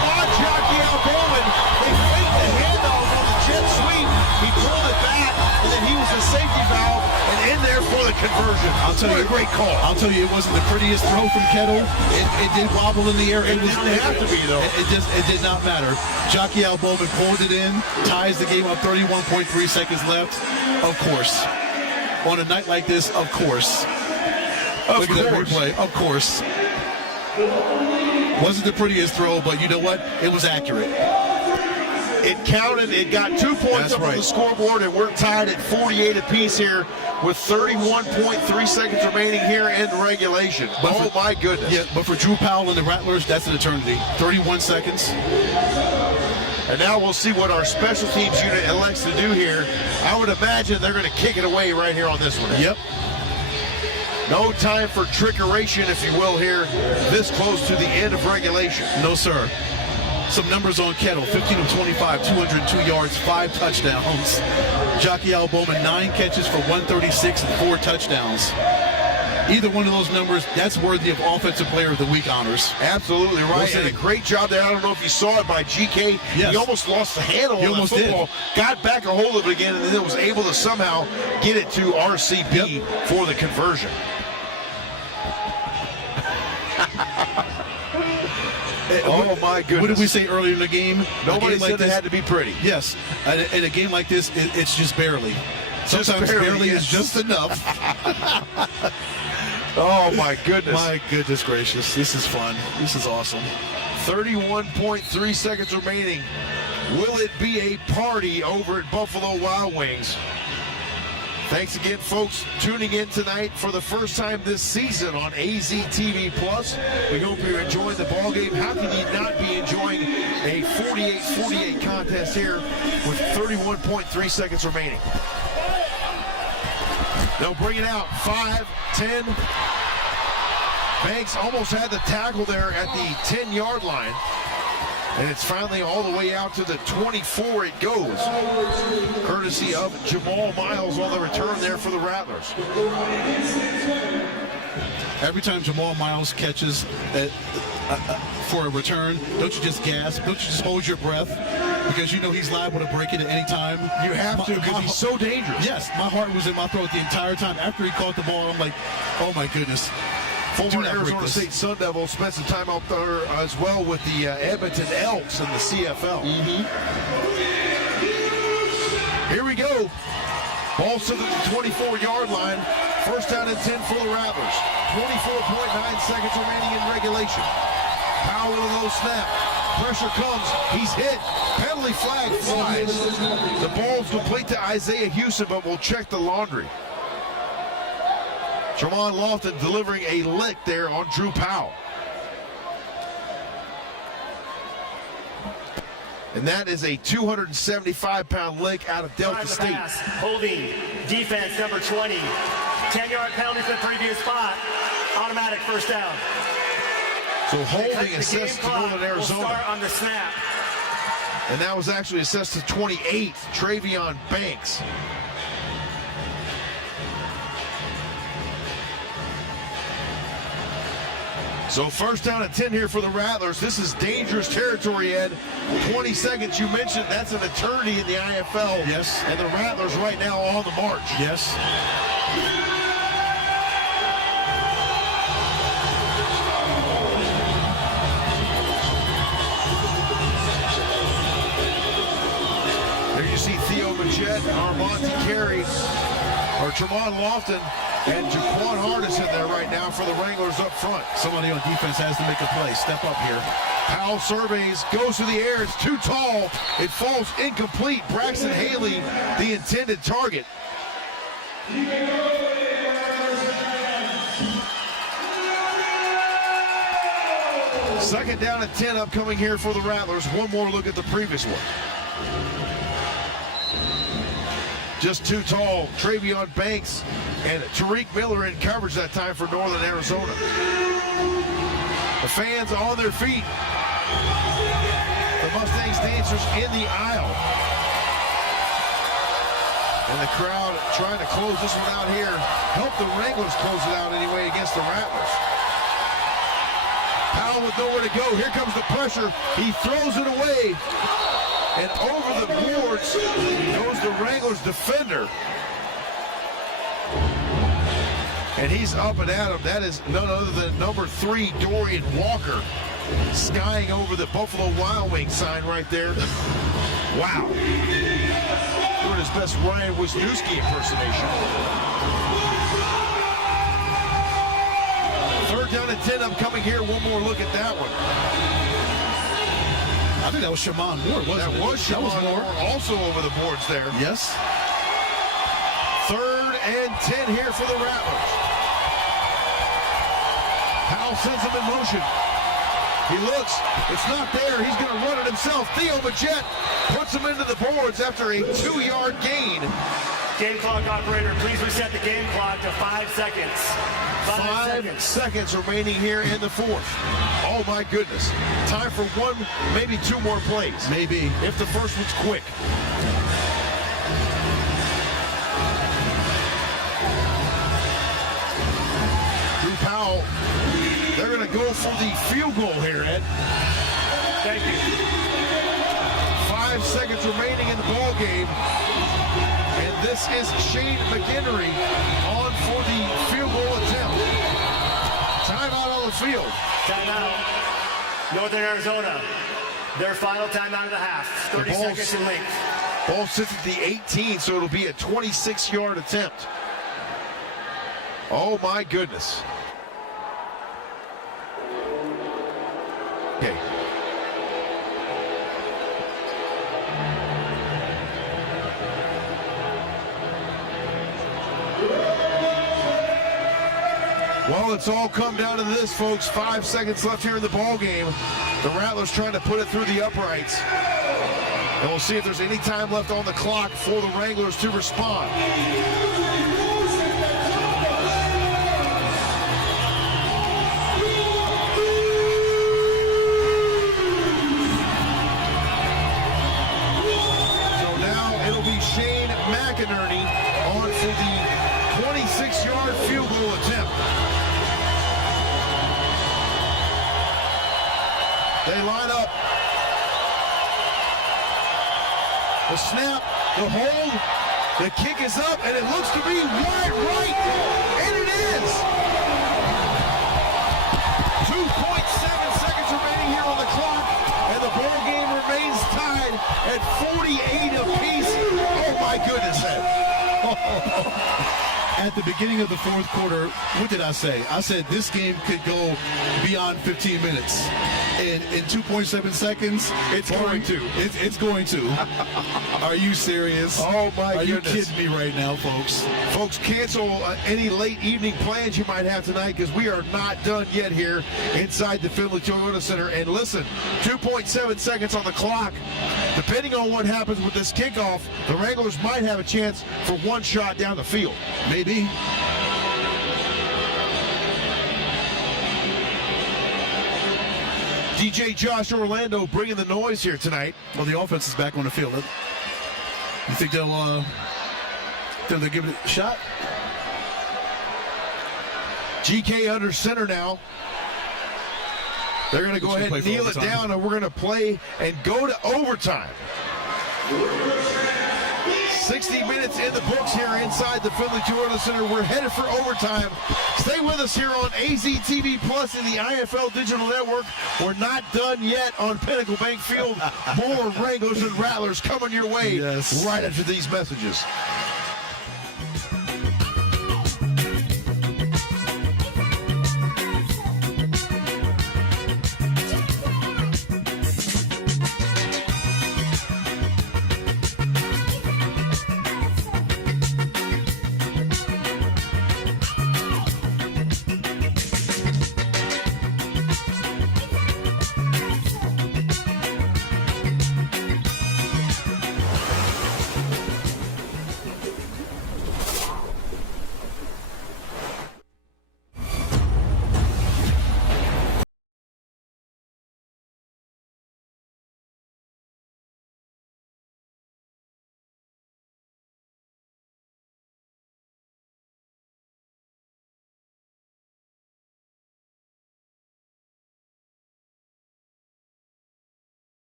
On Jacquiel Bowman. They faked the handoff on the jet sweep. He pulled it back, and then he was a safety valve and in there for the conversion. I'll tell you, a great call. I'll tell you, it wasn't the prettiest throw from Kettle. It did wobble in the air. It didn't have to be, though. It did not matter. Jacquiel Bowman pulled it in, ties the game up, 31.3 seconds left. Of course. On a night like this, of course. Look at that replay. Of course. Wasn't the prettiest throw, but you know what? It was accurate. It counted. It got 2 points up on the scoreboard, and we're tied at 48 apiece here with 31.3 seconds remaining here in regulation. But my goodness. Yeah, but for Drew Powell and the Rattlers, that's an eternity. 31 seconds. And now we'll see what our special teams unit elects to do here. I would imagine they're going to kick it away right here on this one. Yep. No time for trickeration, if you will, here this close to the end of regulation. No, sir. Some numbers on Kettle: 15 of 25, 202 yards, 5 touchdowns. Jockey Al Bowman, 9 catches for 136 and 4 touchdowns. Either one of those numbers, that's worthy of Offensive Player of the Week honors. Absolutely right. And a great job there. I don't know if you saw it by GK. Yes. He almost lost the handle on the football. Got back a hold of it again, and then was able to somehow get it to RCB for the conversion. Oh, my goodness. What did we say earlier in the game? Nobody said it had to be pretty. Yes. In a game like this, it's just barely. Sometimes barely is just enough. Oh, my goodness. My goodness gracious. This is fun. This is awesome. 31.3 seconds remaining. Will it be a party over at Buffalo Wild Wings? Thanks again, folks, tuning in tonight for the first time this season on AZTV+. We hope you're enjoying the ball game. How can you not be enjoying a 48-48 contest here with 31.3 seconds remaining? They'll bring it out. 5, 10. Banks almost had the tackle there at the 10-yard line. And it's finally all the way out to the 24 it goes. Courtesy of Jamal Miles on the return there for the Rattlers. Every time Jamal Miles catches for a return, don't you just gasp? Don't you just hold your breath? Because you know he's liable to break it at any time. You have to, because he's so dangerous. Yes, my heart was in my throat the entire time. After he caught the ball, I'm like, oh my goodness. Former Arizona State Sun Devil spent some time out there as well with the Edmonton Elks in the CFL. Here we go. Ball to the 24-yard line. First down and 10 for the Rattlers. 24.9 seconds remaining in regulation. Powell with a low snap. Pressure comes. He's hit. Penalty flag flies. The ball's complete to Isaiah Houston, but we'll check the laundry. Tremont Lofton delivering a lick there on Drew Powell. And that is a 275-pound lick out of Delta State. Pass. Holding defense number 20. 10-yard penalty for the previous spot. Automatic first down. So holding assessed to Northern Arizona. Will start on the snap. And that was actually assessed to 28, Travion Banks. So first down and 10 here for the Rattlers. This is dangerous territory, Ed. 20 seconds, you mentioned, that's an eternity in the IFL. Yes. And the Rattlers right now on the march. Yes. There you see Theo Machette, Armonte Carey, or Tremont Lofton, and Jaquan Hardis in there right now for the Wranglers up front. Somebody on defense has to make a play. Step up here. Powell surveys, goes to the air. It's too tall. It falls incomplete. Braxton Haley, the intended target. Second down and 10 upcoming here for the Rattlers. One more look at the previous one. Just too tall. Travion Banks and Tariq Miller in coverage that time for Northern Arizona. The fans on their feet. The Mustangs dancers in the aisle. And the crowd trying to close this one out here. Help the Wranglers close it out anyway against the Rattlers. Powell with nowhere to go. Here comes the pressure. He throws it away. And over the boards goes the Wranglers defender. And he's up and at him. That is none other than number 3, Dorian Walker, skying over the Buffalo Wild Wings sign right there. Wow. Doing his best Ryan Wisniewski impersonation. Third down and 10 upcoming here. One more look at that one. I think that was Shamon Moore, wasn't it? That was Shamon Moore also over the boards there. Yes. Third and 10 here for the Rattlers. Powell sends them in motion. He looks. It's not there. He's going to run it himself. Theo Majette puts him into the boards after a 2-yard gain. Game clock operator, please reset the game clock to 5 seconds. 5 seconds remaining here in the fourth. Oh my goodness. Time for one, maybe 2 more plays. Maybe. If the first one's quick. Drew Powell, they're going to go for the field goal here, Ed. Thank you. 5 seconds remaining in the ball game. And this is Shane McGinnery on for the field goal attempt. Timeout on the field. Timeout. Northern Arizona. Their final timeout of the half. 30 seconds in length. Ball sits at the 18, so it'll be a 26-yard attempt. Oh my goodness. Okay. Well, it's all come down to this, folks. 5 seconds left here in the ball game. The Rattlers trying to put it through the uprights. And we'll see if there's any time left on the clock for the Wranglers to respond. So now it'll be Shane McInerney on for the 26-yard field goal attempt. They line up. The snap, the hold, the kick is up, and it looks to be wide right, and it is. 2.7 seconds remaining here on the clock, and the ball game remains tied at 48 apiece. Oh my goodness, Ed. At the beginning of the fourth quarter, what did I say? I said this game could go beyond 15 minutes. In 2.7 seconds, it's going to. It's going to. Are you serious? Oh my goodness. Are you kidding me right now, folks? Folks, cancel any late evening plans you might have tonight because we are not done yet here inside the Finley Toyota Center. And listen, 2.7 seconds on the clock. Depending on what happens with this kickoff, the Wranglers might have a chance for one shot down the field. Maybe. DJ Josh Orlando bringing the noise here tonight. Well, the offense is back on the field. You think they'll give it a shot? GK under center now. They're going to go ahead and kneel it down, and we're going to play and go to overtime. 60 minutes in the books here inside the Finley Toyota Center. We're headed for overtime. Stay with us here on AZTV Plus and the IFL Digital Network. We're not done yet on Pinnacle Bank Field. More Wranglers and Rattlers coming your way right after these messages.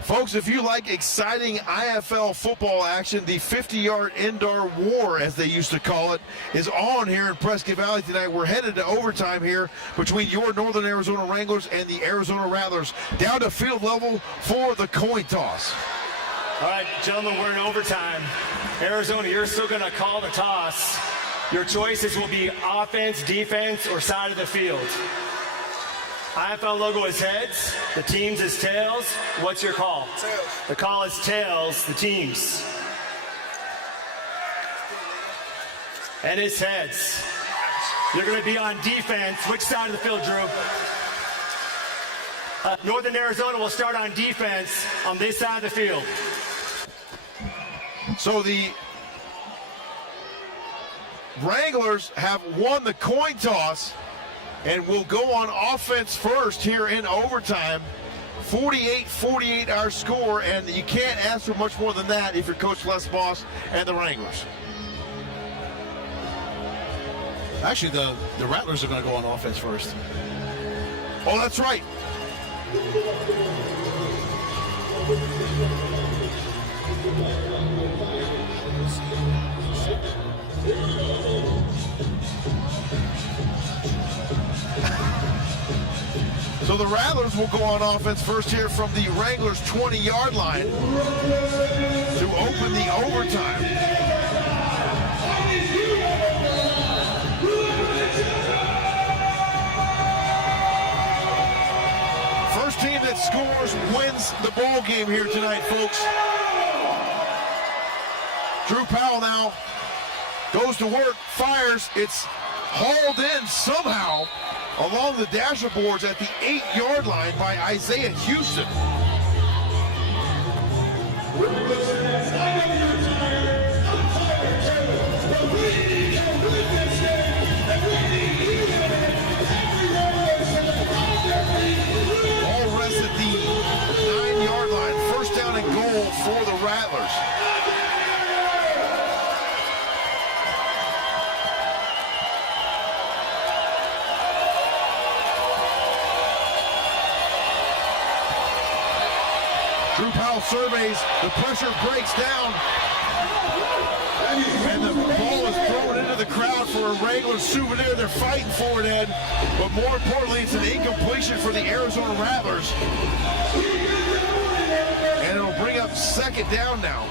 Folks, if you like exciting IFL football action, the 50-yard indoor war, as they used to call it, is on here in Prescott Valley tonight. We're headed to overtime here between your Northern Arizona Wranglers and the Arizona Rattlers, down to field level for the coin toss. All right, gentlemen, we're in overtime. Arizona, you're still going to call the toss. Your choices will be offense, defense, or side of the field. IFL logo is heads. The teams is tails. What's your call? Tails. The call is tails. The teams. And it's heads. You're going to be on defense. Which side of the field, Drew? Northern Arizona will start on defense on this side of the field. So the Wranglers have won the coin toss and will go on offense first here in overtime. 48-48 our score, and you can't ask for much more than that if you're Coach Les Boss and the Wranglers. Actually, the Rattlers are going to go on offense first. Oh, that's right. So the Rattlers will go on offense first here from the Wranglers' 20-yard line to open the overtime. First team that scores wins the ball game here tonight, folks. Drew Powell now goes to work, fires. It's hauled in somehow along the dasher boards at the 8-yard line by Isaiah Houston. Ball rests at the 9-yard line. First down and goal for the Rattlers. Drew Powell surveys, the pressure breaks down, and the ball is thrown into the crowd for a Wranglers souvenir. They're fighting for it, Ed, but more importantly, it's an incompletion for the Arizona Rattlers. And it'll bring up second down now.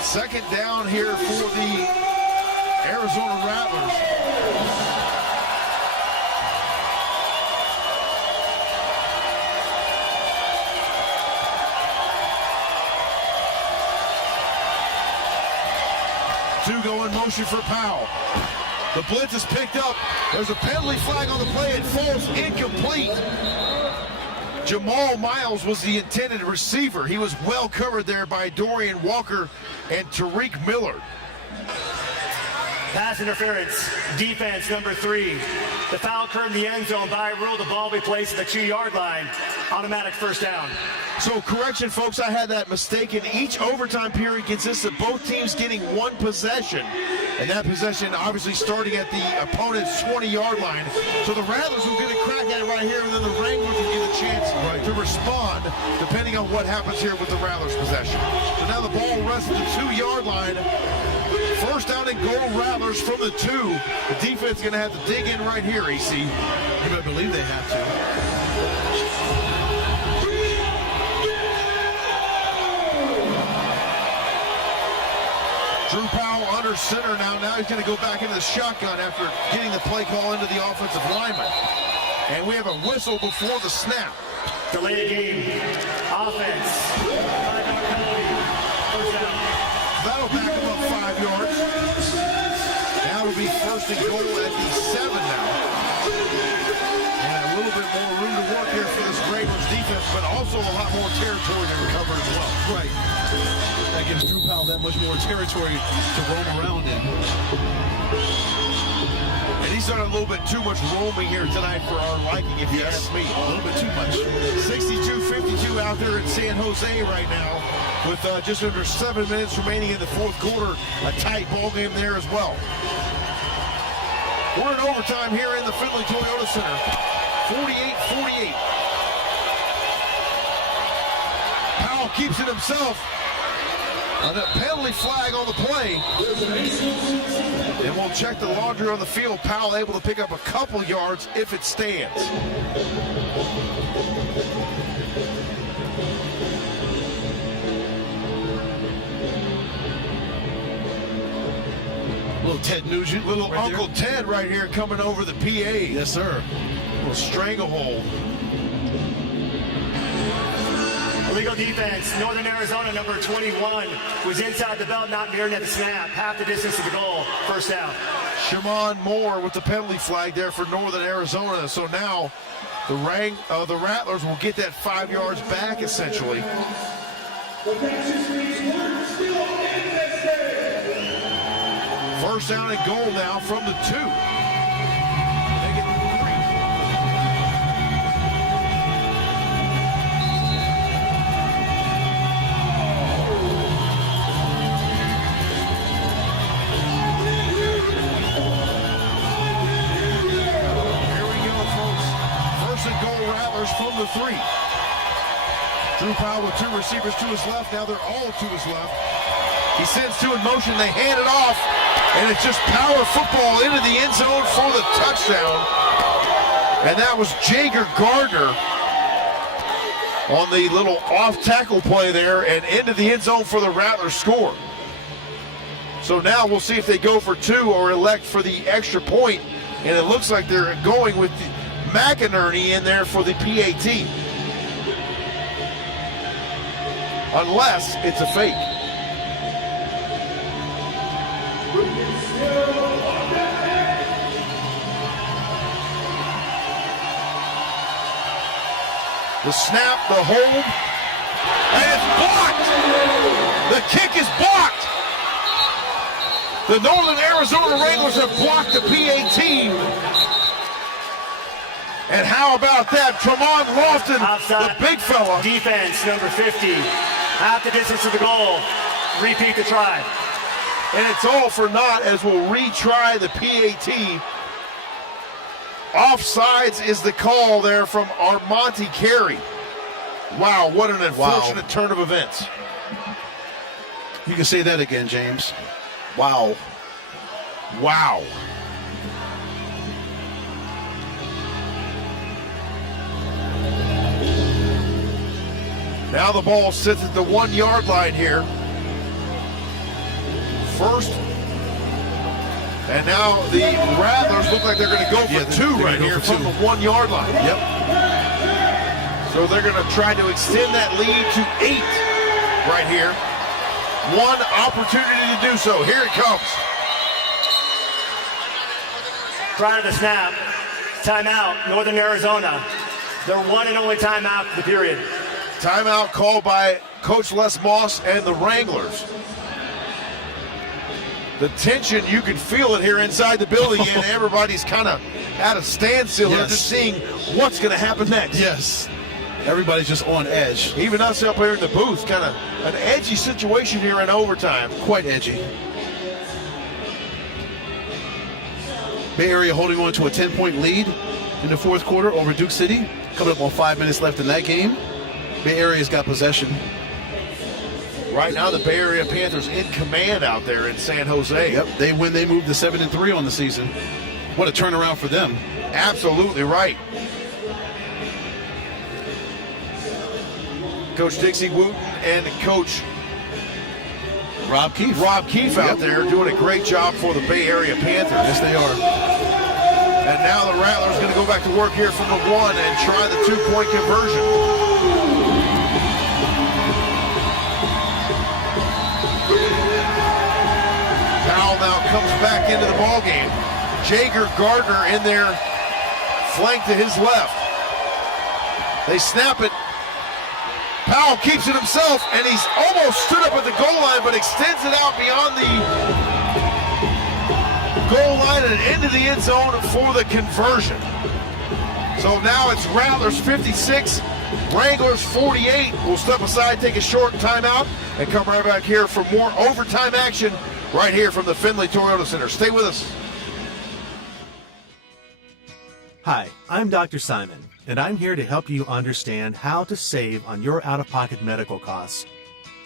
Second down here for the Arizona Rattlers. Two go in motion for Powell. The blitz is picked up. There's a penalty flag on the play. It falls incomplete. Jamal Miles was the intended receiver. He was well covered there by Dorian Walker and Tariq Miller. Pass interference, defense number 3. The foul occurred in the end zone. By rule, the ball will be placed at the 2-yard line. Automatic first down. So correction, folks, I had that mistaken. Each overtime period consists of both teams getting one possession. And that possession obviously starting at the opponent's 20-yard line. So the Rattlers will get a crack at it right here, and then the Wranglers will get a chance to respond depending on what happens here with the Rattlers possession. So now the ball rests at the 2-yard line. First down and goal, Rattlers from the 2. The defense is going to have to dig in right here, AC. You better believe they have to. Drew Powell under center now. Now he's going to go back into the shotgun after getting the play call into the offensive lineman. And we have a whistle before the snap. Delay game. Offense. 5-yard penalty. First down. That'll back him up 5 yards. Now it'll be first and goal at the 7 now. And a little bit more room to work here for this Wranglers defense, but also a lot more territory to recover as well. Right. That gives Drew Powell that much more territory to roam around in. And he's done a little bit too much roaming here tonight for our liking, if you ask me. A little bit too much. 62-52 out there in San Jose right now with just under 7 minutes remaining in the fourth quarter. A tight ball game there as well. We're in overtime here in the Findlay Toyota Center. 48-48. Powell keeps it himself. A penalty flag on the play. And we'll check the laundry on the field. Powell able to pick up a couple yards if it stands. Little Ted Nugent. Little right Uncle there. Ted right here coming over the PA. Yes, sir. Little stranglehold. Illegal defense, Northern Arizona, number 21, was inside the belt, not near net the snap. Half the distance to the goal, first down. Shimon Moore with the penalty flag there for Northern Arizona. So now the Rattlers will get that 5 yards back, essentially. First down and goal now from the 2. Make it 3. From the 3. Drew Powell with 2 receivers to his left. Now they're all to his left. He sends 2 in motion. They hand it off. And it's just power football into the end zone for the touchdown. And that was Jager Gardner on the little off tackle play there and into the end zone for the Rattlers score. So now we'll see if they go for 2 or elect for the extra point. And it looks like they're going with the McInerney in there for the PAT. Unless it's a fake. The snap, the hold, and it's blocked! The kick is blocked! The Northern Arizona Wranglers have blocked the PA team. And how about that? Tremont Lofton, outside the big fella. Defense, number 50. Half the distance to the goal. Repeat the try. And it's all for naught as we'll retry the PAT. Offsides is the call there from Armonte Carey. Wow, what an unfortunate turn of events. You can say that again, James. Wow. Wow. Now the ball sits at the 1 yard line here. First. And now the Rattlers look like they're going to go for 2 right here from the 1 yard line. Yep. So they're going to try to extend that lead to 8 right here. One opportunity to do so. Here it comes. Prior to the snap, timeout, Northern Arizona. Their one and only timeout for the period. Timeout called by Coach Les Moss and the Wranglers. The tension, you can feel it here inside the building, and everybody's kind of at a standstill here, just seeing what's going to happen next. Yes. Everybody's just on edge. Even us up here in the booth, kind of an edgy situation here in overtime. Quite edgy. Bay Area holding on to a 10-point lead in the fourth quarter over Duke City. Coming up on 5 minutes left in that game. Bay Area's got possession. Right now, the Bay Area Panthers in command out there in San Jose. Yep, they win. They move to 7-3 on the season. What a turnaround for them. Absolutely right. Coach Dixie Wooten and Coach Rob Keefe. Out there doing a great job for the Bay Area Panthers. Yes, they are. And now the Rattlers going to go back to work here from the 1 and try the 2-point conversion. Powell now comes back into the ballgame. Jager Gardner in there, flank to his left. They snap it. Powell keeps it himself, and he's almost stood up at the goal line, but extends it out beyond the goal line and into the end zone for the conversion. So now it's Rattlers 56, Wranglers 48. We'll step aside, take a short timeout, and come right back here for more overtime action right here from the Findlay Toyota Center. Stay with us. Hi, I'm Dr. Simon, and I'm here to help you understand how to save on your out-of-pocket medical costs.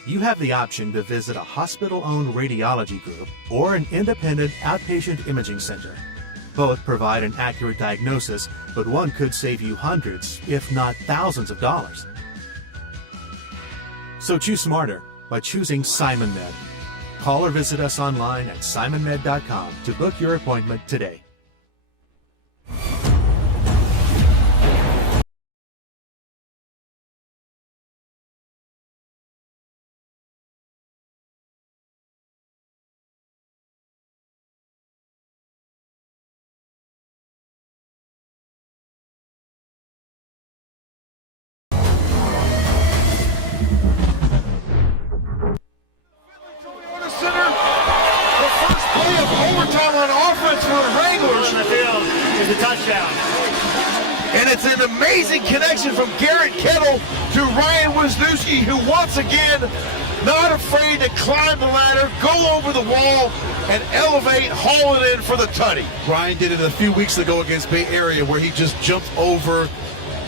You have the option to visit a hospital-owned radiology group or an independent outpatient imaging center. Both provide an accurate diagnosis, but one could save you hundreds, if not thousands of dollars. So choose smarter by choosing SimonMed. Call or visit us online at simonmed.com to book your appointment today. And it's an amazing connection from Garrett Kettle to Ryan Wisniewski, who once again, not afraid to climb the ladder, go over the wall, and elevate, haul it in for the tutty. Ryan did it a few weeks ago against Bay Area where he just jumped over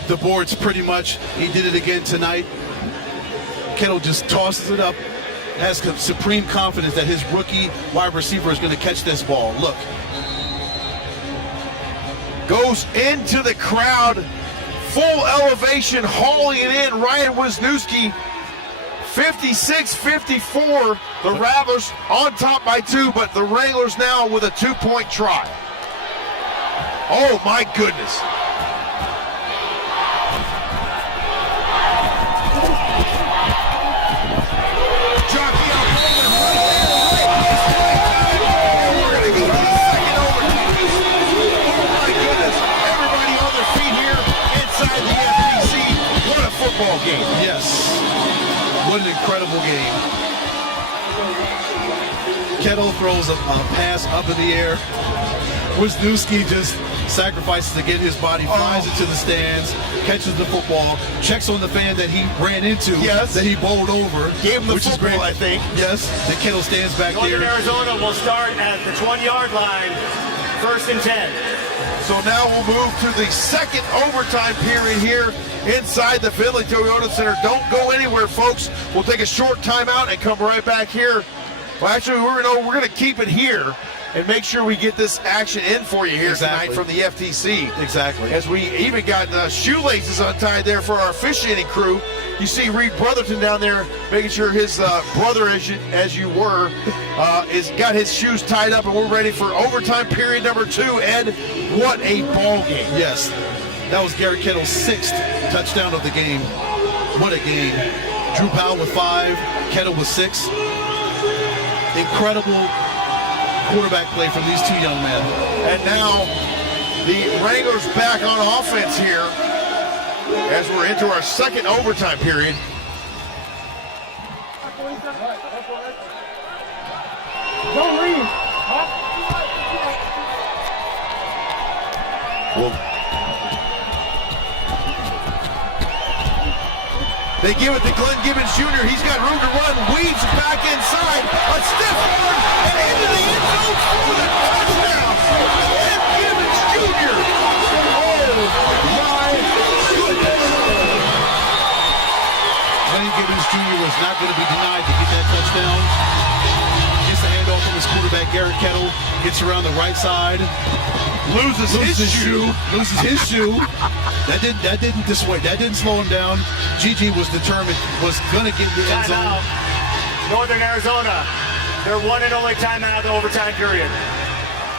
the boards pretty much. He did it again tonight. Kettle just tosses it up, has supreme confidence that his rookie wide receiver is going to catch this ball. Look. Goes into the crowd, full elevation, hauling it in. Ryan Wisniewski, 56-54. The Rattlers on top by 2, but the Wranglers now with a 2-point try. Oh my goodness. Jockey out. We're going to go to the second overtime. Oh my goodness. Everybody on their feet here inside the FTC. What a football game. Yes. What an incredible game. Kettle throws a pass up in the air. Wisniewski just sacrifices to get his body, flies it to the stands, catches the football, checks on the fan that he ran into, that he bowled over. Gave him the which football, is great. I think. Yes, then Kettle stands back Northern there. Arizona will start at the 20-yard line, 1st and 10. So now we'll move to the second overtime period here inside the Finley Toyota Center. Don't go anywhere, folks. We'll take a short timeout and come right back here. Well, actually, we're going to keep it here and make sure we get this action in for you here tonight from the FTC. Exactly. As we even got shoelaces untied there for our officiating crew. You see Reed Brotherton down there making sure his brother, as you were, is got his shoes tied up, and we're ready for overtime period number 2. Ed, what a ball game. Yes, that was Garrett Kettle's 6th touchdown of the game. What a game. Drew Powell with 5, Kettle with 6. Incredible quarterback play from these two young men. And now the Wranglers back on offense here as we're into our second overtime period. Don't leave. They give it to Glenn Gibbons Jr. He's got room to run. Weaves back inside. A stiff arm and into the end zone for the touchdown. Glenn Gibbons Jr. Oh my goodness. Glenn Gibbons Jr. was not going to be denied to get that touchdown. Gets the handoff from his quarterback, Garrett Kettle. Gets around the right side. Loses his shoe. Loses his shoe. That didn't dissuade. That didn't slow him down. Gigi was determined, was going to get the end zone. Timeout. Northern Arizona. Their one and only timeout of the overtime period.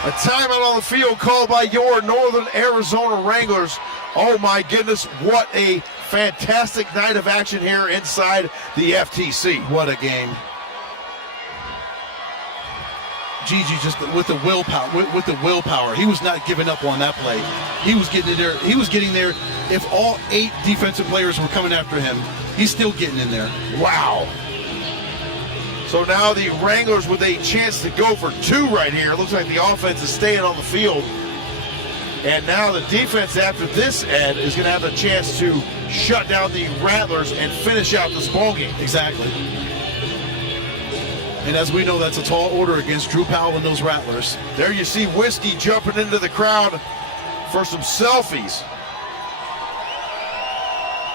A timeout on the field called by your Northern Arizona Wranglers. Oh my goodness, what a fantastic night of action here inside the FTC. What a game. Gigi just with the willpower. He was not giving up on that play. He was getting in there. He was getting there. If all 8 defensive players were coming after him, he's still getting in there. Wow. So now the Wranglers with a chance to go for 2 right here. It looks like the offense is staying on the field. And now the defense after this, Ed, is going to have a chance to shut down the Rattlers and finish out this ballgame. Exactly. And as we know, that's a tall order against Drew Powell and those Rattlers. There you see Whiskey jumping into the crowd for some selfies.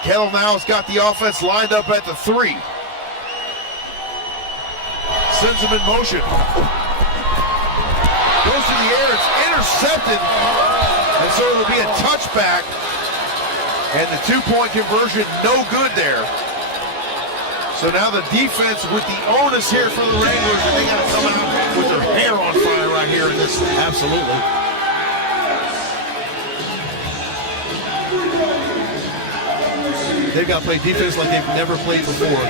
Kettle now has got the offense lined up at the 3. sends him in motion. Goes to the air, it's intercepted, and so it'll be a touchback. And the two-point conversion, no good there. So now the defense with the onus here for the Wranglers, and they got to come out with their hair on fire right here in this. Absolutely. They've got to play defense like they've never played before.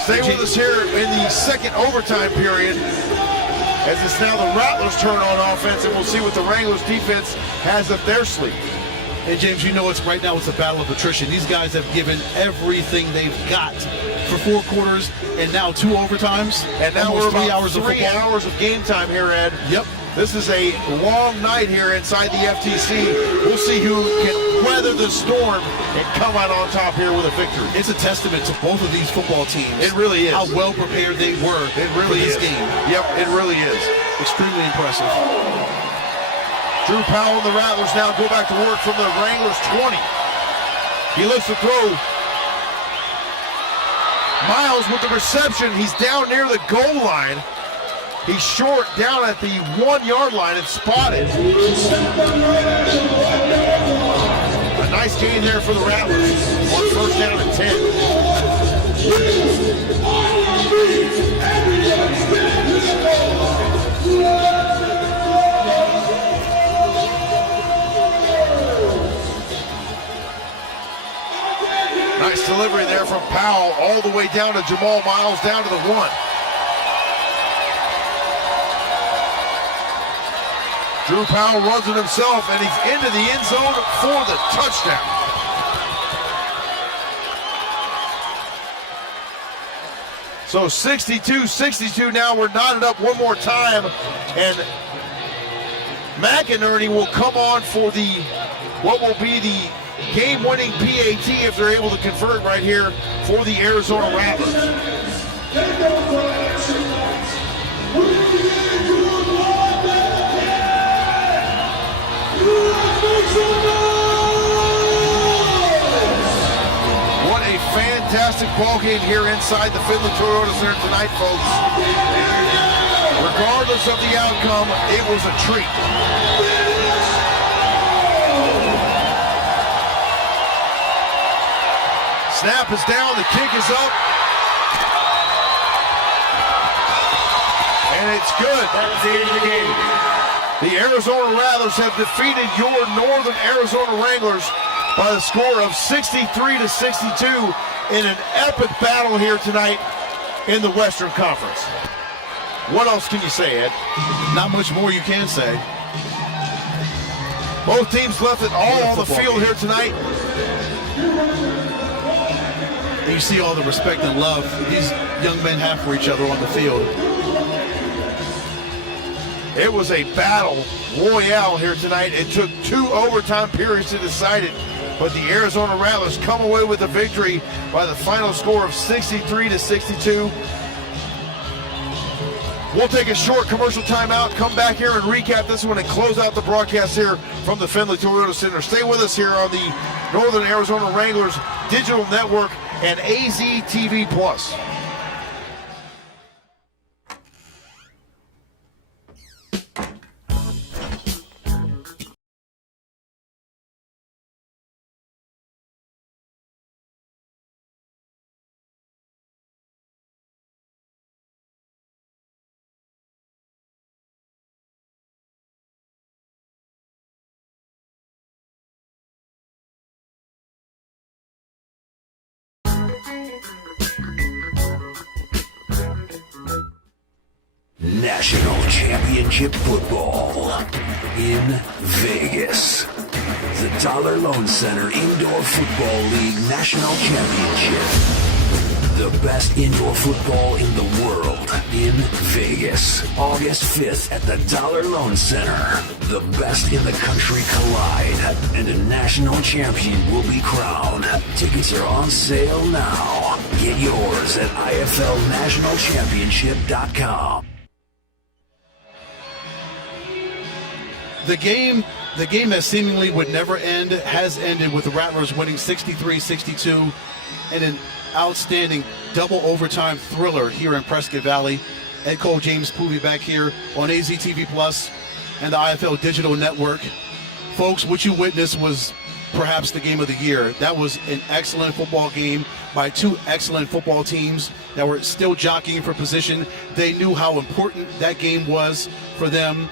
Stay with us here in the second overtime period, as it's now the Rattlers' turn on offense, and we'll see what the Wranglers defense has up their sleeve. And James, you know right now it's a battle of attrition. These guys have given everything they've got for 4 quarters and now 2 overtimes. And now we're about 3 hours of football. 3 hours of game time here, Ed. Yep. This is a long night here inside the FTC. We'll see who can weather the storm and come out on top here with a victory. It's a testament to both of these football teams. It really is. How well prepared they were for this game. Yep, it really is. Extremely impressive. Drew Powell and the Rattlers now go back to work from the Wranglers 20. He lifts the throw. Miles with the reception. He's down near the goal line. He's short down at the 1-yard line and spotted. A nice gain there for the Rattlers. 1 first down and 10. Nice delivery there from Powell all the way down to Jamal Miles, down to the 1. Drew Powell runs it himself, and he's into the end zone for the touchdown. So 62-62 now. We're knotted up one more time, and McInerney will come on for what will be the game-winning PAT if they're able to convert right here for the Arizona Rattlers. What a fantastic ball game here inside the Findlay Toyota Center tonight, folks. Regardless of the outcome, it was a treat. Snap is down, the kick is up. And it's good. That's the end of the game. The Arizona Rattlers have defeated your Northern Arizona Wranglers by the score of 63-62 in an epic battle here tonight in the Western Conference. What else can you say, Ed? Not much more you can say. Both teams left it all on the field here tonight. And you see all the respect and love these young men have for each other on the field. It was a battle royale here tonight. It took 2 overtime periods to decide it, but the Arizona Rattlers come away with the victory by the final score of 63-62. We'll take a short commercial timeout, come back here and recap this one and close out the broadcast here from the Findlay Toyota Center. Stay with us here on the Northern Arizona Wranglers Digital Network and AZTV Plus. National Championship Football in Vegas. The Dollar Loan Center Indoor Football League National Championship. The best indoor football in the world in Vegas. August 5th at the Dollar Loan Center. The best in the country collide, and a national champion will be crowned. Tickets are on sale now. Get yours at IFLNationalChampionship.com. The game that seemingly would never end has ended with the Rattlers winning 63-62 in an outstanding double overtime thriller here in Prescott Valley. Ed Cole, James Poovey back here on AZTV Plus and the IFL Digital Network. Folks, what you witnessed was perhaps the game of the year. That was an excellent football game by two excellent football teams that were still jockeying for position. They knew how important that game was for them.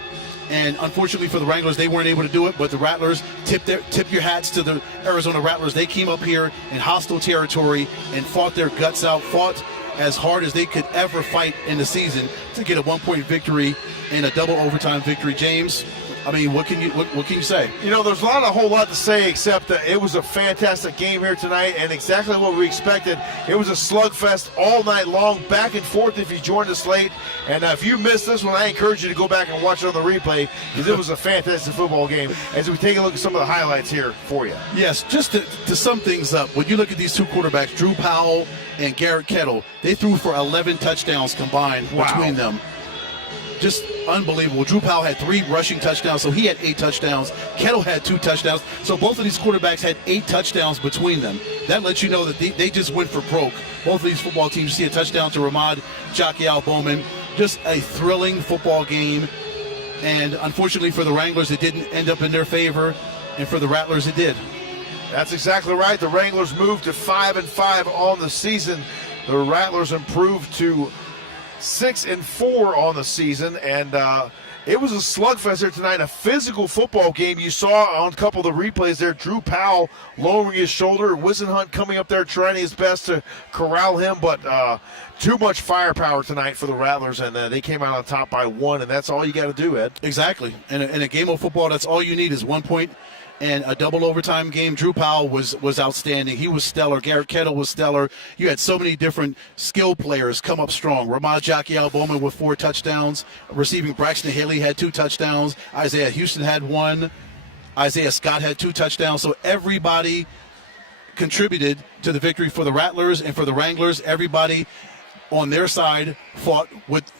And unfortunately for the Wranglers, they weren't able to do it, but the Rattlers, tip your hats to the Arizona Rattlers. They came up here in hostile territory and fought their guts out, fought as hard as they could ever fight in the season to get a 1-point victory and a double overtime victory. James, I mean, what can you say? You know, there's not a whole lot to say except that it was a fantastic game here tonight and exactly what we expected. It was a slugfest all night long, back and forth if you joined us late. And if you missed this one, I encourage you to go back and watch it on the replay because it was a fantastic football game as we take a look at some of the highlights here for you. Yes, just to sum things up, when you look at these two quarterbacks, Drew Powell and Garrett Kettle, they threw for 11 touchdowns combined between them. Just unbelievable. Drew Powell had 3 rushing touchdowns, so he had 8 touchdowns. Kettle had 2 touchdowns. So both of these quarterbacks had 8 touchdowns between them. That lets you know that they just went for broke. Both of these football teams see a touchdown to Ramad Jokiel-Bowman. Just a thrilling football game. And unfortunately for the Wranglers, it didn't end up in their favor. And for the Rattlers, it did. That's exactly right. The Wranglers moved to 5-5 on the season. The Rattlers improved to 6-4 on the season, and it was a slugfest here tonight, a physical football game. You saw on a couple of the replays there, Drew Powell lowering his shoulder, Wisenhunt coming up there trying his best to corral him, but too much firepower tonight for the Rattlers, and they came out on top by 1, and that's all you got to do, Ed. Exactly. In a game of football, that's all you need is 1 point. And a double overtime game. Drew Powell was outstanding. He was stellar. Garrett Kettle was stellar. You had so many different skill players come up strong. Ramad Jokiel-Bowman with 4 touchdowns. Receiving Braxton Haley had 2 touchdowns. Isaiah Houston had 1. Isaiah Scott had 2 touchdowns. So everybody contributed to the victory for the Rattlers and for the Wranglers. Everybody on their side fought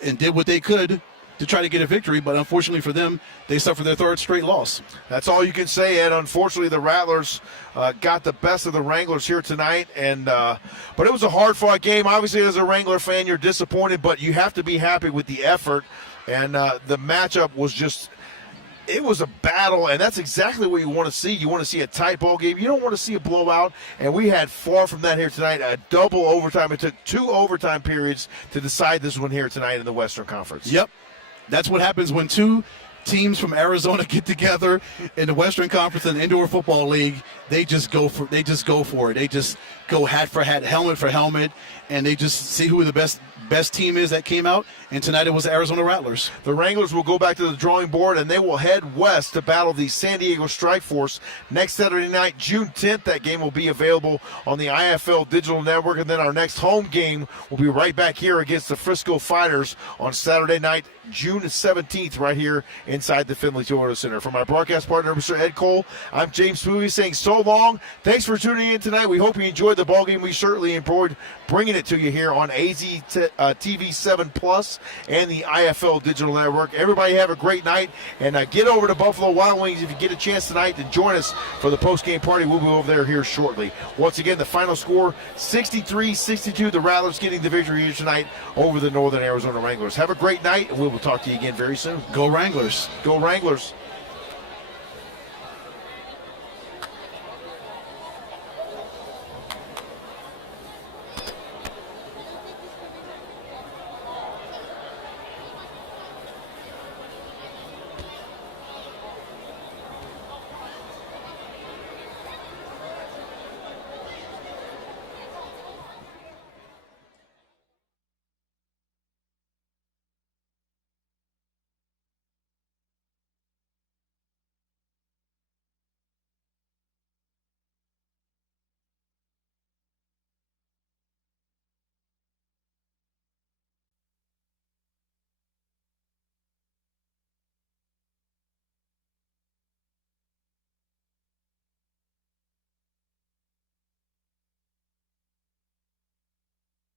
and did what they could to try to get a victory, but unfortunately for them, they suffered their 3rd straight loss. That's all you can say, Ed. Unfortunately, the Rattlers got the best of the Wranglers here tonight, and but it was a hard-fought game. Obviously, as a Wrangler fan, you're disappointed, but you have to be happy with the effort, and the matchup was just – it was a battle, and that's exactly what you want to see. You want to see a tight ball game. You don't want to see a blowout, and we had far from that here tonight, a double overtime. It took 2 overtime periods to decide this one here tonight in the Western Conference. Yep. That's what happens when 2 teams from Arizona get together in the Western Conference and Indoor Football League. They just go for it. They just go hat for hat, helmet for helmet, and they just see who the best team is that came out, and tonight it was the Arizona Rattlers. The Wranglers will go back to the drawing board, and they will head west to battle the San Diego Strike Force next Saturday night, June 10th. That game will be available on the IFL Digital Network, and then our next home game will be right back here against the Frisco Fighters on Saturday night, June 17th, right here inside the Finley Toyota Center. For my broadcast partner, Mr. Ed Cole, I'm James Poovey saying so long. Thanks for tuning in tonight. We hope you enjoyed the ballgame. We certainly enjoyed bringing it to you here on AZTV 7 Plus and the IFL Digital Network. Everybody have a great night, and get over to Buffalo Wild Wings if you get a chance tonight to join us for the post-game party. We'll be over there here shortly. Once again, the final score, 63-62. The Rattlers getting the victory here tonight over the Northern Arizona Wranglers. Have a great night, and we will talk to you again very soon. Go Wranglers. Go Wranglers.